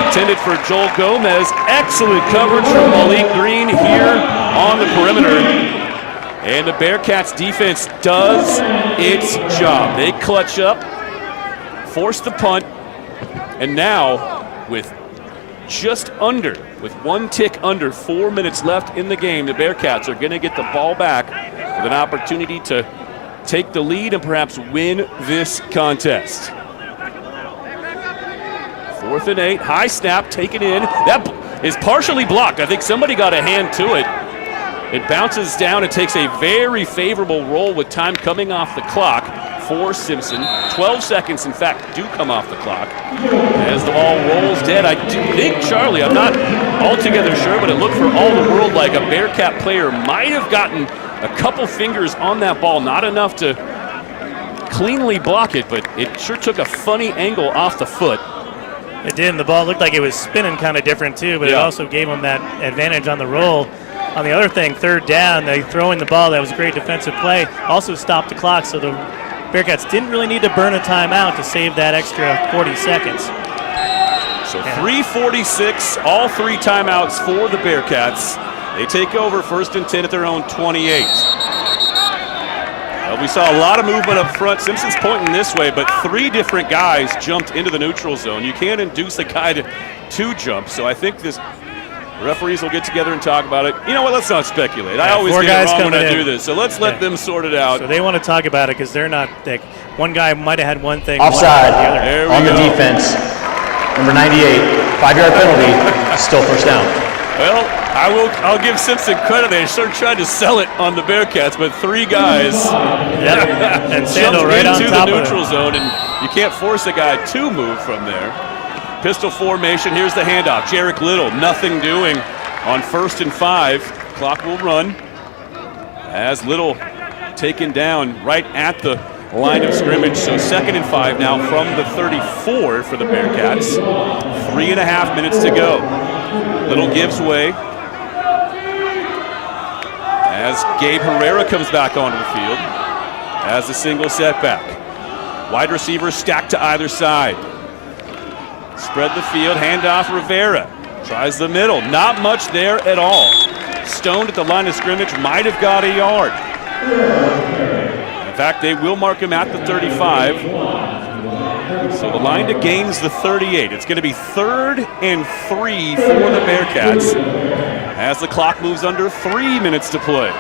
intended for Joel Gomez. Excellent coverage from Malik Green here on the perimeter. And the Bearcats defense does its job. They clutch up, force the punt, and now with 1 tick under 4 minutes left in the game, the Bearcats are going to get the ball back with an opportunity to take the lead and perhaps win this contest. 4th and 8, high snap, taken in. That is partially blocked. I think somebody got a hand to it. It bounces down and takes a very favorable roll with time coming off the clock for Simpson. 12 seconds, in fact, do come off the clock as the ball rolls dead. I do think, Charlie, I'm not altogether sure, but it looked for all the world like a Bearcat player might have gotten a couple fingers on that ball, not enough to cleanly block it, but it sure took a funny angle off the foot. It did, and the ball looked like it was spinning kind of different too, but it also gave them that advantage on the roll. On the other thing, 3rd down, they throwing the ball, that was a great defensive play, also stopped the clock, so the Bearcats didn't really need to burn a timeout to save that extra 40 seconds. So 3:46, all 3 timeouts for the Bearcats. They take over 1st and 10 at their own 28. Well, we saw a lot of movement up front. Simpson's pointing this way, but 3 different guys jumped into the neutral zone. You can't induce a guy to jump, so I think this referees will get together and talk about it. You know what? Let's not speculate. I always get it wrong when I do this, so let's let them sort it out. So they want to talk about it because they're not thick. One guy might have had one thing. Offside the on the defense. Number 98, 5-yard penalty, still 1st down. Well, I'll give Simpson credit. They sort of tried to sell it on the Bearcats, but 3 guys and jumped right into on the top neutral zone, and you can't force a guy to move from there. Pistol formation, here's the handoff. Jarek Little, nothing doing on 1st and 5. Clock will run as Little taken down right at the line of scrimmage. So 2nd and 5 now from the 34 for the Bearcats. 3.5 minutes to go. Little gives way as Gabe Herrera comes back onto the field as a single setback. Wide receivers stacked to either side. Spread the field, handoff Rivera. Tries the middle, not much there at all. Stoned at the line of scrimmage, might have got a yard. In fact, they will mark him at the 35. So the line to gains the 38. It's going to be 3rd and 3 for the Bearcats as the clock moves under 3 minutes to play.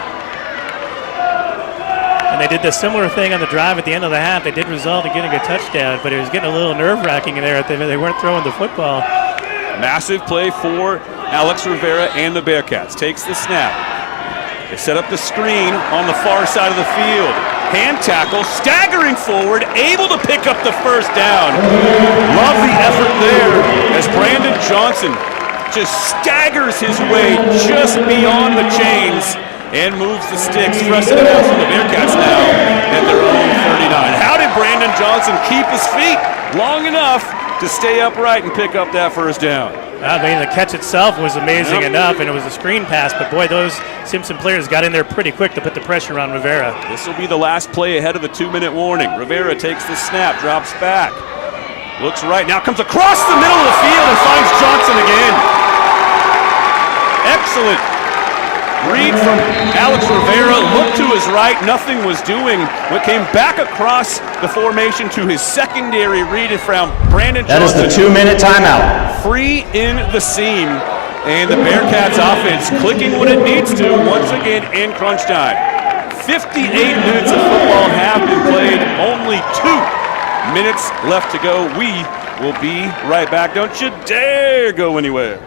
And they did the similar thing on the drive at the end of the half. They did result in getting a touchdown, but it was getting a little nerve-wracking in there. They weren't throwing the football. Massive play for Alex Rivera and the Bearcats. Takes the snap. They set up the screen on the far side of the field. Hand tackle, staggering forward, able to pick up the first down. Love the effort there as Brandon Johnson just staggers his way just beyond the chains and moves the sticks. Fresh it out from the Bearcats now at their own 39. How did Brandon Johnson keep his feet long enough to stay upright and pick up that first down? I mean, the catch itself was amazing enough, and it was a screen pass, but boy, those Simpson players got in there pretty quick to put the pressure on Rivera. This will be the last play ahead of the 2-minute warning. Rivera takes the snap, drops back, looks right, now comes across the middle of the field and finds Johnson again. Excellent read from Alex Rivera, looked to his right, nothing was doing, but came back across the formation to his secondary read and found Brandon Johnson. That is the 2-minute timeout. Free in the seam, and the Bearcats offense clicking when it needs to once again in crunch time. 58 minutes of football have been played, only 2 minutes left to go. We will be right back. Don't you dare go anywhere.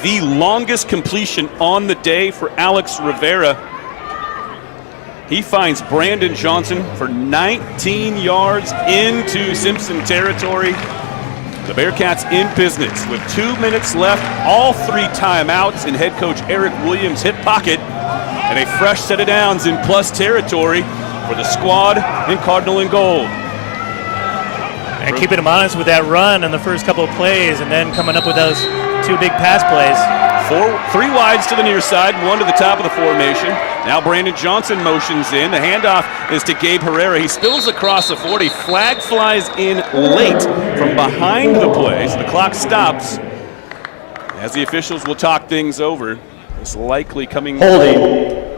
The longest completion on the day for Alex Rivera. He finds Brandon Johnson for 19 yards into Simpson territory. The Bearcats in business with 2 minutes left, all 3 timeouts in head coach Eric Williams' hip pocket, and a fresh set of downs in plus territory for the squad in Cardinal and Gold. And keeping them honest with that run in the first couple of plays, and then coming up with those 2 big pass plays. 3 wides to the near side, 1 to the top of the formation. Now Brandon Johnson motions in. The handoff is to Gabe Herrera. He spills across the 40. Flag flies in late from behind the play, so the clock stops as the officials will talk things over. It's likely coming. Holding,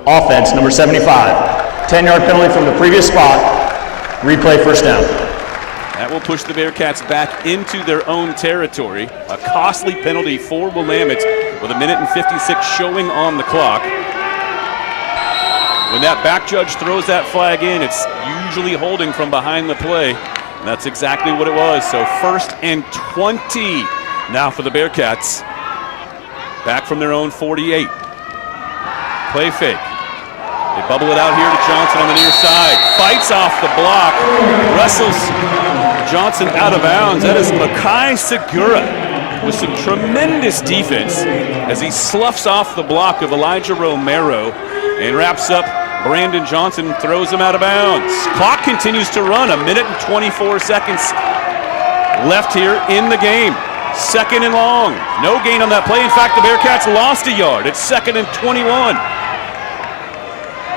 offense, number 75. 10-yard penalty from the previous spot. Replay first down. That will push the Bearcats back into their own territory. A costly penalty for Willamette with 1:56 showing on the clock. When that back judge throws that flag in, it's usually holding from behind the play. And that's exactly what it was. So 1st and 20 now for the Bearcats. Back from their own 48. Play fake. They bubble it out here to Johnson on the near side. Fights off the block. Wrestles Johnson out of bounds. That is Makai Segura with some tremendous defense as he sloughs off the block of Elijah Romero and wraps up Brandon Johnson, throws him out of bounds. Clock continues to run. 1:24 left here in the game. 2nd and long. No gain on that play. In fact, the Bearcats lost a yard. It's 2nd and 21.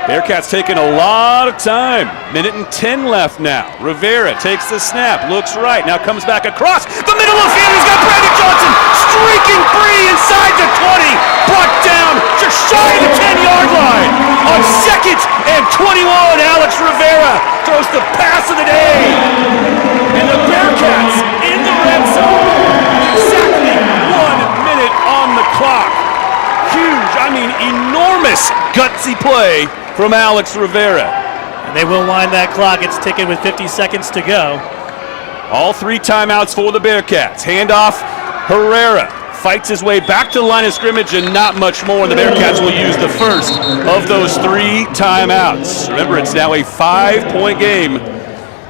Bearcats taking a lot of time. 1:10 left now. Rivera takes the snap, looks right, now comes back across the middle of the field. He's got Brandon Johnson streaking free inside the 20. Brought down just shy of the 10-yard line. On 2nd and 21, Alex Rivera throws the pass of the day. And the Bearcats in the red zone. Exactly 1 minute on the clock. Huge, I mean enormous gutsy play from Alex Rivera. And they will wind that clock. It's ticking with 50 seconds to go. All 3 timeouts for the Bearcats. Handoff, Herrera fights his way back to the line of scrimmage and not much more. And the Bearcats will use the first of those 3 timeouts. Remember, it's now a 5-point game.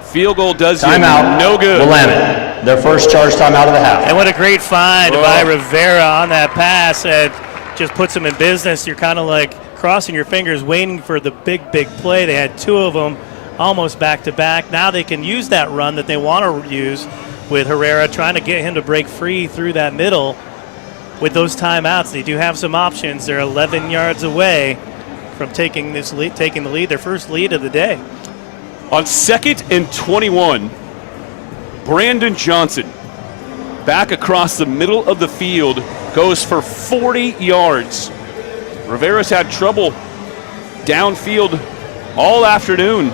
Field goal does you no good. Willamette, their first charge timeout of the half. And what a great find by Rivera on that pass. It just puts them in business. You're kind of like crossing your fingers, waiting for the big play. They had 2 of them almost back-to-back. Now they can use that run that they want to use with Herrera, trying to get him to break free through that middle. With those timeouts, they do have some options. They're 11 yards away from taking the lead, their first lead of the day. On 2nd and 21, Brandon Johnson back across the middle of the field, goes for 40 yards. Rivera's had trouble downfield all afternoon.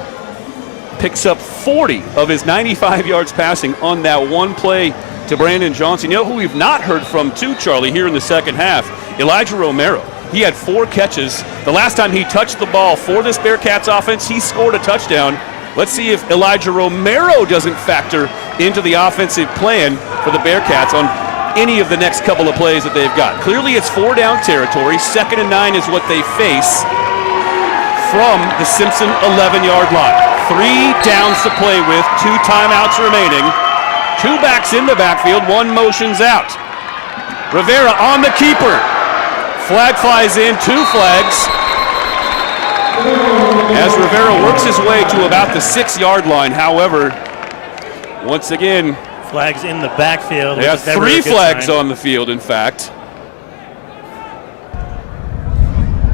Picks up 40 of his 95 yards passing on that one play to Brandon Johnson. You know who we've not heard from too, Charlie, here in the second half? Elijah Romero. He had 4 catches. The last time he touched the ball for this Bearcats offense, he scored a touchdown. Let's see if Elijah Romero doesn't factor into the offensive plan for the Bearcats on any of the next couple of plays that they've got. Clearly it's 4-down territory. 2nd and 9 is what they face from the Simpson 11-yard line. 3 downs to play with, 2 timeouts remaining. 2 backs in the backfield, 1 motions out. Rivera on the keeper. Flag flies in, 2 flags. As Rivera works his way to about the 6-yard line. However, once again, flags in the backfield. They have 3 flags on the field, in fact.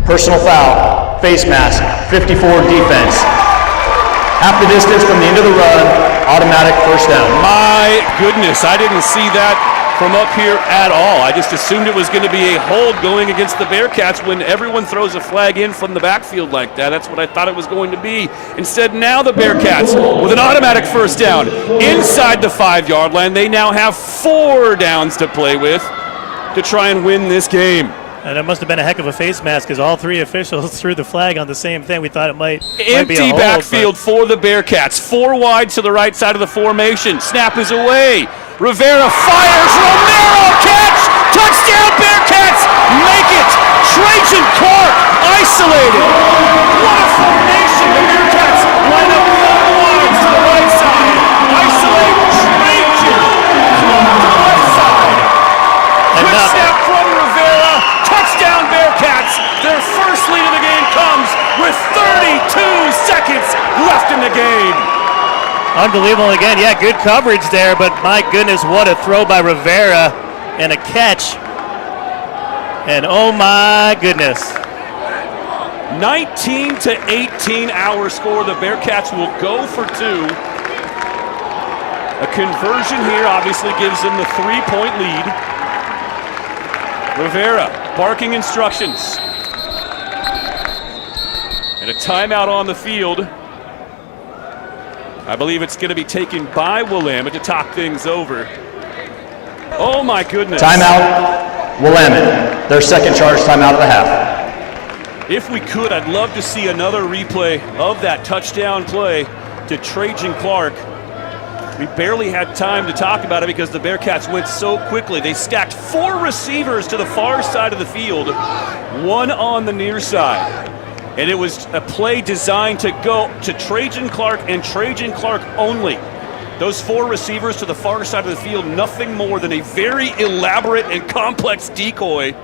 Personal foul, face mask, 54 defense. Half the distance from the end of the run, automatic first down. My goodness, I didn't see that from up here at all. I just assumed it was going to be a hold going against the Bearcats when everyone throws a flag in from the backfield like that. That's what I thought it was going to be. Instead, now the Bearcats with an automatic first down inside the 5-yard line. They now have 4 downs to play with to try and win this game. And it must have been a heck of a face mask because all 3 officials threw the flag on the same thing. We thought it might Empty be a hold, backfield for the Bearcats. 4 wide to the right side of the formation. Snap is away. Rivera fires. Romero catch. Touchdown Bearcats. Make it. Trajan Clark isolated. What a formation. The Bearcats line up 4 wides to the right side. Isolate Trajan Clark to the left side. Quick snap from Rivera. Touchdown Bearcats. Their first lead of the game comes with 32 seconds left in the game. Unbelievable again. Yeah, good coverage there, but my goodness, what a throw by Rivera and a catch. And oh my goodness. 19-18 our score. The Bearcats will go for 2. A conversion here obviously gives them the 3-point lead. Rivera barking instructions. And a timeout on the field. I believe it's going to be taken by Willamette to talk things over. Oh my goodness. Timeout, Willamette. Their second charge timeout of the half. If we could, I'd love to see another replay of that touchdown play to Trajan Clark. We barely had time to talk about it because the Bearcats went so quickly. They stacked 4 receivers to the far side of the field, 1 on the near side. And it was a play designed to go to Trajan Clark and Trajan Clark only. Those 4 receivers to the far side of the field, nothing more than a very elaborate and complex decoy.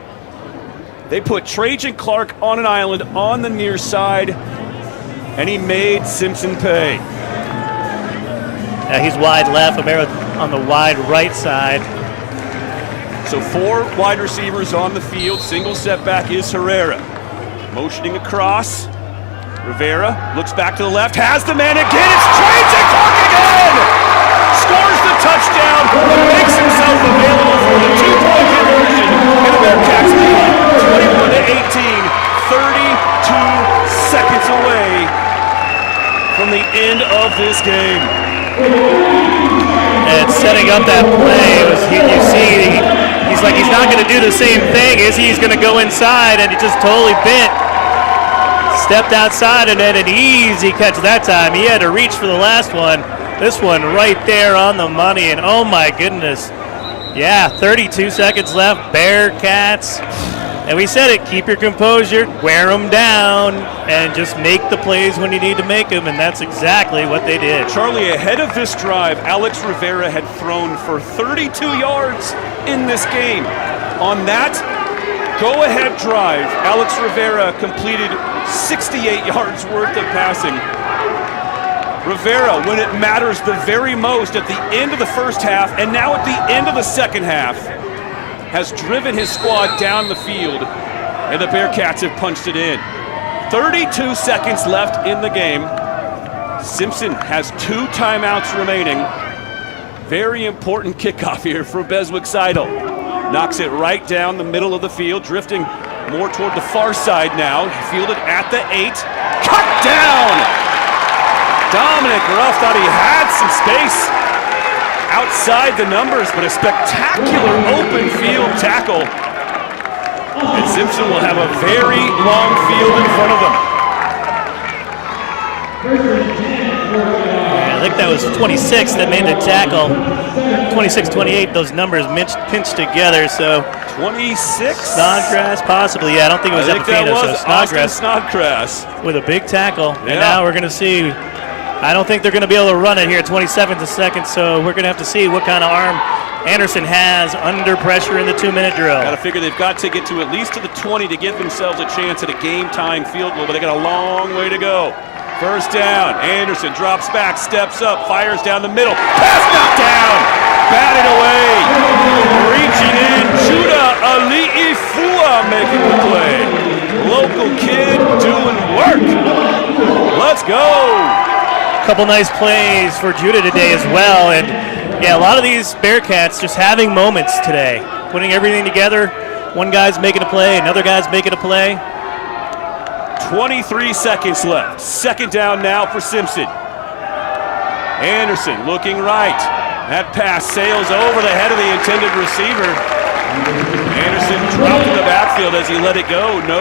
They put Trajan Clark on an island on the near side, and he made Simpson pay. Yeah, he's wide left, Romero on the wide right side. So 4 wide receivers on the field. Single setback is Herrera. Motioning across. Rivera looks back to the left, has the man again. It's Trajan Clark again! Scores the touchdown, but makes himself available for the 2-point conversion. And the Bearcats lead 21-18, 32 seconds away from the end of this game. And setting up that play, you see, he's like he's not going to do the same thing. He's going to go inside, and he just totally bent. Stepped outside, and then an easy catch that time. He had to reach for the last one. This one right there on the money, and oh my goodness. Yeah, 32 seconds left, Bearcats. And we said it, keep your composure, wear them down, and just make the plays when you need to make them, and that's exactly what they did. Charlie, ahead of this drive, Alex Rivera had thrown for 32 yards in this game. On that go-ahead drive, Alex Rivera completed 68 yards worth of passing. Rivera, when it matters the very most at the end of the first half and now at the end of the second half, has driven his squad down the field, and the Bearcats have punched it in. 32 seconds left in the game. Simpson has 2 timeouts remaining. Very important kickoff here for Beswick Seidel. Knocks it right down the middle of the field, drifting more toward the far side now. Fielded at the 8. Cut down! Dominic Ruff thought he had some space outside the numbers, but a spectacular open field tackle. And Simpson will have a very long field in front of them. I think that was 26 that made the tackle. 26-28, those numbers pinched together, so 26? Snodgrass, possibly. Yeah, I don't think it was Epifino, so Snodgrass with a big tackle. Yeah. And now we're going to see, I don't think they're going to be able to run it here, 27th a second, so we're going to have to see what kind of arm Anderson has under pressure in the 2-minute drill. Got to figure they've got to get to at least to the 20 to give themselves a chance at a game-tying field goal, but they got a long way to go. First down, Anderson drops back, steps up, fires down the middle. Pass knocked down, batted away. Reaching in, Judah Ali'ifua making the play. Local kid doing work. Let's go. Couple nice plays for Judah today as well, and yeah, a lot of these Bearcats just having moments today, putting everything together. One guy's making a play, another guy's making a play. 23 seconds left. Second down now for Simpson. Anderson looking right. That pass sails over the head of the intended receiver. Anderson dropped in the backfield as he let it go. No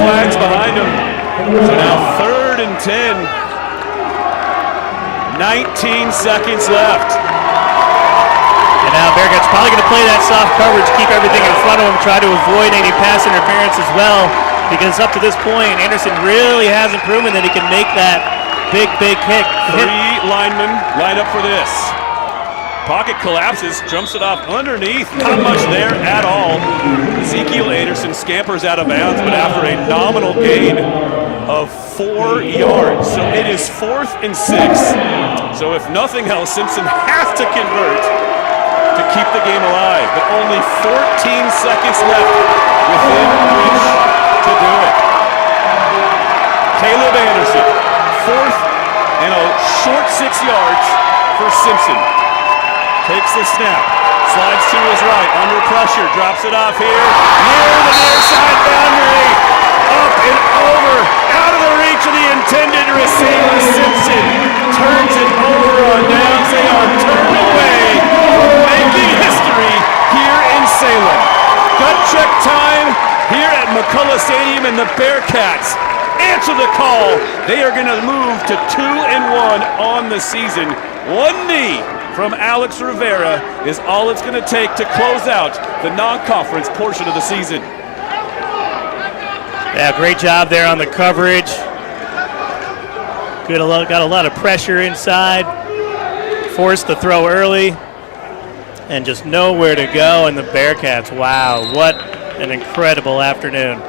flags behind him. So now 3rd and 10. 19 seconds left. And now Bearcats probably going to play that soft coverage, keep everything in front of him, try to avoid any pass interference as well. Because up to this point, Anderson really hasn't proven that he can make that big kick. 3 linemen line up for this. Pocket collapses, jumps it off underneath. Not much there at all. Ezekiel Anderson scampers out of bounds, but after a nominal gain of 4 yards. So it is 4th and 6. So if nothing else, Simpson has to convert to keep the game alive. But only 14 seconds left within reach to do it. Caleb Anderson, 4th and a short 6 yards for Simpson. Takes the snap, slides to his right, under pressure, drops it off here, near the near side boundary, up and over, out of the reach of the intended receiver. Simpson turns it over on downs. They are turned away from making history here in Salem. Gut check time here at McCulloch Stadium, and the Bearcats answer the call. They are going to move to 2-1 on the season. 1 knee from Alex Rivera is all it's going to take to close out the non-conference portion of the season. Yeah, great job there on the coverage. Got a lot of pressure inside. Forced the throw early and just nowhere to go. And the Bearcats, wow, what an incredible afternoon.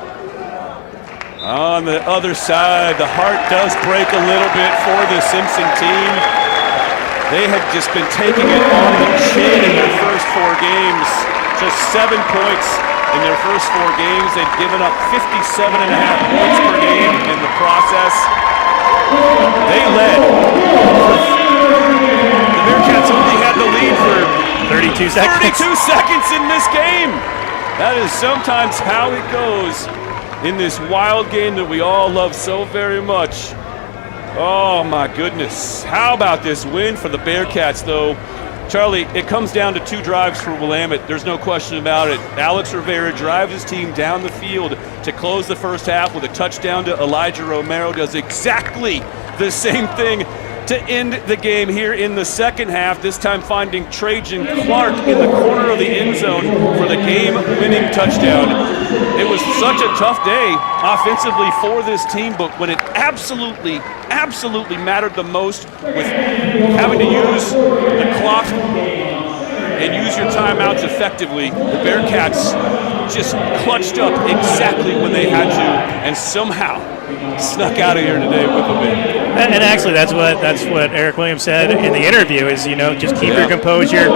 On the other side, the heart does break a little bit for the Simpson team. They have just been taking it on the chin in their first 4 games. Just 7 points in their first 4 games. They've given up 57.5 points per game in the process. They led. The Bearcats only had the lead for 32 seconds. 32 seconds in this game. That is sometimes how it goes in this wild game that we all love so very much. Oh my goodness. How about this win for the Bearcats though? Charlie, it comes down to 2 drives for Willamette. There's no question about it. Alex Rivera drives his team down the field to close the first half with a touchdown to Elijah Romero. Does exactly the same thing to end the game here in the second half, this time finding Trajan Clark in the corner of the end zone for the game-winning touchdown. It was such a tough day offensively for this team, but when it absolutely mattered the most with having to use the clock and use your timeouts effectively, the Bearcats just clutched up exactly when they had to and somehow snuck out of here today with a win. And actually, that's what Eric Williams said in the interview is, just keep your composure.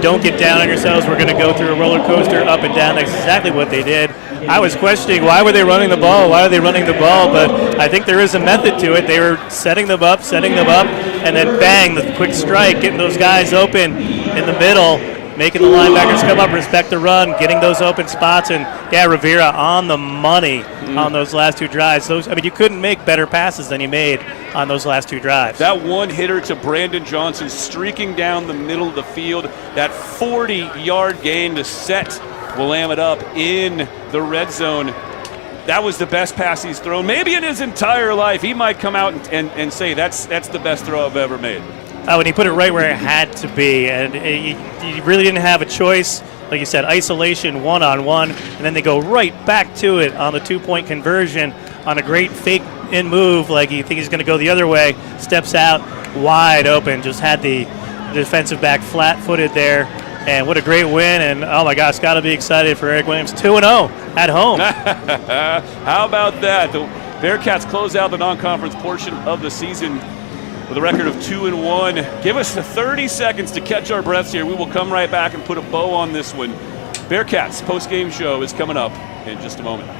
Don't get down on yourselves. We're going to go through a roller coaster up and down. That's exactly what they did. I was questioning why were they running the ball? Why are they running the ball? But I think there is a method to it. They were setting them up, and then bang, the quick strike, getting those guys open in the middle, making the linebackers come up, respect the run, getting those open spots, and Rivera on the money on those last two drives. You couldn't make better passes than he made on those last two drives. That one hitter to Brandon Johnson streaking down the middle of the field, that 40-yard gain to set Willamette up in the red zone. That was the best pass he's thrown, maybe in his entire life. He might come out and say that's the best throw I've ever made. And he put it right where it had to be, and he really didn't have a choice. Like you said, isolation, one-on-one, and then they go right back to it on the two-point conversion on a great fake in move, like you think he's going to go the other way, steps out wide open, just had the defensive back flat-footed there. And what a great win, and oh my gosh, got to be excited for Eric Williams. 2-0 at home. How about that? The Bearcats close out the non-conference portion of the season with a record of 2-1. Give us 30 seconds to catch our breaths here. We will come right back and put a bow on this one. Bearcats post-game show is coming up in just a moment.